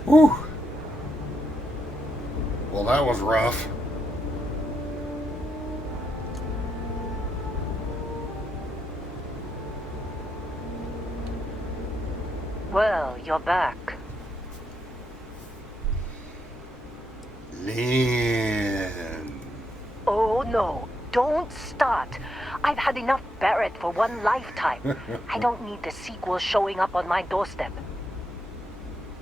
Whew. Well, that was rough. Well, you're back. Lynn. Oh, no. Don't start. I've had enough Barrett for one lifetime. I don't need the sequel showing up on my doorstep.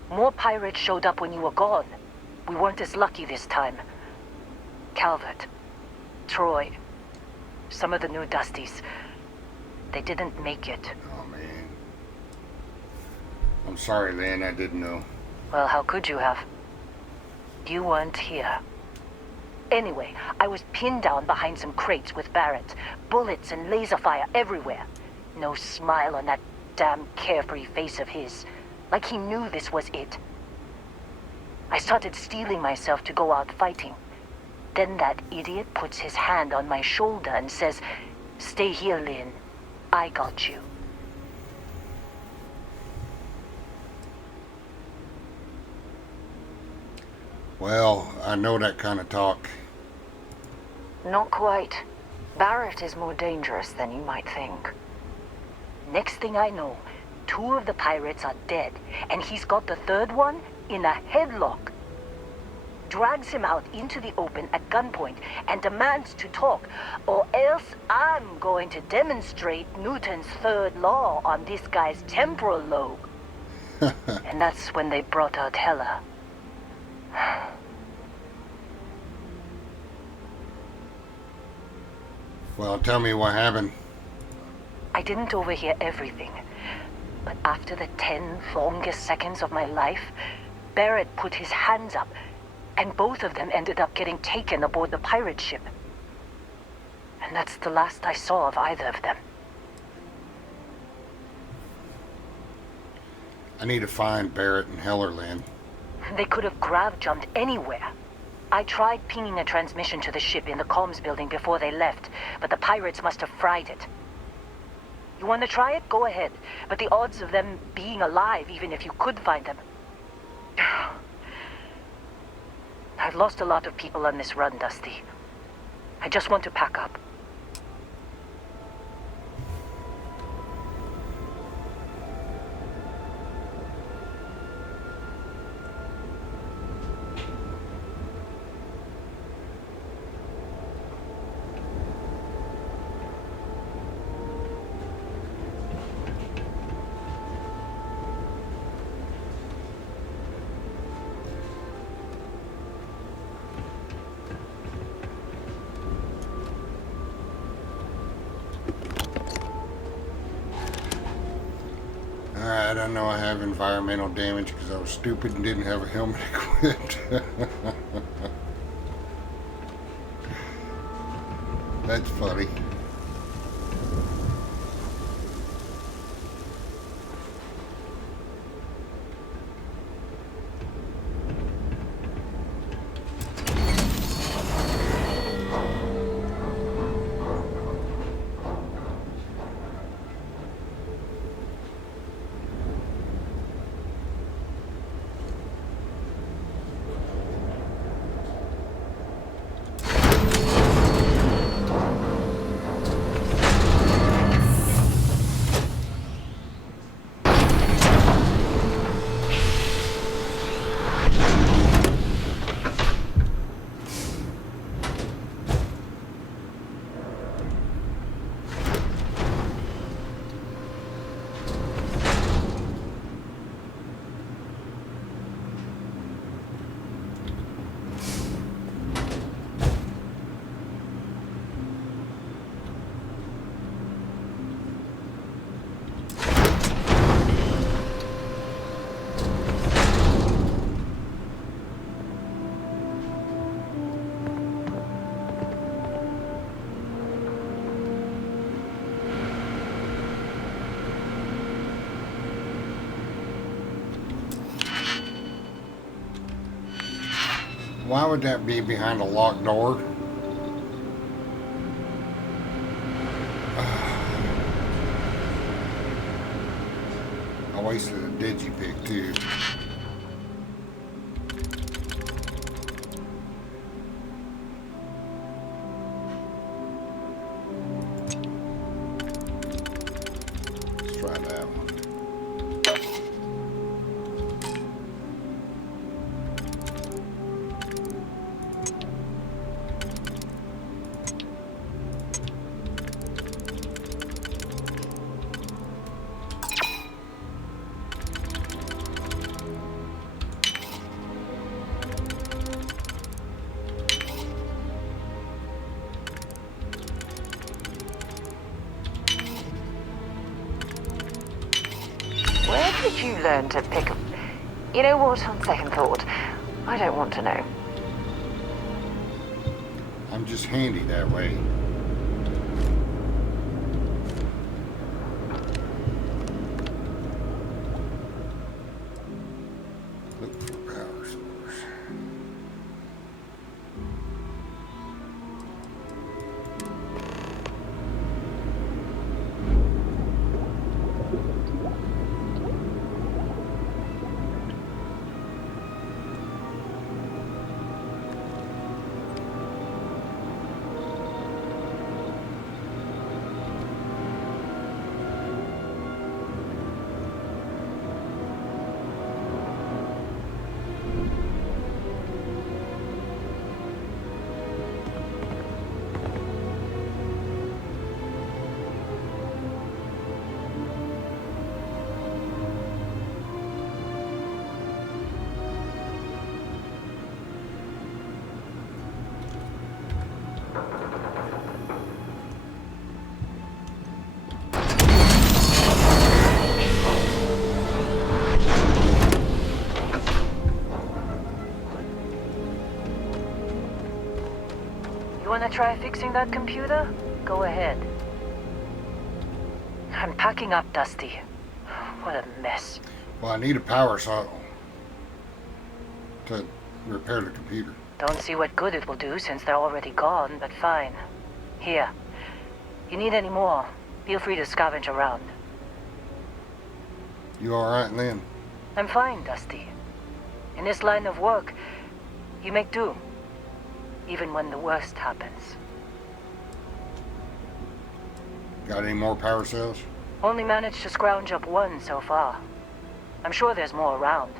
More pirates showed up when you were gone. We weren't as lucky this time. Calvert, Troy, some of the new Dusties. They didn't make it. Oh, man. I'm sorry, Lynn. I didn't know. Well, how could you have? You weren't here. Anyway, I was pinned down behind some crates with Barrett. Bullets and laser fire everywhere. No smile on that damn carefree face of his. Like he knew this was it. I started steeling myself to go out fighting. Then that idiot puts his hand on my shoulder and says, "Stay here, Lynn. I got you." Well, I know that kind of talk. Not quite. Barrett is more dangerous than you might think. Next thing I know, 2 of the pirates are dead, and he's got the 3rd one in a headlock. Drags him out into the open at gunpoint and demands to talk, or else I'm going to demonstrate Newton's 3rd law on this guy's temporal lobe. And that's when they brought out Hella. Well, tell me what happened. I didn't overhear everything, but after the 10 longest seconds of my life, Barrett put his hands up, and both of them ended up getting taken aboard the pirate ship. And that's the last I saw of either of them. I need to find Barrett and Hellerland. They could have grav-jumped anywhere. I tried pinging a transmission to the ship in the comms building before they left, but the pirates must have fried it. You want to try it? Go ahead. But the odds of them being alive, even if you could find them... I've lost a lot of people on this run, Dusty. I just want to pack up. Alright, I know I have environmental damage because I was stupid and didn't have a helmet equipped. That's funny. Why would that be behind a locked door? I wasted a digipick too. Let's try that one. Where did you learn to pick up? You know what, on second thought, I don't want to know. I'm just handy that way. Look for power source. Wanna try fixing that computer? Go ahead. I'm packing up, Dusty. What a mess. Well, I need a power saw to repair the computer. Don't see what good it will do since they're already gone, but fine. Here. You need any more? Feel free to scavenge around. You alright, Lynn? I'm fine, Dusty. In this line of work, you make do. Even when the worst happens. Got any more power cells? Only managed to scrounge up one so far. I'm sure there's more around.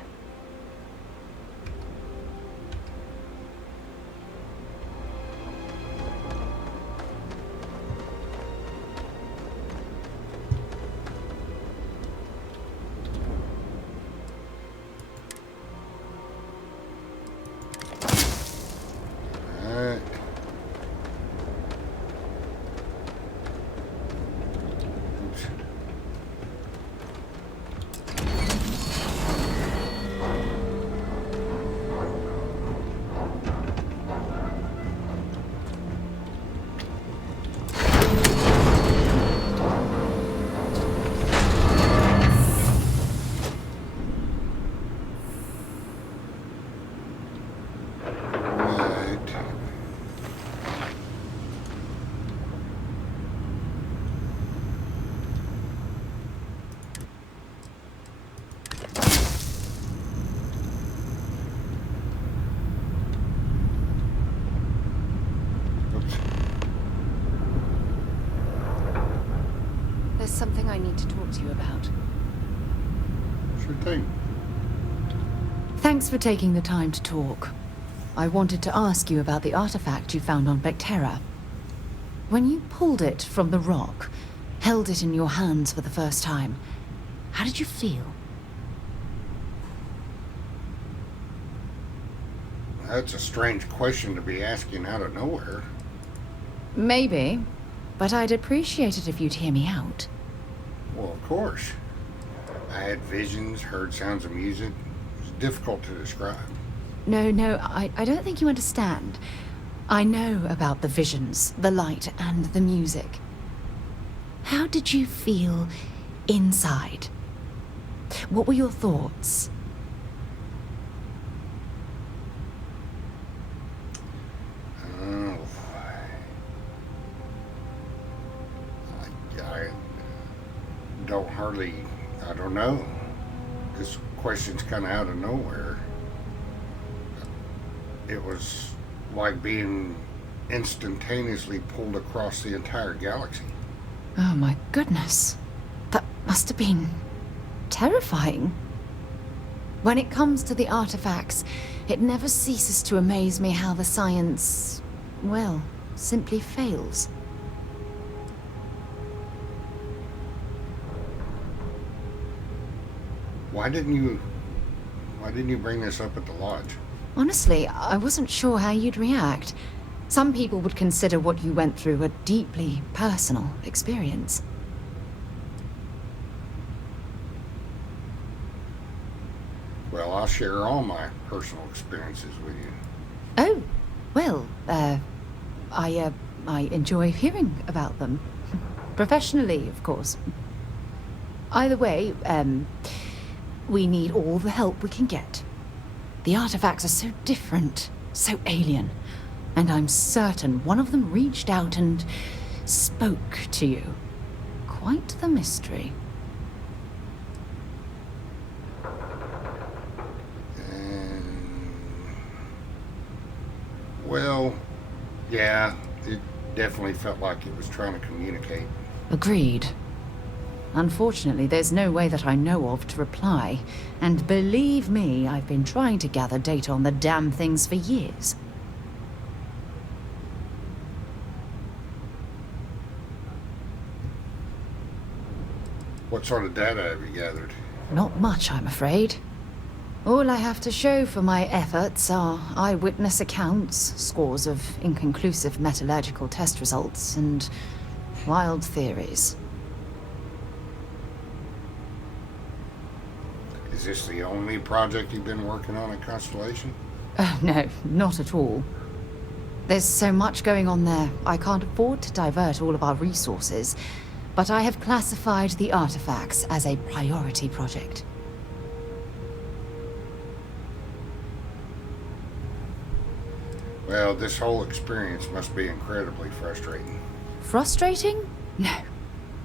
There's something I need to talk to you about. Sure thing. Thanks for taking the time to talk. I wanted to ask you about the artifact you found on Vectera. When you pulled it from the rock, held it in your hands for the first time, how did you feel? That's a strange question to be asking out of nowhere. Maybe, but I'd appreciate it if you'd hear me out. Well, of course. I had visions, heard sounds of music. It was difficult to describe. No, I don't think you understand. I know about the visions, the light, and the music. How did you feel inside? What were your thoughts? I don't know. This question's kind of out of nowhere. It was like being instantaneously pulled across the entire galaxy. Oh my goodness. That must have been terrifying. When it comes to the artifacts, it never ceases to amaze me how the science, well, simply fails. Why didn't you bring this up at the lodge? Honestly, I wasn't sure how you'd react. Some people would consider what you went through a deeply personal experience. Well, I'll share all my personal experiences with you. Oh, well, I enjoy hearing about them. Professionally, of course. Either way, we need all the help we can get. The artifacts are so different, so alien, and I'm certain one of them reached out and spoke to you. Quite the mystery. Well, yeah, it definitely felt like it was trying to communicate. Agreed. Unfortunately, there's no way that I know of to reply. And believe me, I've been trying to gather data on the damn things for years. What sort of data have you gathered? Not much, I'm afraid. All I have to show for my efforts are eyewitness accounts, scores of inconclusive metallurgical test results, and wild theories. Is this the only project you've been working on at Constellation? Oh, no, not at all. There's so much going on there, I can't afford to divert all of our resources, but I have classified the artifacts as a priority project. Well, this whole experience must be incredibly frustrating. Frustrating? No.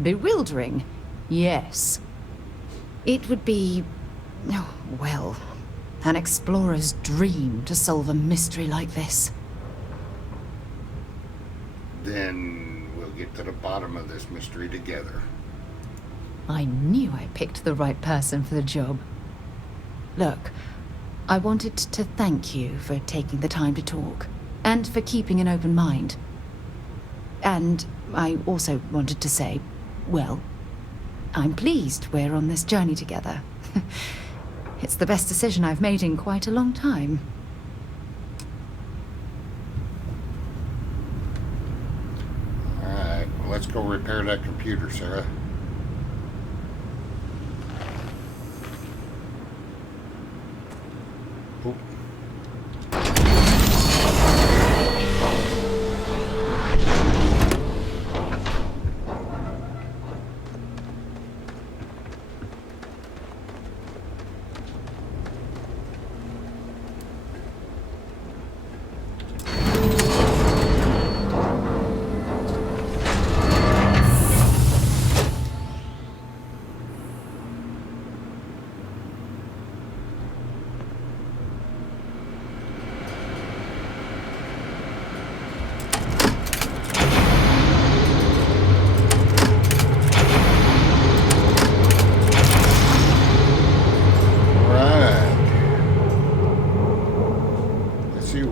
Bewildering? Yes. It would be, oh, well, an explorer's dream to solve a mystery like this. Then we'll get to the bottom of this mystery together. I knew I picked the right person for the job. Look, I wanted to thank you for taking the time to talk, and for keeping an open mind. And I also wanted to say, well, I'm pleased we're on this journey together. It's the best decision I've made in quite a long time. Alright, well, let's go repair that computer, Sarah. Oop.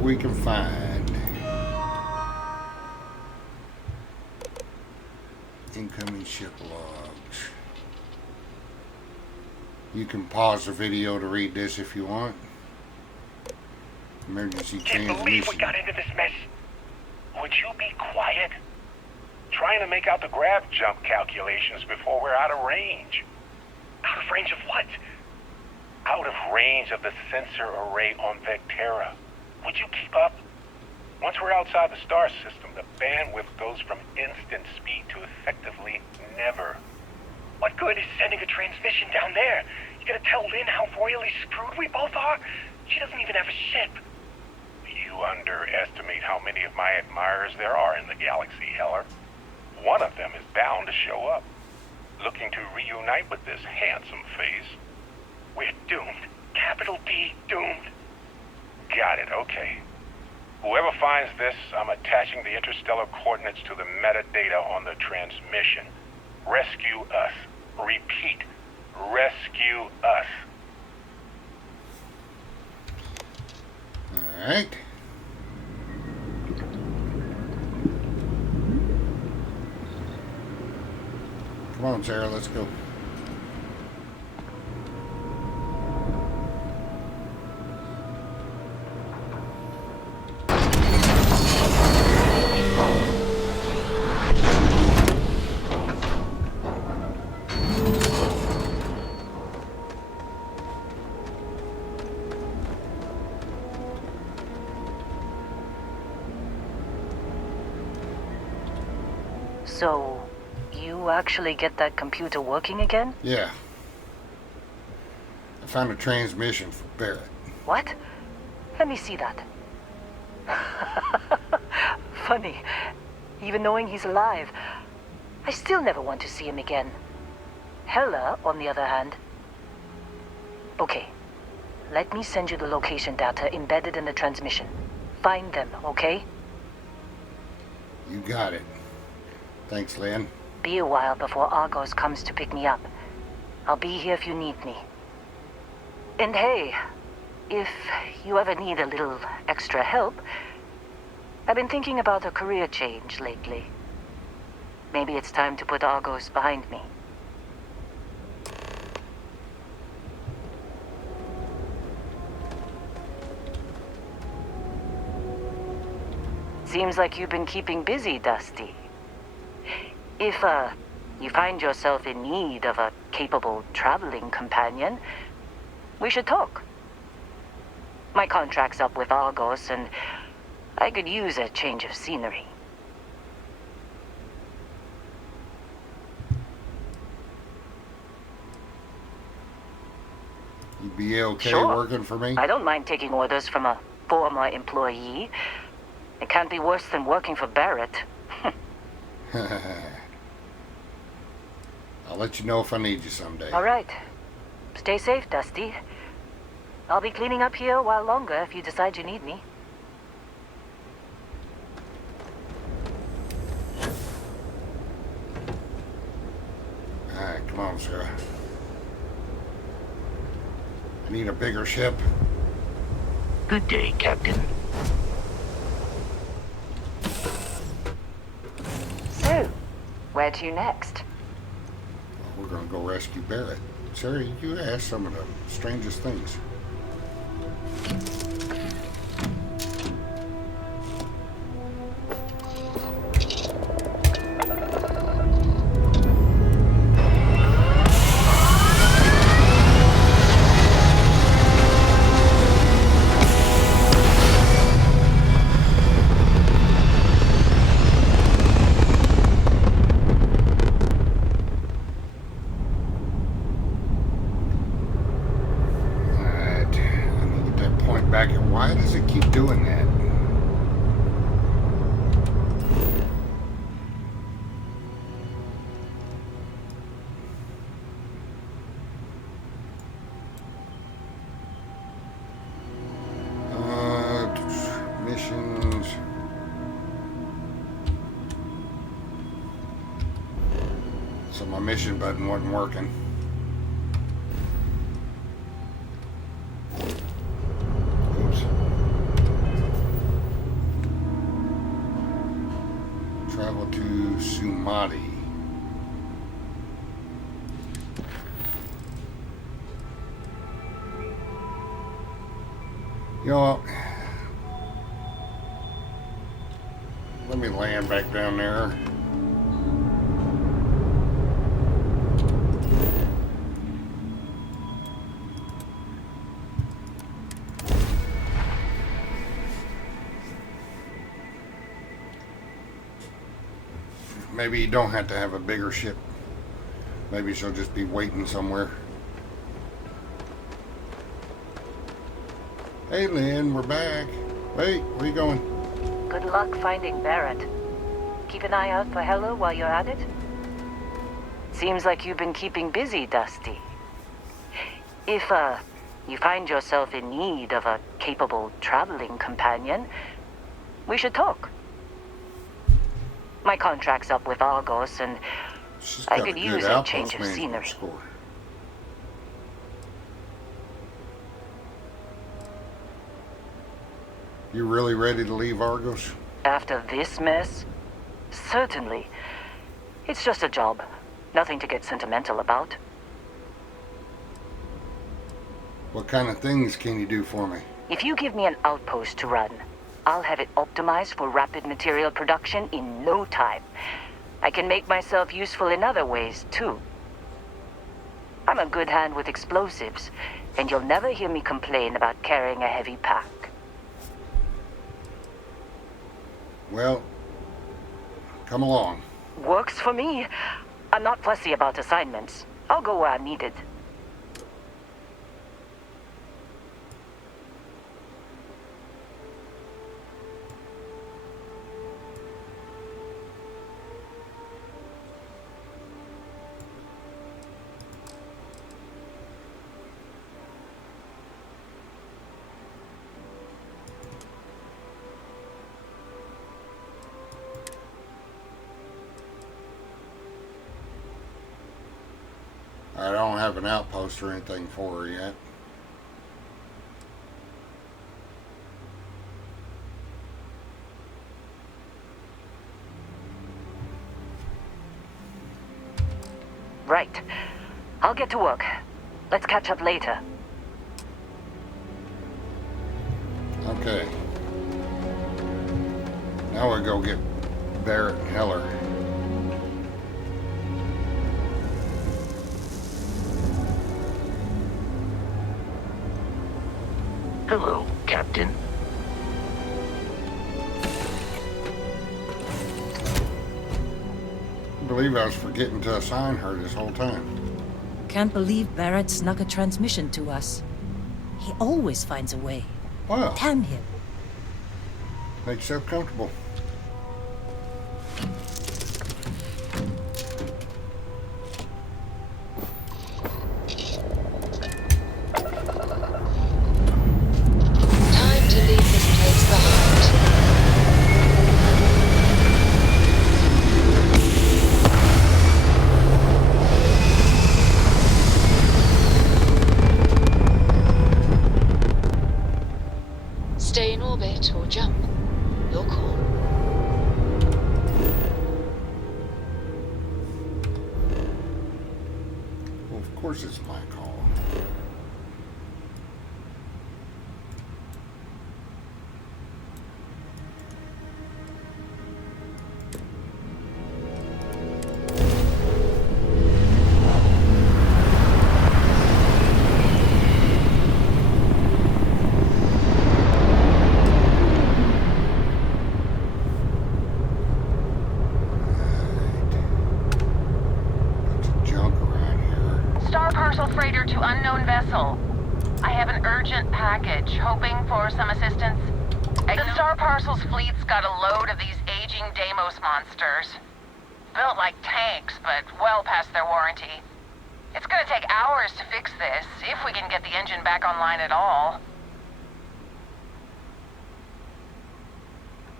We can find incoming ship logs. You can pause the video to read this if you want. Emergency Can't believe we got into this mess. Would you be quiet? Trying to make out the grav jump calculations before we're out of range. Out of range of what? Out of range of the sensor array on Vectera. Would you keep up? Once we're outside the star system, the bandwidth goes from instant speed to effectively never. What good is sending a transmission down there? You gonna tell Lynn how royally screwed we both are? She doesn't even have a ship. You underestimate how many of my admirers there are in the galaxy, Heller. One of them is bound to show up, looking to reunite with this handsome face. We're doomed. Capital D, doomed. Got it, okay. Whoever finds this, I'm attaching the interstellar coordinates to the metadata on the transmission. Rescue us. Repeat. Rescue us. Alright. Come on, Sarah, let's go. So, you actually get that computer working again? Yeah. I found a transmission for Barrett. What? Let me see that. Funny. Even knowing he's alive, I still never want to see him again. Hella, on the other hand. Okay. Let me send you the location data embedded in the transmission. Find them, okay? You got it. Thanks, Lynn. Be a while before Argos comes to pick me up. I'll be here if you need me. And hey, if you ever need a little extra help, I've been thinking about a career change lately. Maybe it's time to put Argos behind me. Seems like you've been keeping busy, Dusty. If, you find yourself in need of a capable traveling companion, we should talk. My contract's up with Argos, and I could use a change of scenery. You be okay Sure. working for me? I don't mind taking orders from a former employee. It can't be worse than working for Barrett. I'll let you know if I need you someday. All right. Stay safe, Dusty. I'll be cleaning up here a while longer if you decide you need me. Alright, come on, Sarah. I need a bigger ship. Good day, Captain. So, where to next? Well, we're gonna go rescue Barrett. Sarah, you asked some of the strangest things. Why does it keep doing that? Missions. So my mission button wasn't working. Travel to Sumati. You know, let me land back down there. Maybe you don't have to have a bigger ship. Maybe she'll just be waiting somewhere. Hey Lynn, we're back. Wait, where are you going? Good luck finding Barrett. Keep an eye out for Heller while you're at it. Seems like you've been keeping busy, Dusty. If, you find yourself in need of a capable traveling companion, we should talk. My contract's up with Argos, and I could use a change of scenery. You really ready to leave Argos? After this mess? Certainly. It's just a job. Nothing to get sentimental about. What kind of things can you do for me? If you give me an outpost to run, I'll have it optimized for rapid material production in no time. I can make myself useful in other ways, too. I'm a good hand with explosives, and you'll never hear me complain about carrying a heavy pack. Well, come along. Works for me. I'm not fussy about assignments. I'll go where I'm needed. I don't have an outpost or anything for her yet. Right. I'll get to work. Let's catch up later. Okay. Now we go get Barrett and Heller. Hello, Captain. believe I was forgetting to assign her this whole time. Can't believe Barrett snuck a transmission to us. He always finds a way. Wow. Damn him. Make yourself comfortable. Time to leave this place behind. Stay in orbit or jump. Your call. Well, of course it's my call. Star parcel freighter to unknown vessel. I have an urgent package, hoping for some assistance. The Star Parcel's fleet's got a load of these aging Deimos monsters. Built like tanks, but well past their warranty. It's gonna take hours to fix this, if we can get the engine back online at all.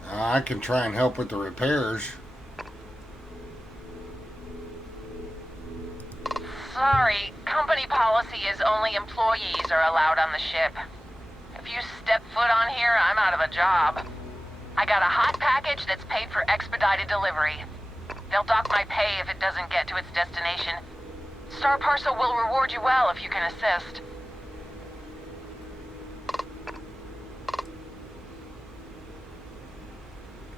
I can try and help with the repairs. Sorry, company policy is only employees are allowed on the ship. If you step foot on here, I'm out of a job. I got a hot package that's paid for expedited delivery. They'll dock my pay if it doesn't get to its destination. Star Parcel will reward you well if you can assist.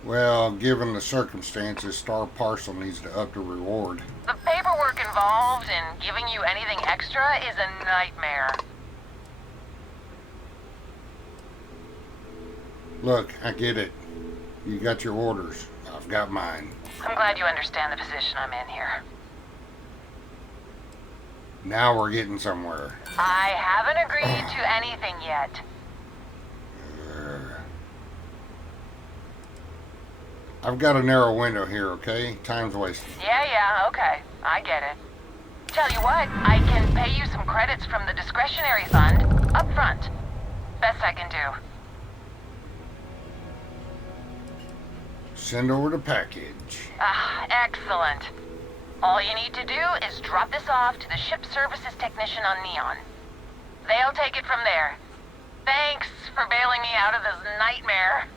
Well, given the circumstances, Star Parcel needs to up the reward. The paperwork involved in giving you anything extra is a nightmare. Look, I get it. You got your orders. I've got mine. I'm glad you understand the position I'm in here. Now we're getting somewhere. I haven't agreed to anything yet. I've got a narrow window here, okay? Time's wasted. Yeah, okay. I get it. Tell you what, I can pay you some credits from the discretionary fund up front. Best I can do. Send over the package. Ah, excellent. All you need to do is drop this off to the ship services technician on Neon. They'll take it from there. Thanks for bailing me out of this nightmare.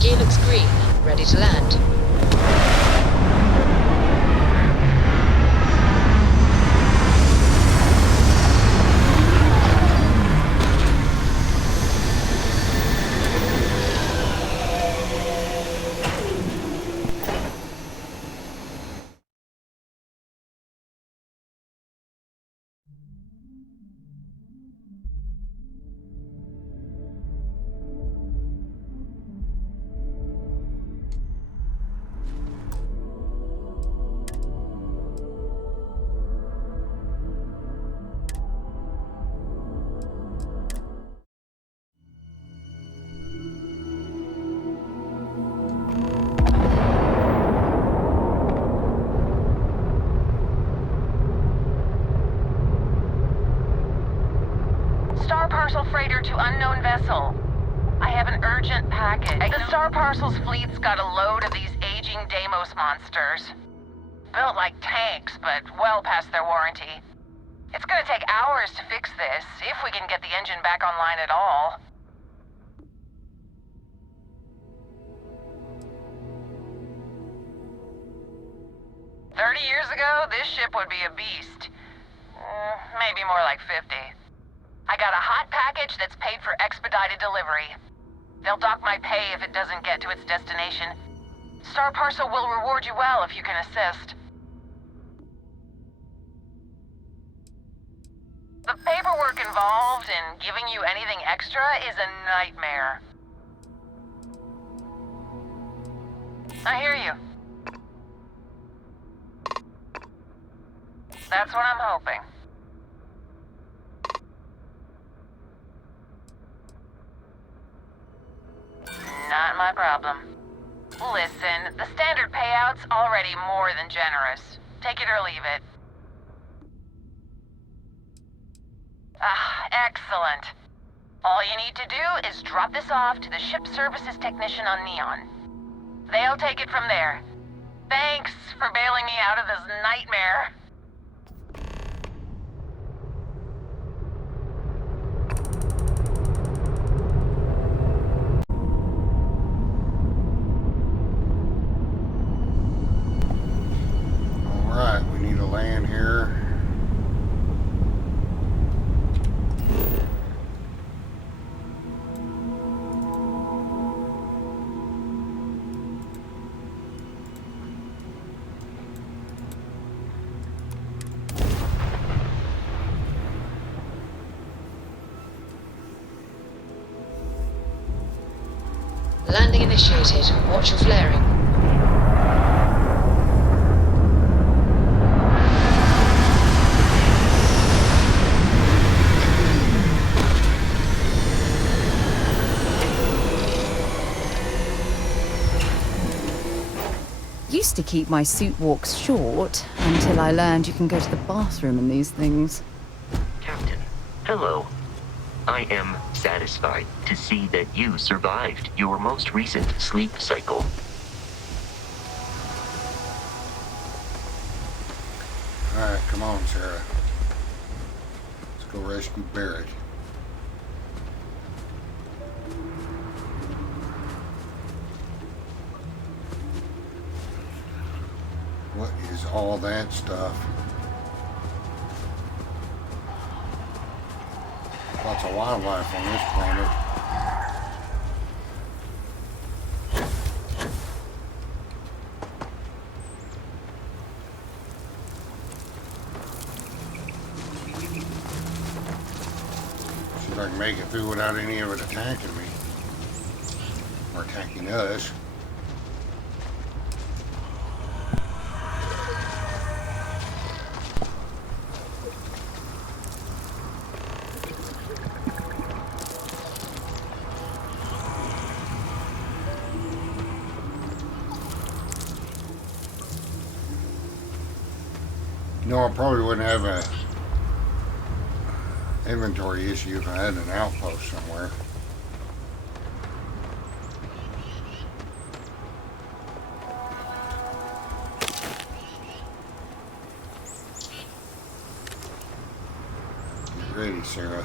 Gear looks green, ready to land. Star Parcel freighter to unknown vessel. I have an urgent package. The Star Parcel's fleet's got a load of these aging Deimos monsters. Built like tanks, but well past their warranty. It's gonna take hours to fix this, if we can get the engine back online at all. 30 years ago, this ship would be a beast. Maybe more like 50. I got a hot package that's paid for expedited delivery. They'll dock my pay if it doesn't get to its destination. Star Parcel will reward you well if you can assist. The paperwork involved in giving you anything extra is a nightmare. I hear you. That's what I'm hoping. Not my problem. Listen, the standard payout's already more than generous. Take it or leave it. Excellent. All you need to do is drop this off to the ship services technician on Neon. They'll take it from there. Thanks for bailing me out of this nightmare. Alright, we need to land here. Landing initiated. Watch your flaring. Used to keep my suit walks short until I learned you can go to the bathroom in these things. Captain, hello. I am satisfied to see that you survived your most recent sleep cycle. Alright, come on, Sarah. Let's go rescue Barrett. What is all that stuff? Lots of wildlife on this planet. See if I can make it through without any of it attacking me. Or attacking us. No, I probably wouldn't have a inventory issue if I had an outpost somewhere. Get ready, Sarah.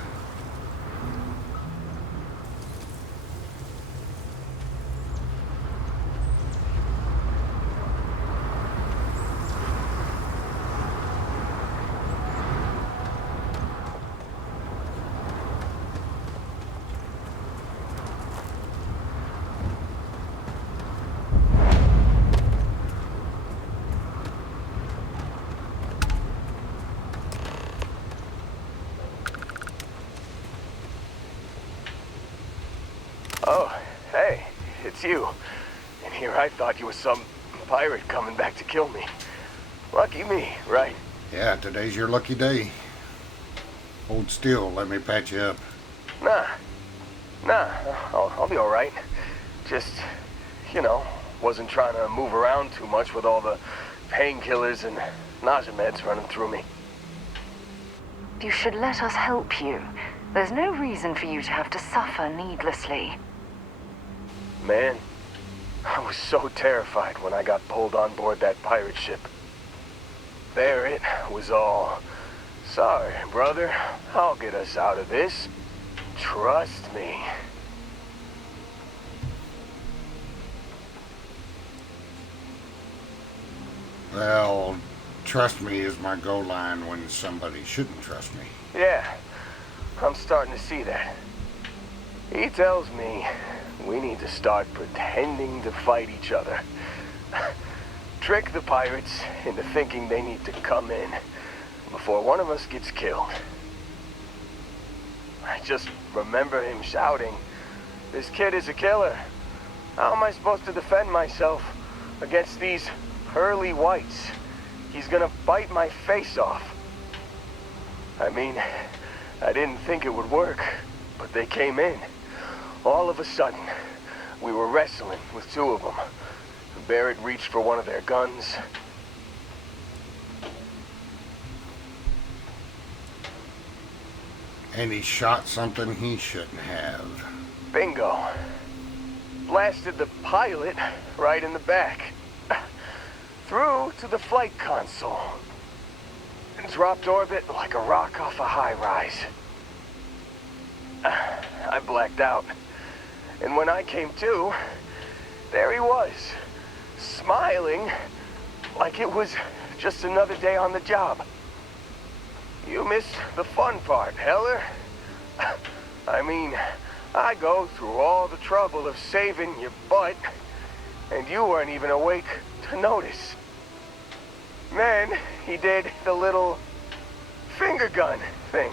Oh, hey, it's you. And here I thought you were some pirate coming back to kill me. Lucky me, right? Yeah, today's your lucky day. Hold still, let me patch you up. Nah, I'll be alright. Just, wasn't trying to move around too much with all the painkillers and nausea meds running through me. You should let us help you. There's no reason for you to have to suffer needlessly. Man, I was so terrified when I got pulled on board that pirate ship. There it was all. Sorry, brother. I'll get us out of this. Trust me. Well, trust me is my goal line when somebody shouldn't trust me. Yeah, I'm starting to see that. He tells me we need to start pretending to fight each other. Trick the pirates into thinking they need to come in before one of us gets killed. I just remember him shouting, "This kid is a killer. How am I supposed to defend myself against these pearly whites? He's gonna bite my face off." I mean, I didn't think it would work, but they came in. All of a sudden, we were wrestling with two of them. Barrett reached for one of their guns. And he shot something he shouldn't have. Bingo. Blasted the pilot right in the back. Through to the flight console. And dropped orbit like a rock off a high-rise. I blacked out. And when I came to, there he was. Smiling like it was just another day on the job. You missed the fun part, Heller. I mean, I go through all the trouble of saving your butt, and you weren't even awake to notice. Then he did the little finger gun thing.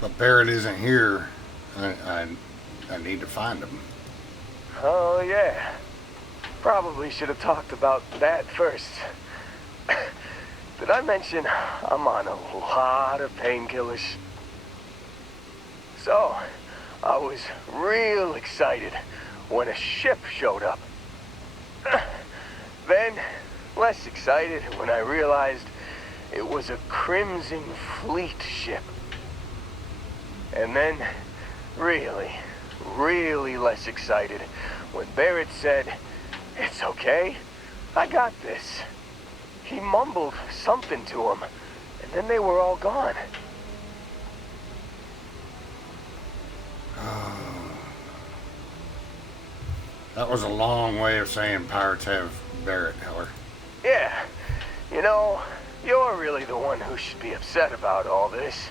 But Barrett isn't here. I need to find him. Oh, yeah. Probably should have talked about that first. Did I mention I'm on a lot of painkillers? So, I was real excited when a ship showed up. Then, less excited when I realized it was a Crimson Fleet ship. And then, really less excited when Barrett said, "It's okay, I got this." He mumbled something to him, and then they were all gone. That was a long way of saying pirates have Barrett, Heller. Yeah, you know, you're really the one who should be upset about all this.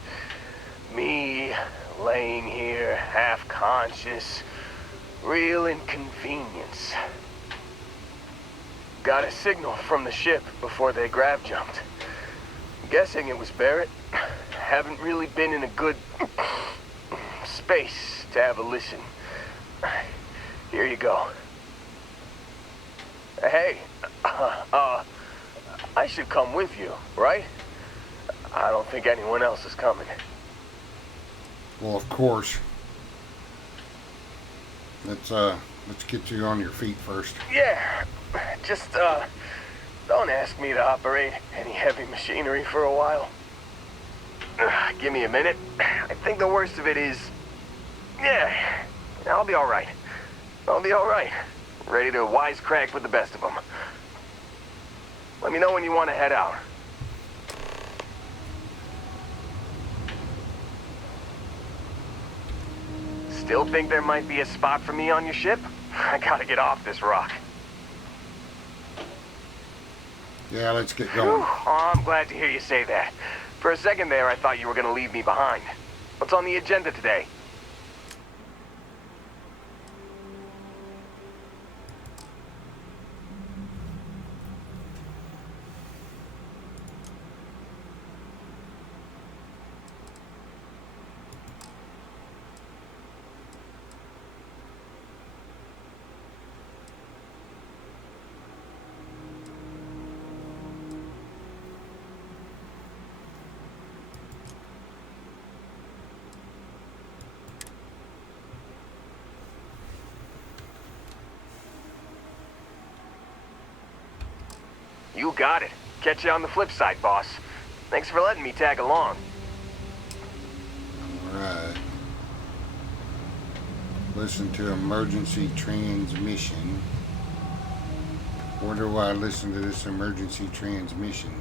Me, laying here, half-conscious, real inconvenience. Got a signal from the ship before they grav jumped. Guessing it was Barrett. Haven't really been in a good space to have a listen. Here you go. Hey, I should come with you, right? I don't think anyone else is coming. Well, of course. Let's get you on your feet first. Yeah, just, don't ask me to operate any heavy machinery for a while. Give me a minute. I think the worst of it is... Yeah, I'll be alright. I'll be alright. Ready to wisecrack with the best of them. Let me know when you want to head out. Still think there might be a spot for me on your ship? I gotta get off this rock. Yeah, let's get going. Oh, I'm glad to hear you say that. For a second there, I thought you were gonna leave me behind. What's on the agenda today? You got it. Catch you on the flip side, boss. Thanks for letting me tag along. Alright. Listen to emergency transmission. Where do I listen to this emergency transmission?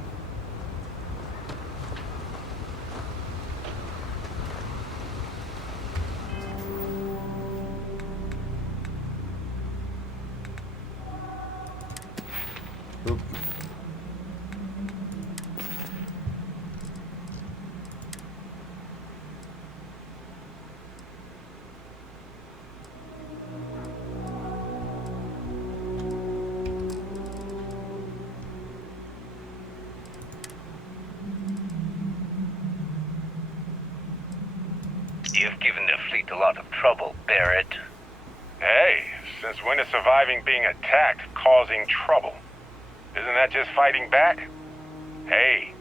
You've given the fleet a lot of trouble, Barrett. Hey, since when is surviving being attacked causing trouble? Isn't that just fighting back? Hey,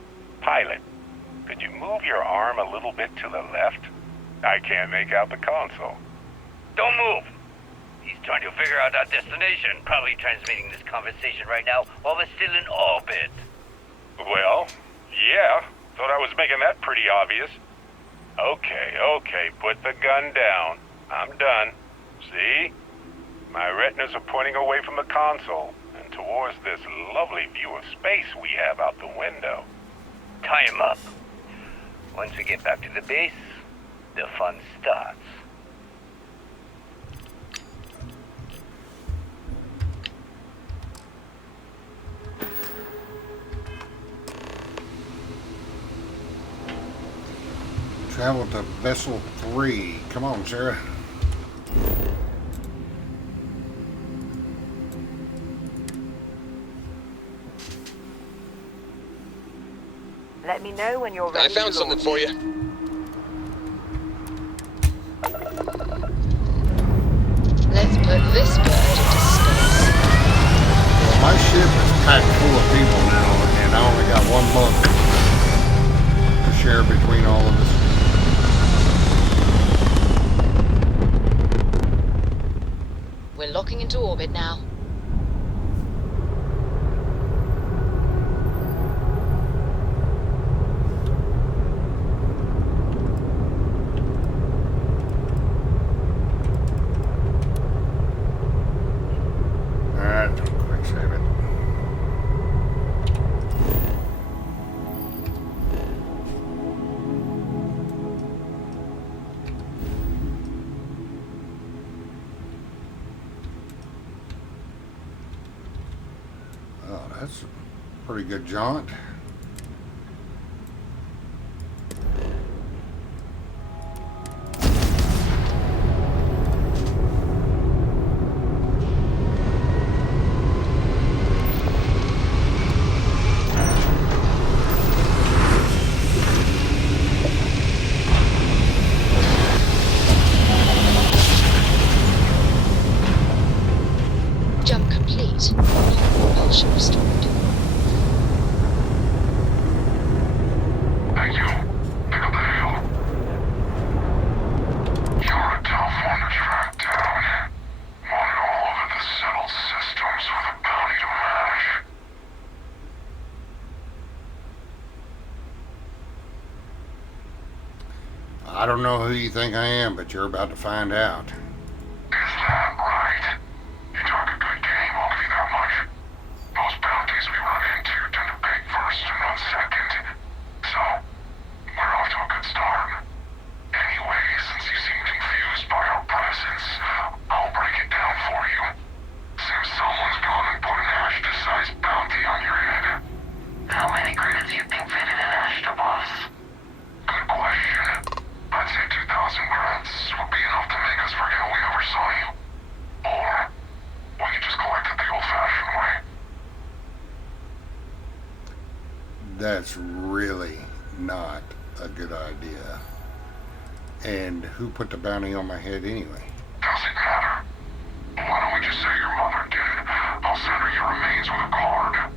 pilot, could you move your arm a little bit to the left? I can't make out the console. Don't move! He's trying to figure out our destination. Probably transmitting this conversation right now while we're still in orbit. Well, yeah. Thought I was making that pretty obvious. Okay, put the gun down. I'm done. See? My retinas are pointing away from the console and towards this lovely view of space we have out the window. Tie him up. Once we get back to the base, the fun starts. Travel to Vessel 3. Come on, Sarah. Let me know when you're ready. I found something for you. Let's put this bird into space. Well, my ship is packed full of people now, and I only got one month to share between all of us. We're locking into orbit now. Alright, quick save it. Oh, that's a pretty good jaunt. Jump complete. Propulsion restored. Thank you. Pick up the hill. You're a tough one to track down. Wanted all over the settled systems with a bounty to match. I don't know who you think I am, but you're about to find out. Is that right? You talk a good game, I'll give you that much. Most bounties we run into tend to beg first and run second. So, we're off to a good start. Anyway, since you seem confused by our presence, I'll break it down for you. Seems someone's gone and put an Ashta-sized bounty on your head. How many credits do you think fitted in Ashta, boss? Good question. I'd say 2,000 credits would be enough to make us forget we ever saw you. Or, we could just collect it the old-fashioned way. That's really not a good idea. And who put the bounty on my head anyway? Doesn't matter. Why don't we just say your mother did it? I'll send her your remains with a card.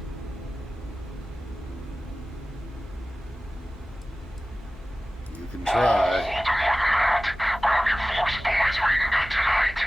You can try. We'll do more than that. Grab your force boys, we're eating good tonight.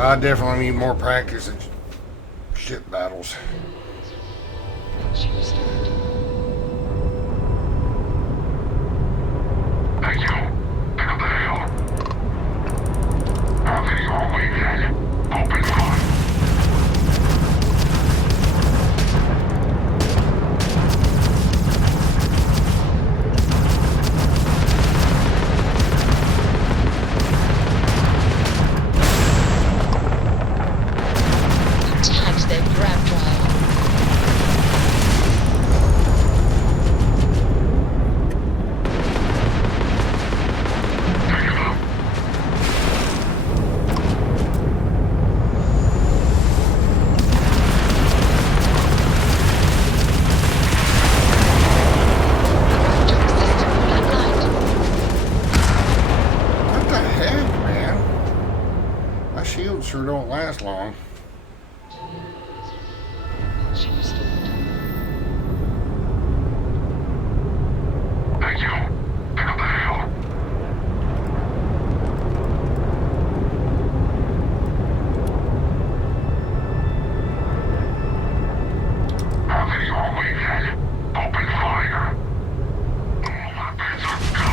Well, I definitely need more practice at ship battles. Thank you. Pick up the hill. How can you all wait then? Open fire. Tagged their grab drive. What the heck, man? My shields sure don't last long. Thank you. Pick up the hill. How can you all wait then? Open fire. All weapons are go.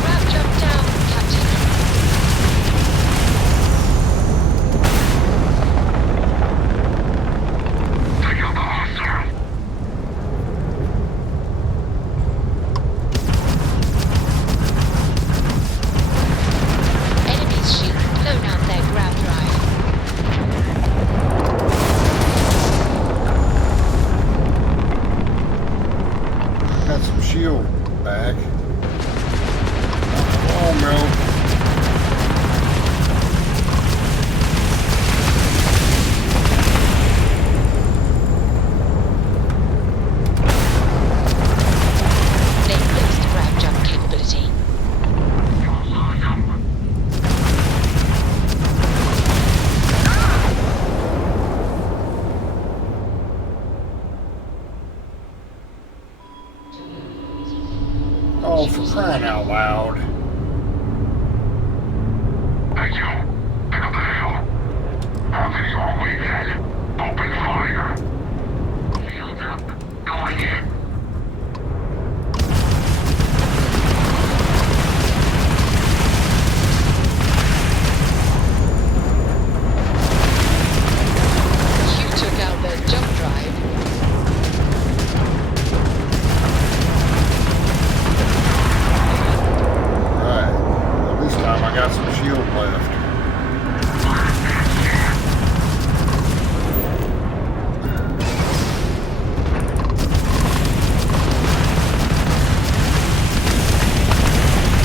Grab jump down, Captain. Take out the hostile. Enemy's ship blown out their grab drive. Got some shield back. Oh no. They lost grab jump capability. Oh, for crying out loud. Thank you. Pick up the hill. How can you all wait then? Open fire. Shields up. Going in. You took out their jump drive. Right. Well, this time I got some shield left.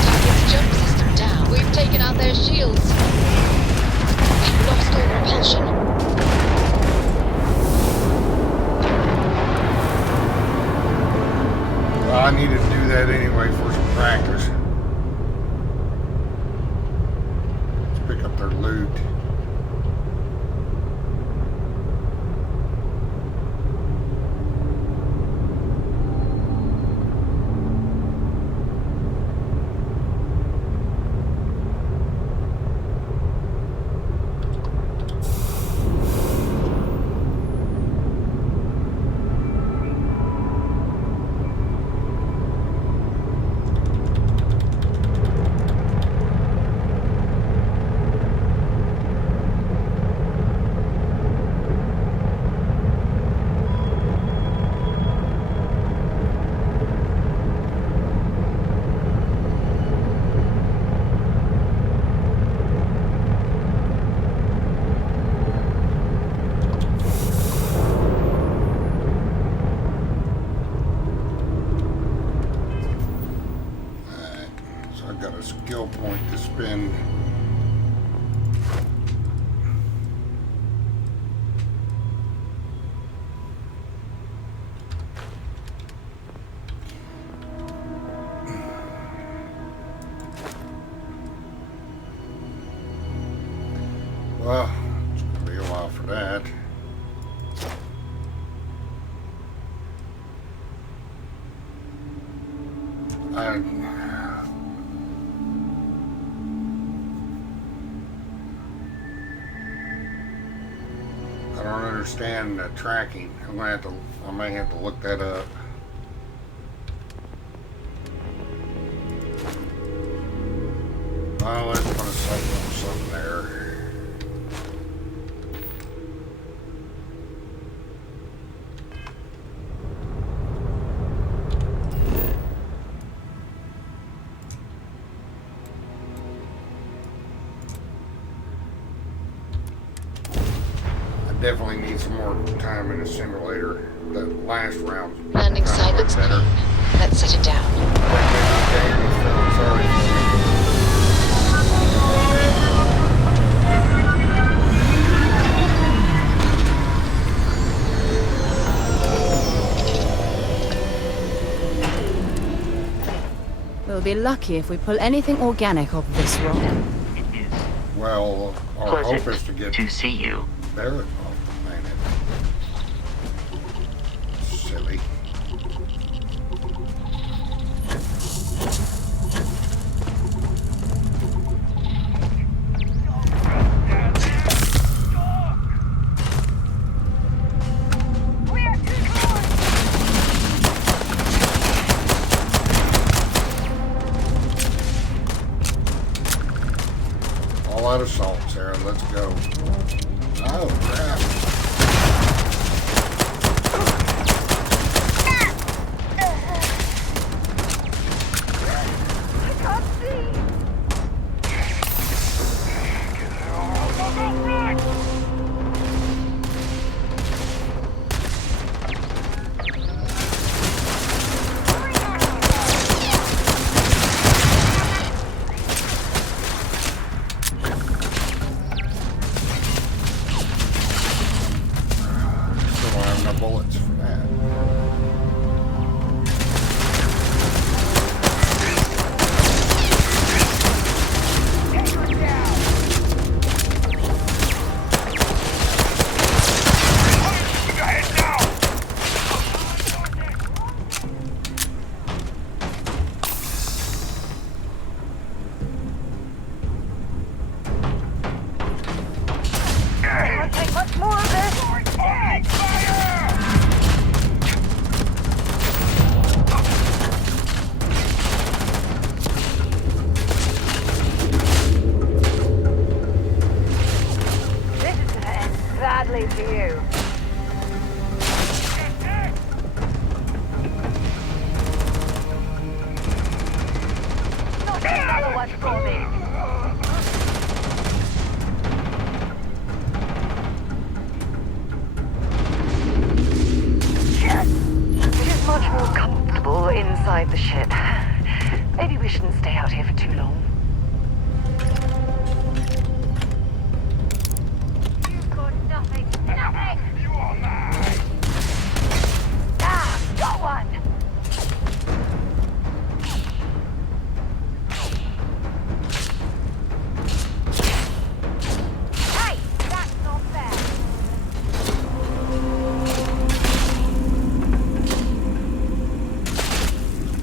Target's jump system down. We've taken out their shields. We've lost all repulsion. Well, I needed to do that anyway for some practice. Let's pick up their loot. I've got a skill point to spend. Well, it's gonna be a while for that. I don't understand the tracking. I may have to look that up. Well, let's put something there. Definitely need some more time in the simulator. The last round. Landing site looks clean. Let's set it down. We'll be lucky if we pull anything organic off this rock. Well, our hope is to get to see you. There it silly. All out of salt, Sarah. Let's go. Oh, crap. Bullets for that. Can't take much more of this. Badly for you. Not another one for me. It is much more comfortable inside the ship. Maybe we shouldn't stay out here for too long.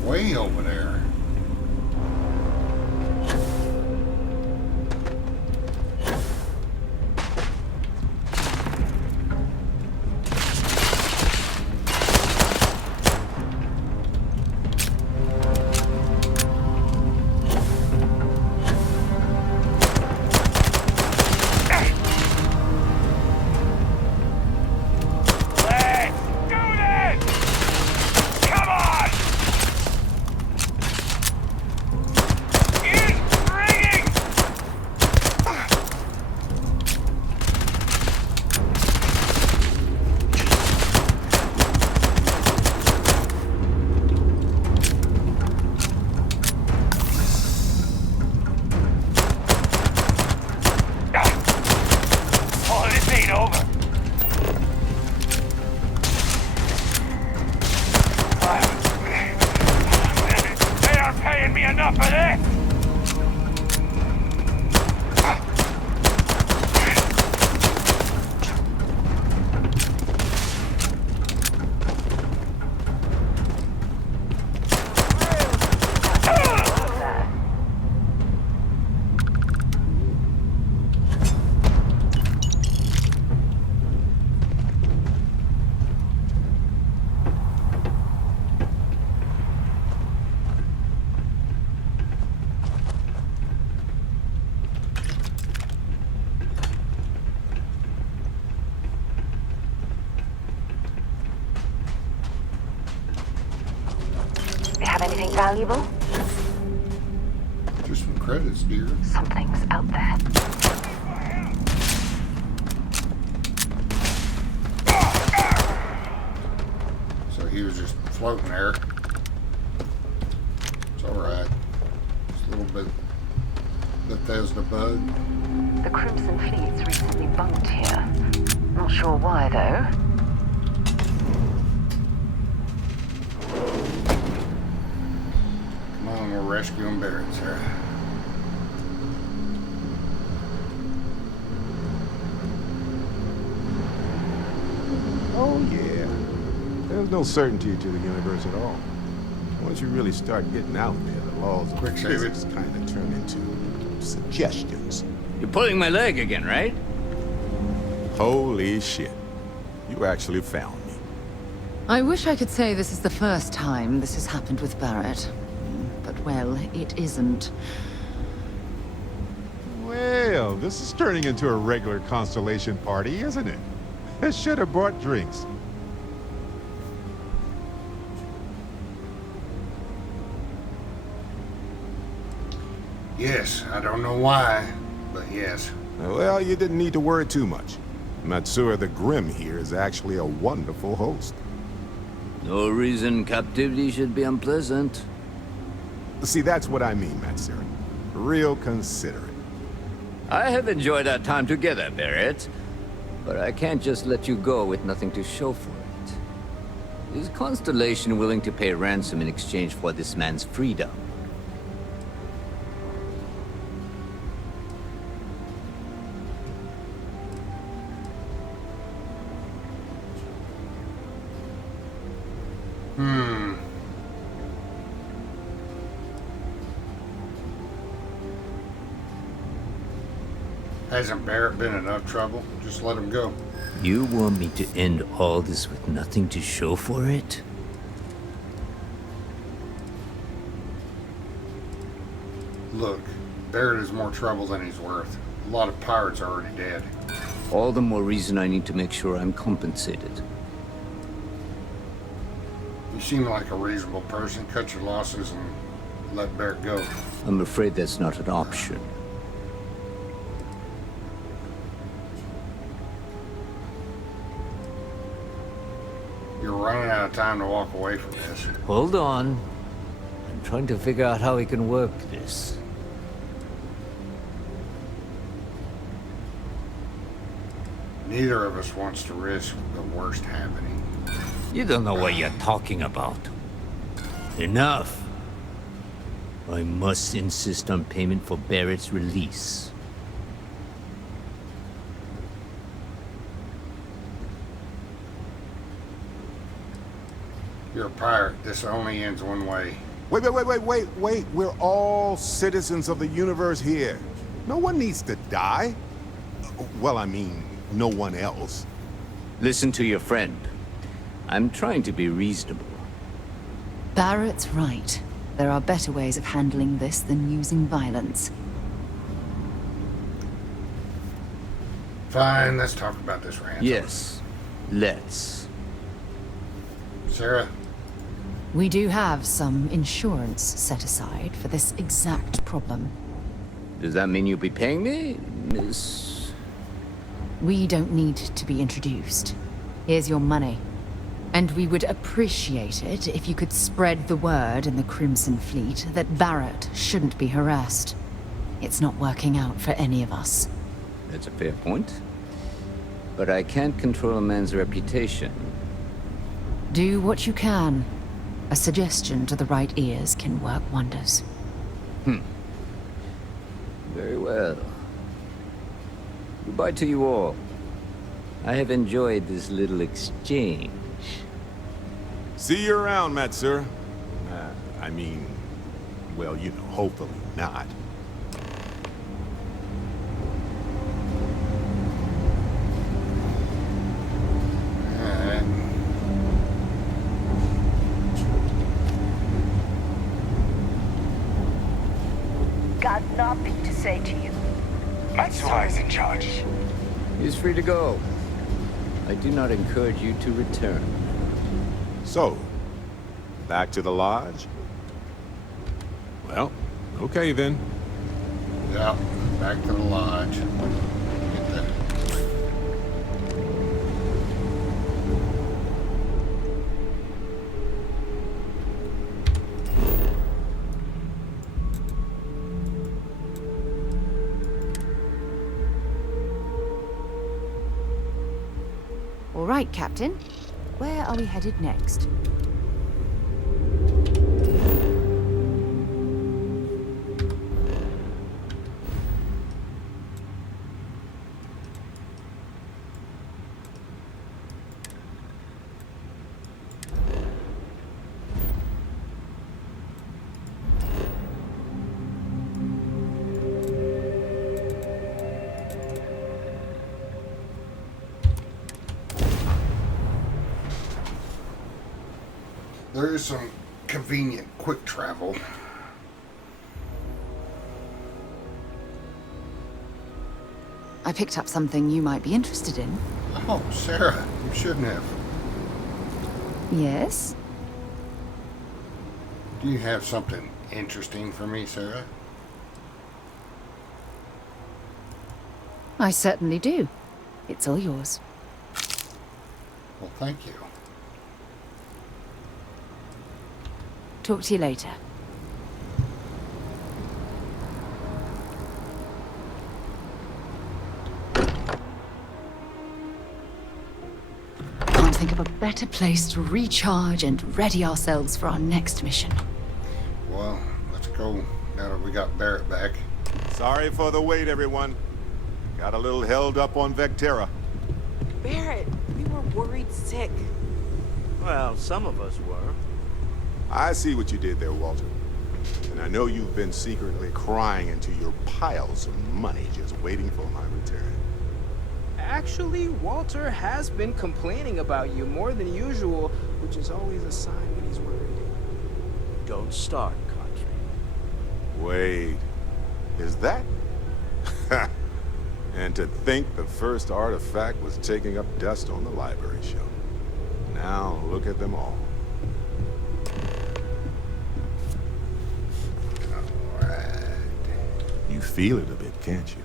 Way over there. valuable? Just some credits, dear. Something's out there. So he was just floating there. It's alright. Just a little bit Bethesda bug. The Crimson Fleet's recently bunked here. Not sure why, though. Come on, we're rescuing Barrett, Sarah. Oh, yeah. There's no certainty to the universe at all. Once you really start getting out there, the laws of physics kind of turn into suggestions. You're pulling my leg again, right? Holy shit. You actually found me. I wish I could say this is the first time this has happened with Barrett. But, well, it isn't. Well, this is turning into a regular Constellation party, isn't it? I should have brought drinks. Yes, I don't know why, but yes. Well, you didn't need to worry too much. Matsura the Grim here is actually a wonderful host. No reason captivity should be unpleasant. See, that's what I mean, Matsura. Real considerate. I have enjoyed our time together, Barrett. But I can't just let you go with nothing to show for it. Is Constellation willing to pay ransom in exchange for this man's freedom? Hasn't Barrett been enough trouble? Just let him go. You want me to end all this with nothing to show for it? Look, Barrett is more trouble than he's worth. A lot of pirates are already dead. All the more reason I need to make sure I'm compensated. You seem like a reasonable person. Cut your losses and let Barrett go. I'm afraid that's not an option. You're running out of time to walk away from this. Hold on. I'm trying to figure out how we can work this. Neither of us wants to risk the worst happening. You don't know what you're talking about. Enough. I must insist on payment for Barrett's release. You're a pirate. This only ends one way. Wait. We're all citizens of the universe here. No one needs to die. Well, I mean, no one else. Listen to your friend. I'm trying to be reasonable. Barrett's right. There are better ways of handling this than using violence. Fine, let's talk about this ransom. Yes, let's. Sarah? We do have some insurance set aside for this exact problem. Does that mean you'll be paying me, Miss? We don't need to be introduced. Here's your money. And we would appreciate it if you could spread the word in the Crimson Fleet that Barrett shouldn't be harassed. It's not working out for any of us. That's a fair point. But I can't control a man's reputation. Do what you can. A suggestion to the right ears can work wonders. Very well. Goodbye to you all. I have enjoyed this little exchange. See you around, Matsura. I mean, well, you know, hopefully not. Got nothing to say to you. Matsura is in charge. He's free to go. I do not encourage you to return. So, back to the lodge? Well, okay then. Yeah, back to the lodge. Get that. All right, Captain. Where are we headed next? There is some convenient quick travel. I picked up something you might be interested in. Oh, Sarah, you shouldn't have. Yes? Do you have something interesting for me, Sarah? I certainly do. It's all yours. Well, thank you. Talk to you later. Can't think of a better place to recharge and ready ourselves for our next mission. Well, let's go now that we got Barrett back. Sorry for the wait, everyone. Got a little held up on Vectera. Barrett, we were worried sick. Well, some of us were. I see what you did there, Walter. And I know you've been secretly crying into your piles of money just waiting for my return. Actually, Walter has been complaining about you more than usual, which is always a sign when he's worried. Don't start, Country. Wait, is that? And to think the first artifact was taking up dust on the library shelf. Now look at them all. You feel it a bit, can't you?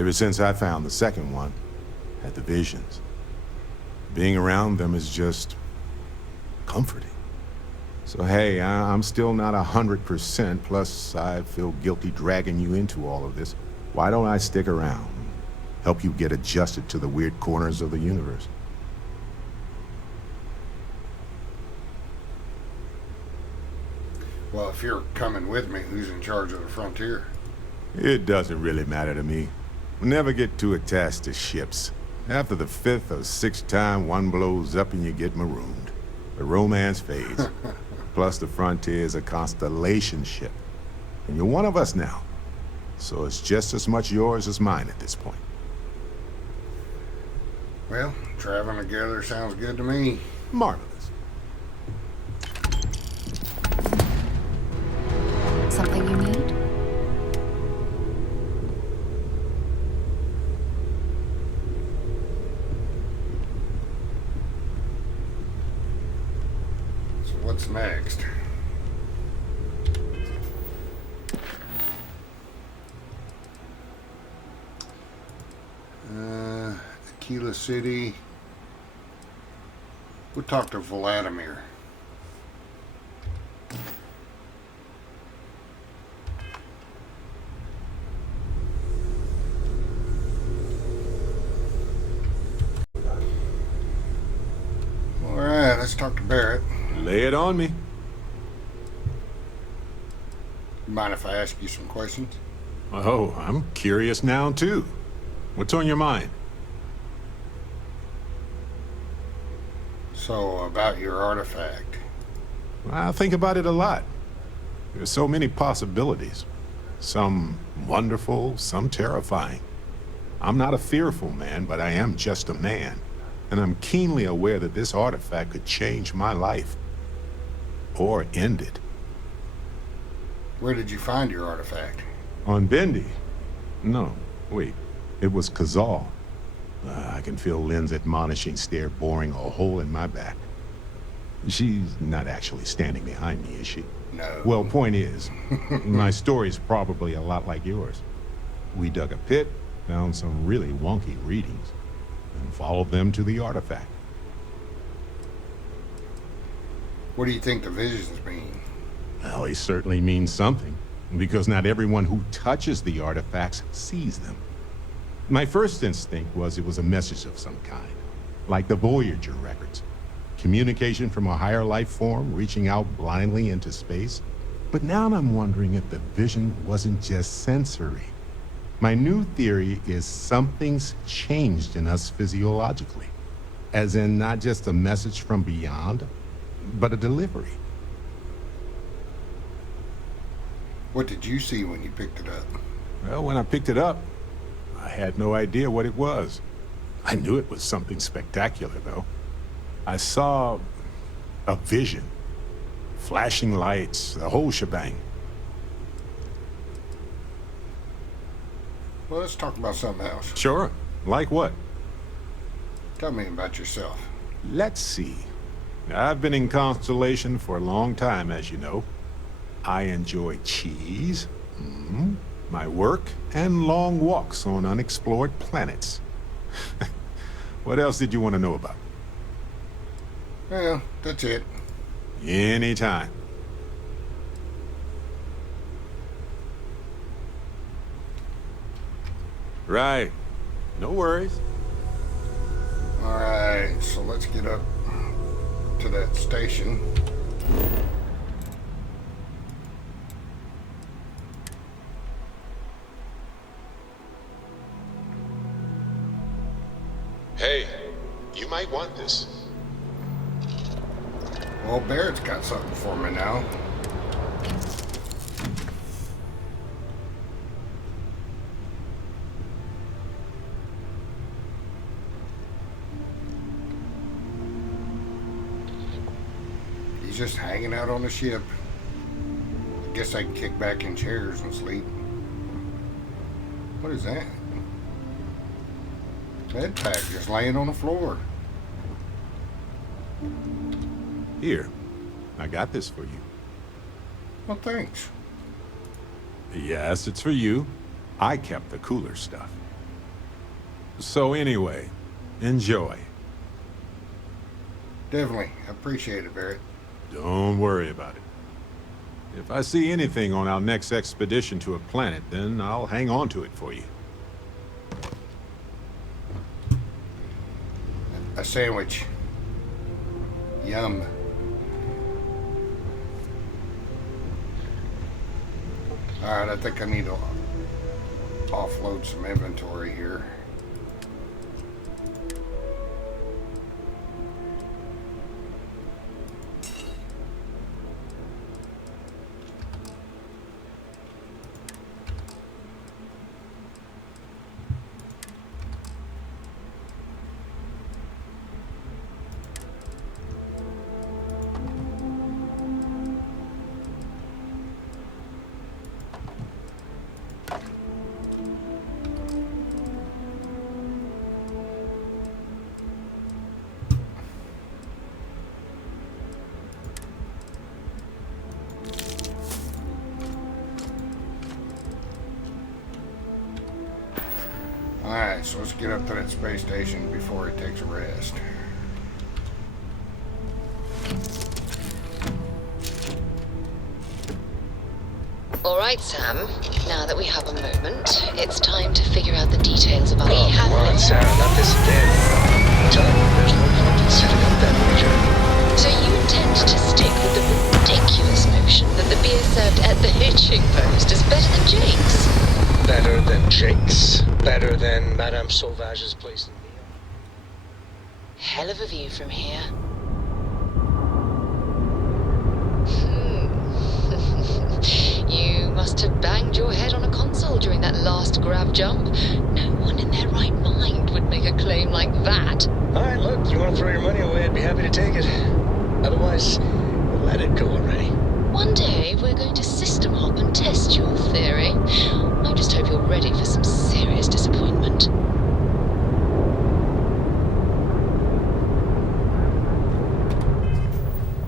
Ever since I found the second one, had the visions. Being around them is just comforting. So hey, I'm still not 100%, plus I feel guilty dragging you into all of this. Why don't I stick around? Help you get adjusted to the weird corners of the universe. Well, if you're coming with me, who's in charge of the frontier? It doesn't really matter to me. Never get too attached to ships. After the 5th or 6th time one blows up and you get marooned, the romance fades. Plus the frontier is a constellation ship. And you're one of us now. So it's just as much yours as mine at this point. Well, traveling together sounds good to me. Marvelous. Something you need? So what's next? Aquila City. We'll talk to Vladimir. Alright, let's talk to Barrett. Lay it on me. Mind if I ask you some questions? Oh, I'm curious now, too. What's on your mind? So, about your artifact. I think about it a lot. There's so many possibilities. Some wonderful, some terrifying. I'm not a fearful man, but I am just a man. And I'm keenly aware that this artifact could change my life. Or end it. Where did you find your artifact? On Bendy. No, wait. It was Kazal. I can feel Lynn's admonishing stare boring a hole in my back. She's not actually standing behind me, is she? No. Well, point is, my story's probably a lot like yours. We dug a pit, found some really wonky readings, and followed them to the artifact. What do you think the visions mean? Well, they certainly mean something, because not everyone who touches the artifacts sees them. My first instinct was it was a message of some kind, like the Voyager records. Communication from a higher life form reaching out blindly into space. But now I'm wondering if the vision wasn't just sensory. My new theory is something's changed in us physiologically. As in not just a message from beyond, but a delivery. What did you see when you picked it up? Well, when I picked it up, I had no idea what it was. I knew it was something spectacular, though. I saw a vision. Flashing lights, the whole shebang. Well, let's talk about something else. Sure. Like what? Tell me about yourself. Let's see. I've been in Constellation for a long time, as you know. I enjoy cheese, my work, and long walks on unexplored planets. What else did you want to know about? Well, that's it. Anytime. Right. No worries. All right, so let's get up to that station. Hey, you might want this. Well, Barrett's got something for me now. He's just hanging out on the ship. I guess I can kick back in chairs and sleep. What is that? Bed pack just laying on the floor. Here, I got this for you. Well, thanks. Yes, it's for you. I kept the cooler stuff. So anyway, enjoy. Definitely. I appreciate it, Barrett. Don't worry about it. If I see anything on our next expedition to a planet, then I'll hang on to it for you. A sandwich. Yum. Alright, I think I need to offload some inventory here. Alright, so let's get up to that space station before it takes a rest. Alright, Sam. Now that we have a moment, it's time to figure out the details about Come on, Sam, not this again. Tell me there's no point in setting up that wager. So you intend to stick with the ridiculous notion that the beer served at the hitching post is better than Jake's? Better than Jake's? Better than Madame Sauvage's place in Neon? Hell of a view from here. You must have banged your head on a console during that last grab jump. No one in their right mind would make a claim like that. Alright, look, you want to throw your money away, I'd be happy to take it. Otherwise, let it go already. One day, we're going to system hop and test your theory. I just hope you're ready for some serious disappointment.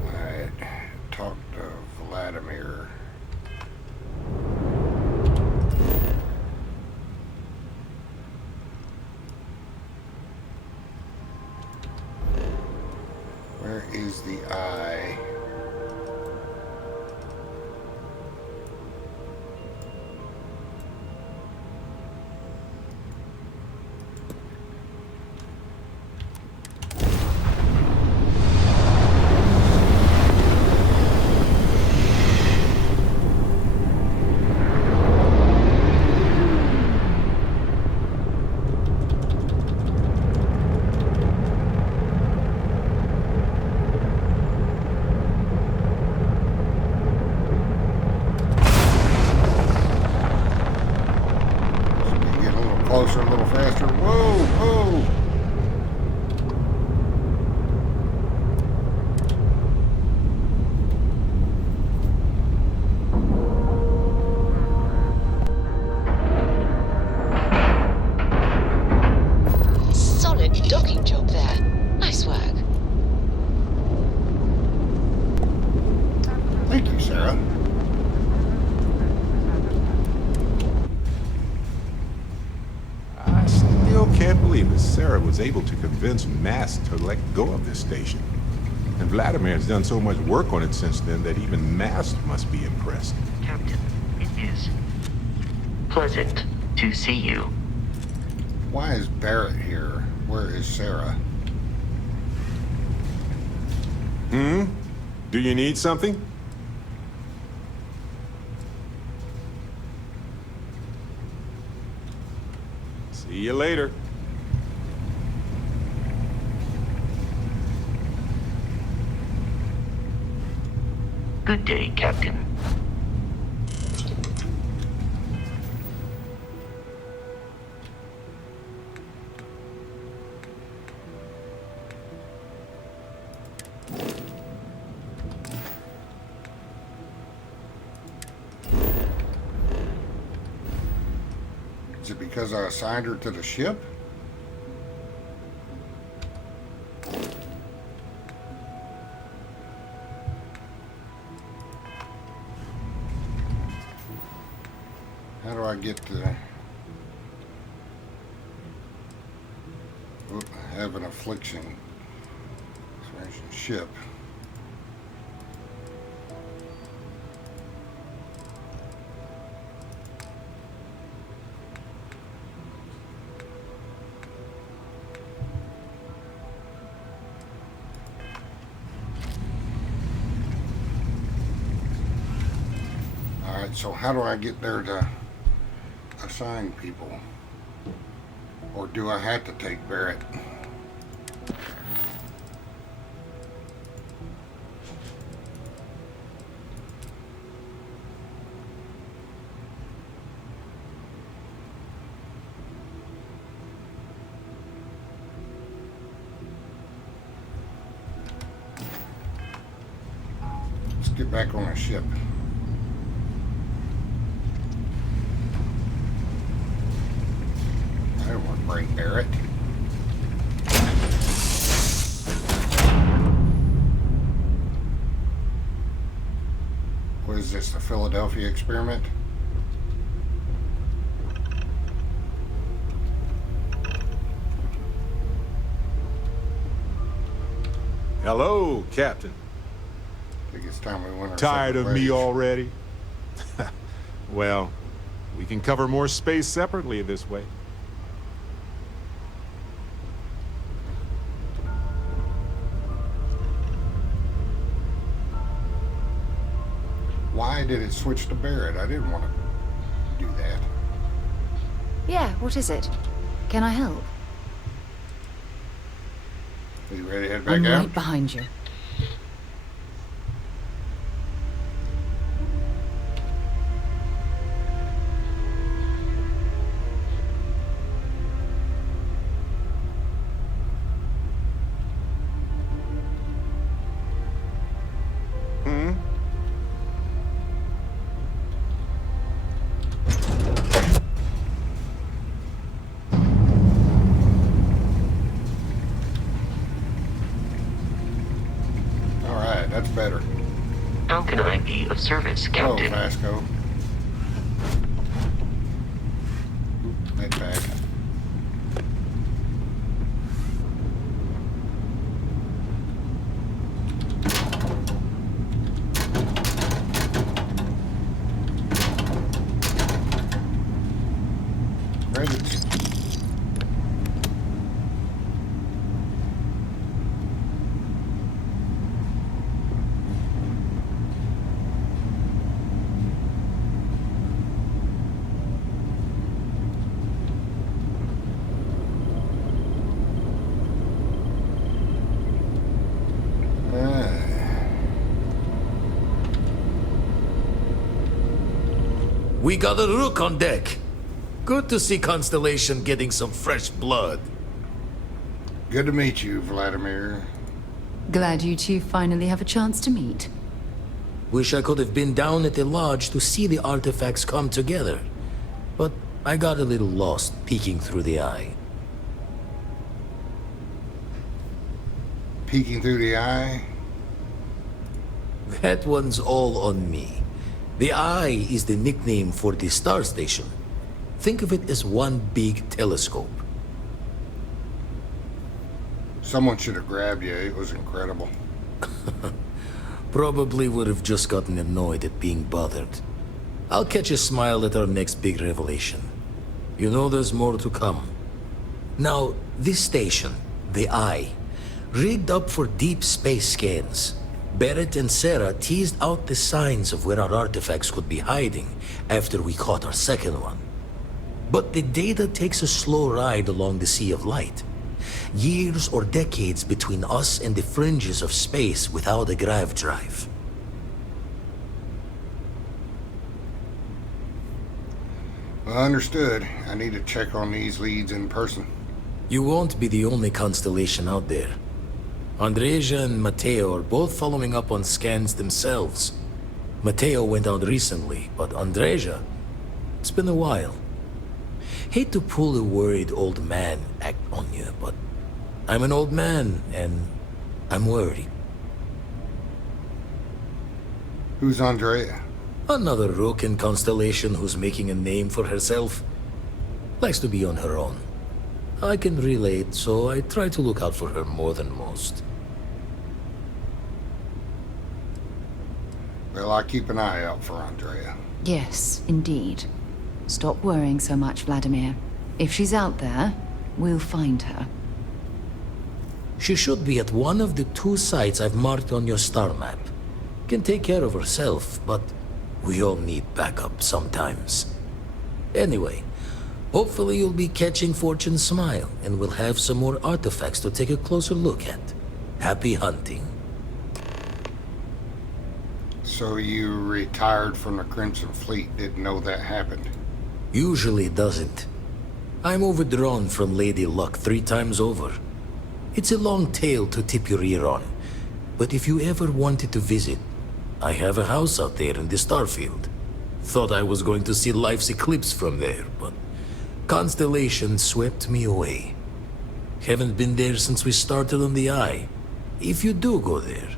Alright, talk to Vladimir. was able to convince Mast to let go of this station. And Vladimir has done so much work on it since then that even Mast must be impressed. Captain, it is pleasant to see you. Why is Barrett here? Where is Sarah? Do you need something? See you later. Good day, Captain. Is it because I assigned her to the ship? How do I get to... Oop, I have an affliction. Ship. Alright, so how do I get there to assign people? Or do I have to take Barrett? Let's get back on the ship. I don't want to bring Barrett. What is this, the Philadelphia experiment? Hello, Captain. I think it's time we went our Tired separate of me ways. already? Well, we can cover more space separately this way. Why did it switch to Barrett? I didn't want to do that. Yeah, what is it? Can I help? Are you ready to head back I'm out? right behind you. That's better. How can I be of service, Hello, Captain? Vasco. Head back. Credits. We got a rook on deck. Good to see Constellation getting some fresh blood. Good to meet you, Vladimir. Glad you two finally have a chance to meet. Wish I could have been down at the lodge to see the artifacts come together. But I got a little lost peeking through the eye. Peeking through the eye? That one's all on me. The eye is the nickname for the star station. Think of it as one big telescope. Someone should have grabbed you. It was incredible. Probably would have just gotten annoyed at being bothered. I'll catch a smile at our next big revelation. You know there's more to come. Now, this station, the Eye, rigged up for deep space scans. Barrett and Sarah teased out the signs of where our artifacts could be hiding after we caught our second one. But the data takes a slow ride along the Sea of Light. Years or decades between us and the fringes of space without a grav drive. Understood. I need to check on these leads in person. You won't be the only constellation out there. Andreja and Mateo are both following up on scans themselves. Mateo went out recently, but Andreja, it's been a while. Hate to pull a worried old man act on you, but I'm an old man, and I'm worried. Who's Andrea? Another rook in Constellation who's making a name for herself. Likes to be on her own. I can relate, so I try to look out for her more than most. Well, I keep an eye out for Andrea. Yes, indeed. Stop worrying so much, Vladimir. If she's out there, we'll find her. She should be at one of the 2 sites I've marked on your star map. Can take care of herself, but we all need backup sometimes. Anyway, hopefully you'll be catching Fortune's smile, and we'll have some more artifacts to take a closer look at. Happy hunting. So you retired from the Crimson Fleet, didn't know that happened? Usually doesn't. I'm overdrawn from Lady Luck 3 times over. It's a long tale to tip your ear on, but if you ever wanted to visit, I have a house out there in the Starfield. Thought I was going to see life's eclipse from there, but Constellation swept me away. Haven't been there since we started on the Eye. If you do go there,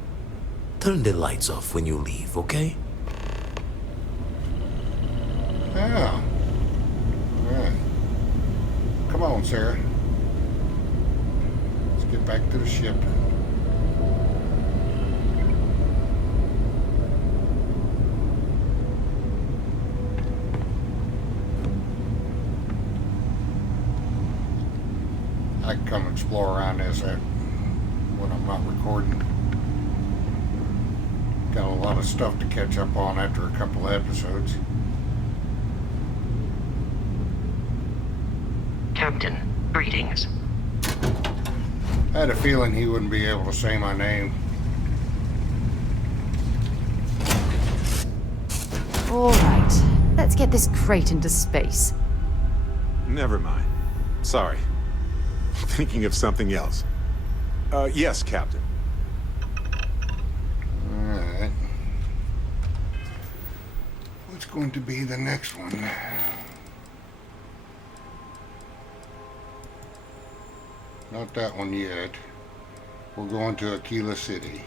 turn the lights off when you leave, okay? Yeah. Alright. Come on, Sarah. Let's get back to the ship. I can come explore around this when I'm not recording. Got a lot of stuff to catch up on after a couple of episodes. Captain, greetings. I had a feeling he wouldn't be able to say my name. All right, let's get this crate into space. Never mind. Sorry. Thinking of something else. Yes, Captain. Alright. What's going to be the next one? Not that one yet. We're going to Aquila City.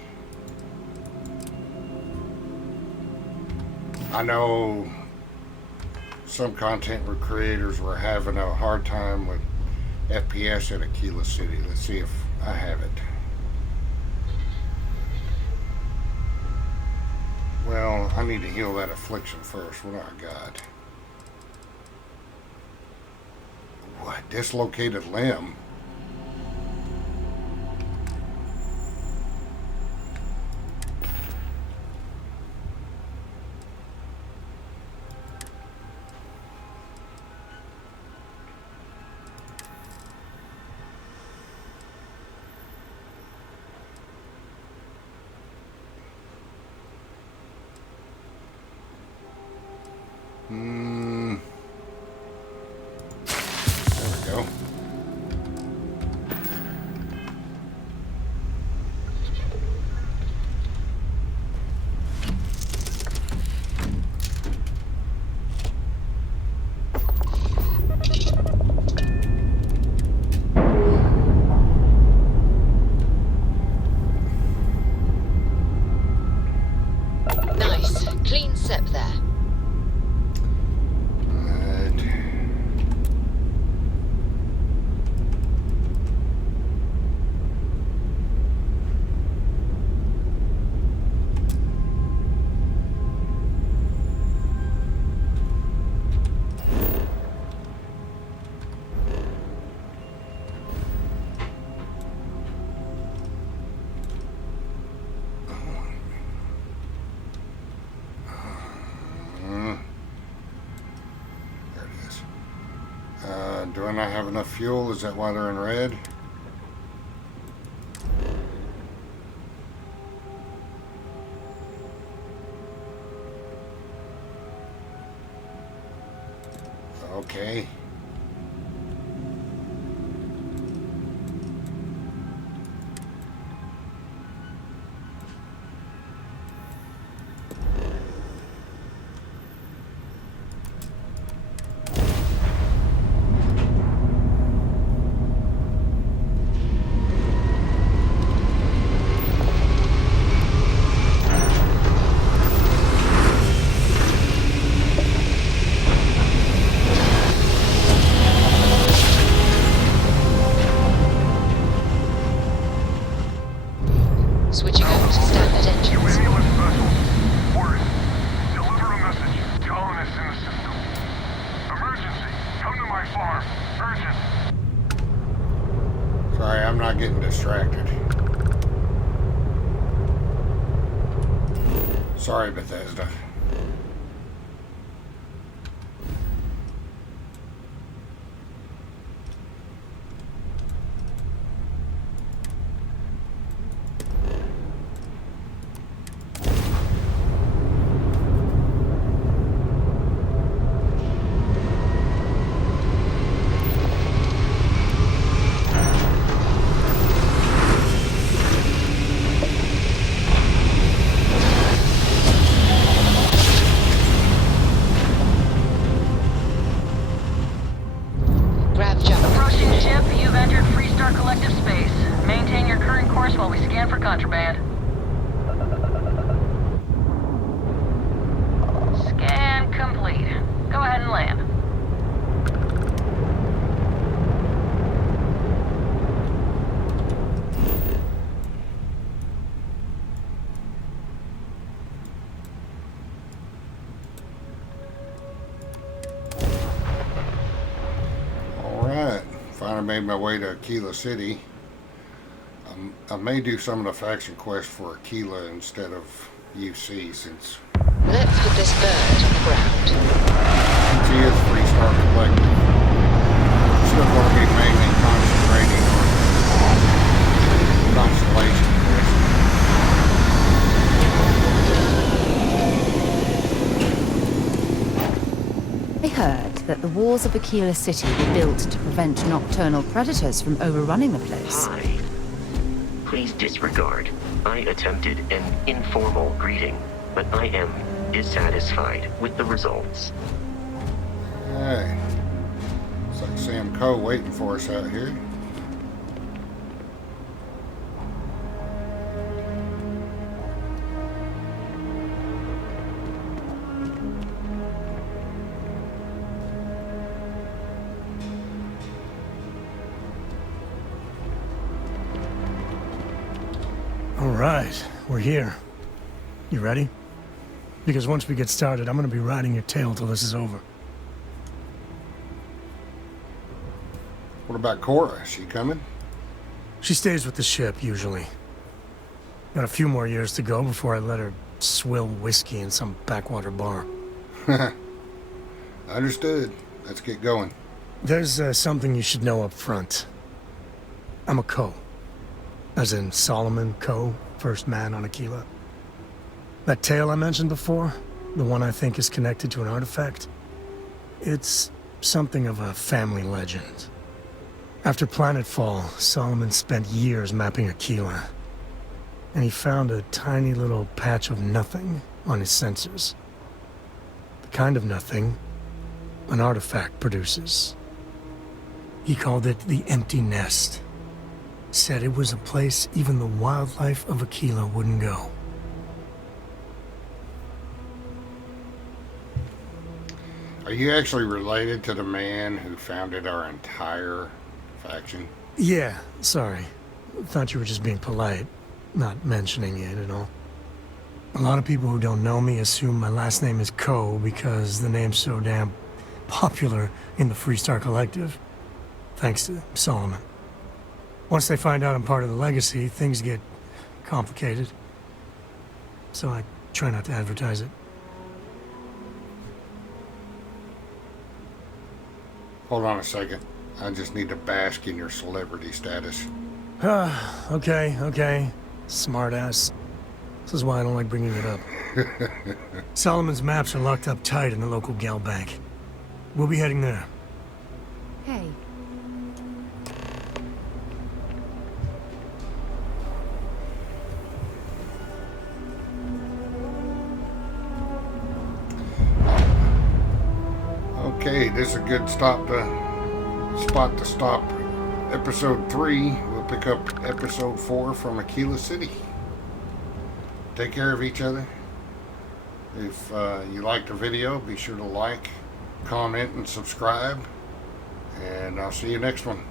I know some content creators were having a hard time with FPS at Aquila City. Let's see if I have it. Well, I need to heal that affliction first. What do I got? What? Dislocated limb? There we go. Nice. Clean sep there. not have enough fuel? Is that why they're in red? Okay. Switching over to standard engines. Word. Deliver a message. Colonists in the system. Emergency. Come to my farm. Urgent. Sorry, I'm not getting distracted. Sorry, Bethesda. Grav jump. Approaching ship, you've entered Freestar Collective space. Maintain your current course while we scan for contraband. Scan complete. Go ahead and land. Alright, finally made my way to Aquila City. I may do some of the faction quests for Aquila instead of UC since Let's put this bird on the ground. she is Freestar Collective. Still going to be mainly concentrating on Constellation quests. I heard that the walls of Aquila City were built to prevent nocturnal predators from overrunning the place. Hi. Please disregard. I attempted an informal greeting, but I am dissatisfied with the results. Hey, it's like Sam Coe waiting for us out here. All right, we're here. You ready? Because once we get started, I'm gonna be riding your tail till this is over. What about Cora? Is she coming? She stays with the ship, usually. Got a few more years to go before I let her swill whiskey in some backwater bar. Understood. Let's get going. There's something you should know up front. I'm a Coe. As in Solomon Coe, first man on Aquila. That tale I mentioned before, the one I think is connected to an artifact, it's something of a family legend. After planetfall, Solomon spent years mapping Aquila, and he found a tiny little patch of nothing on his sensors. The kind of nothing an artifact produces. He called it the Empty Nest. Said it was a place even the wildlife of Aquila wouldn't go. Are you actually related to the man who founded our entire faction? Yeah, sorry. Thought you were just being polite, not mentioning it at all. A lot of people who don't know me assume my last name is Coe because the name's so damn popular in the Freestar Collective. Thanks to Solomon. Once they find out I'm part of the legacy, things get complicated. So I try not to advertise it. Hold on a second. I just need to bask in your celebrity status. Okay. Smartass. This is why I don't like bringing it up. Solomon's maps are locked up tight in the local gal bank. We'll be heading there. Hey. Okay, this is a good spot to stop episode 3. We'll pick up episode 4 from Aquila City. Take care of each other. If you liked the video, be sure to like, comment, and subscribe. And I'll see you next one.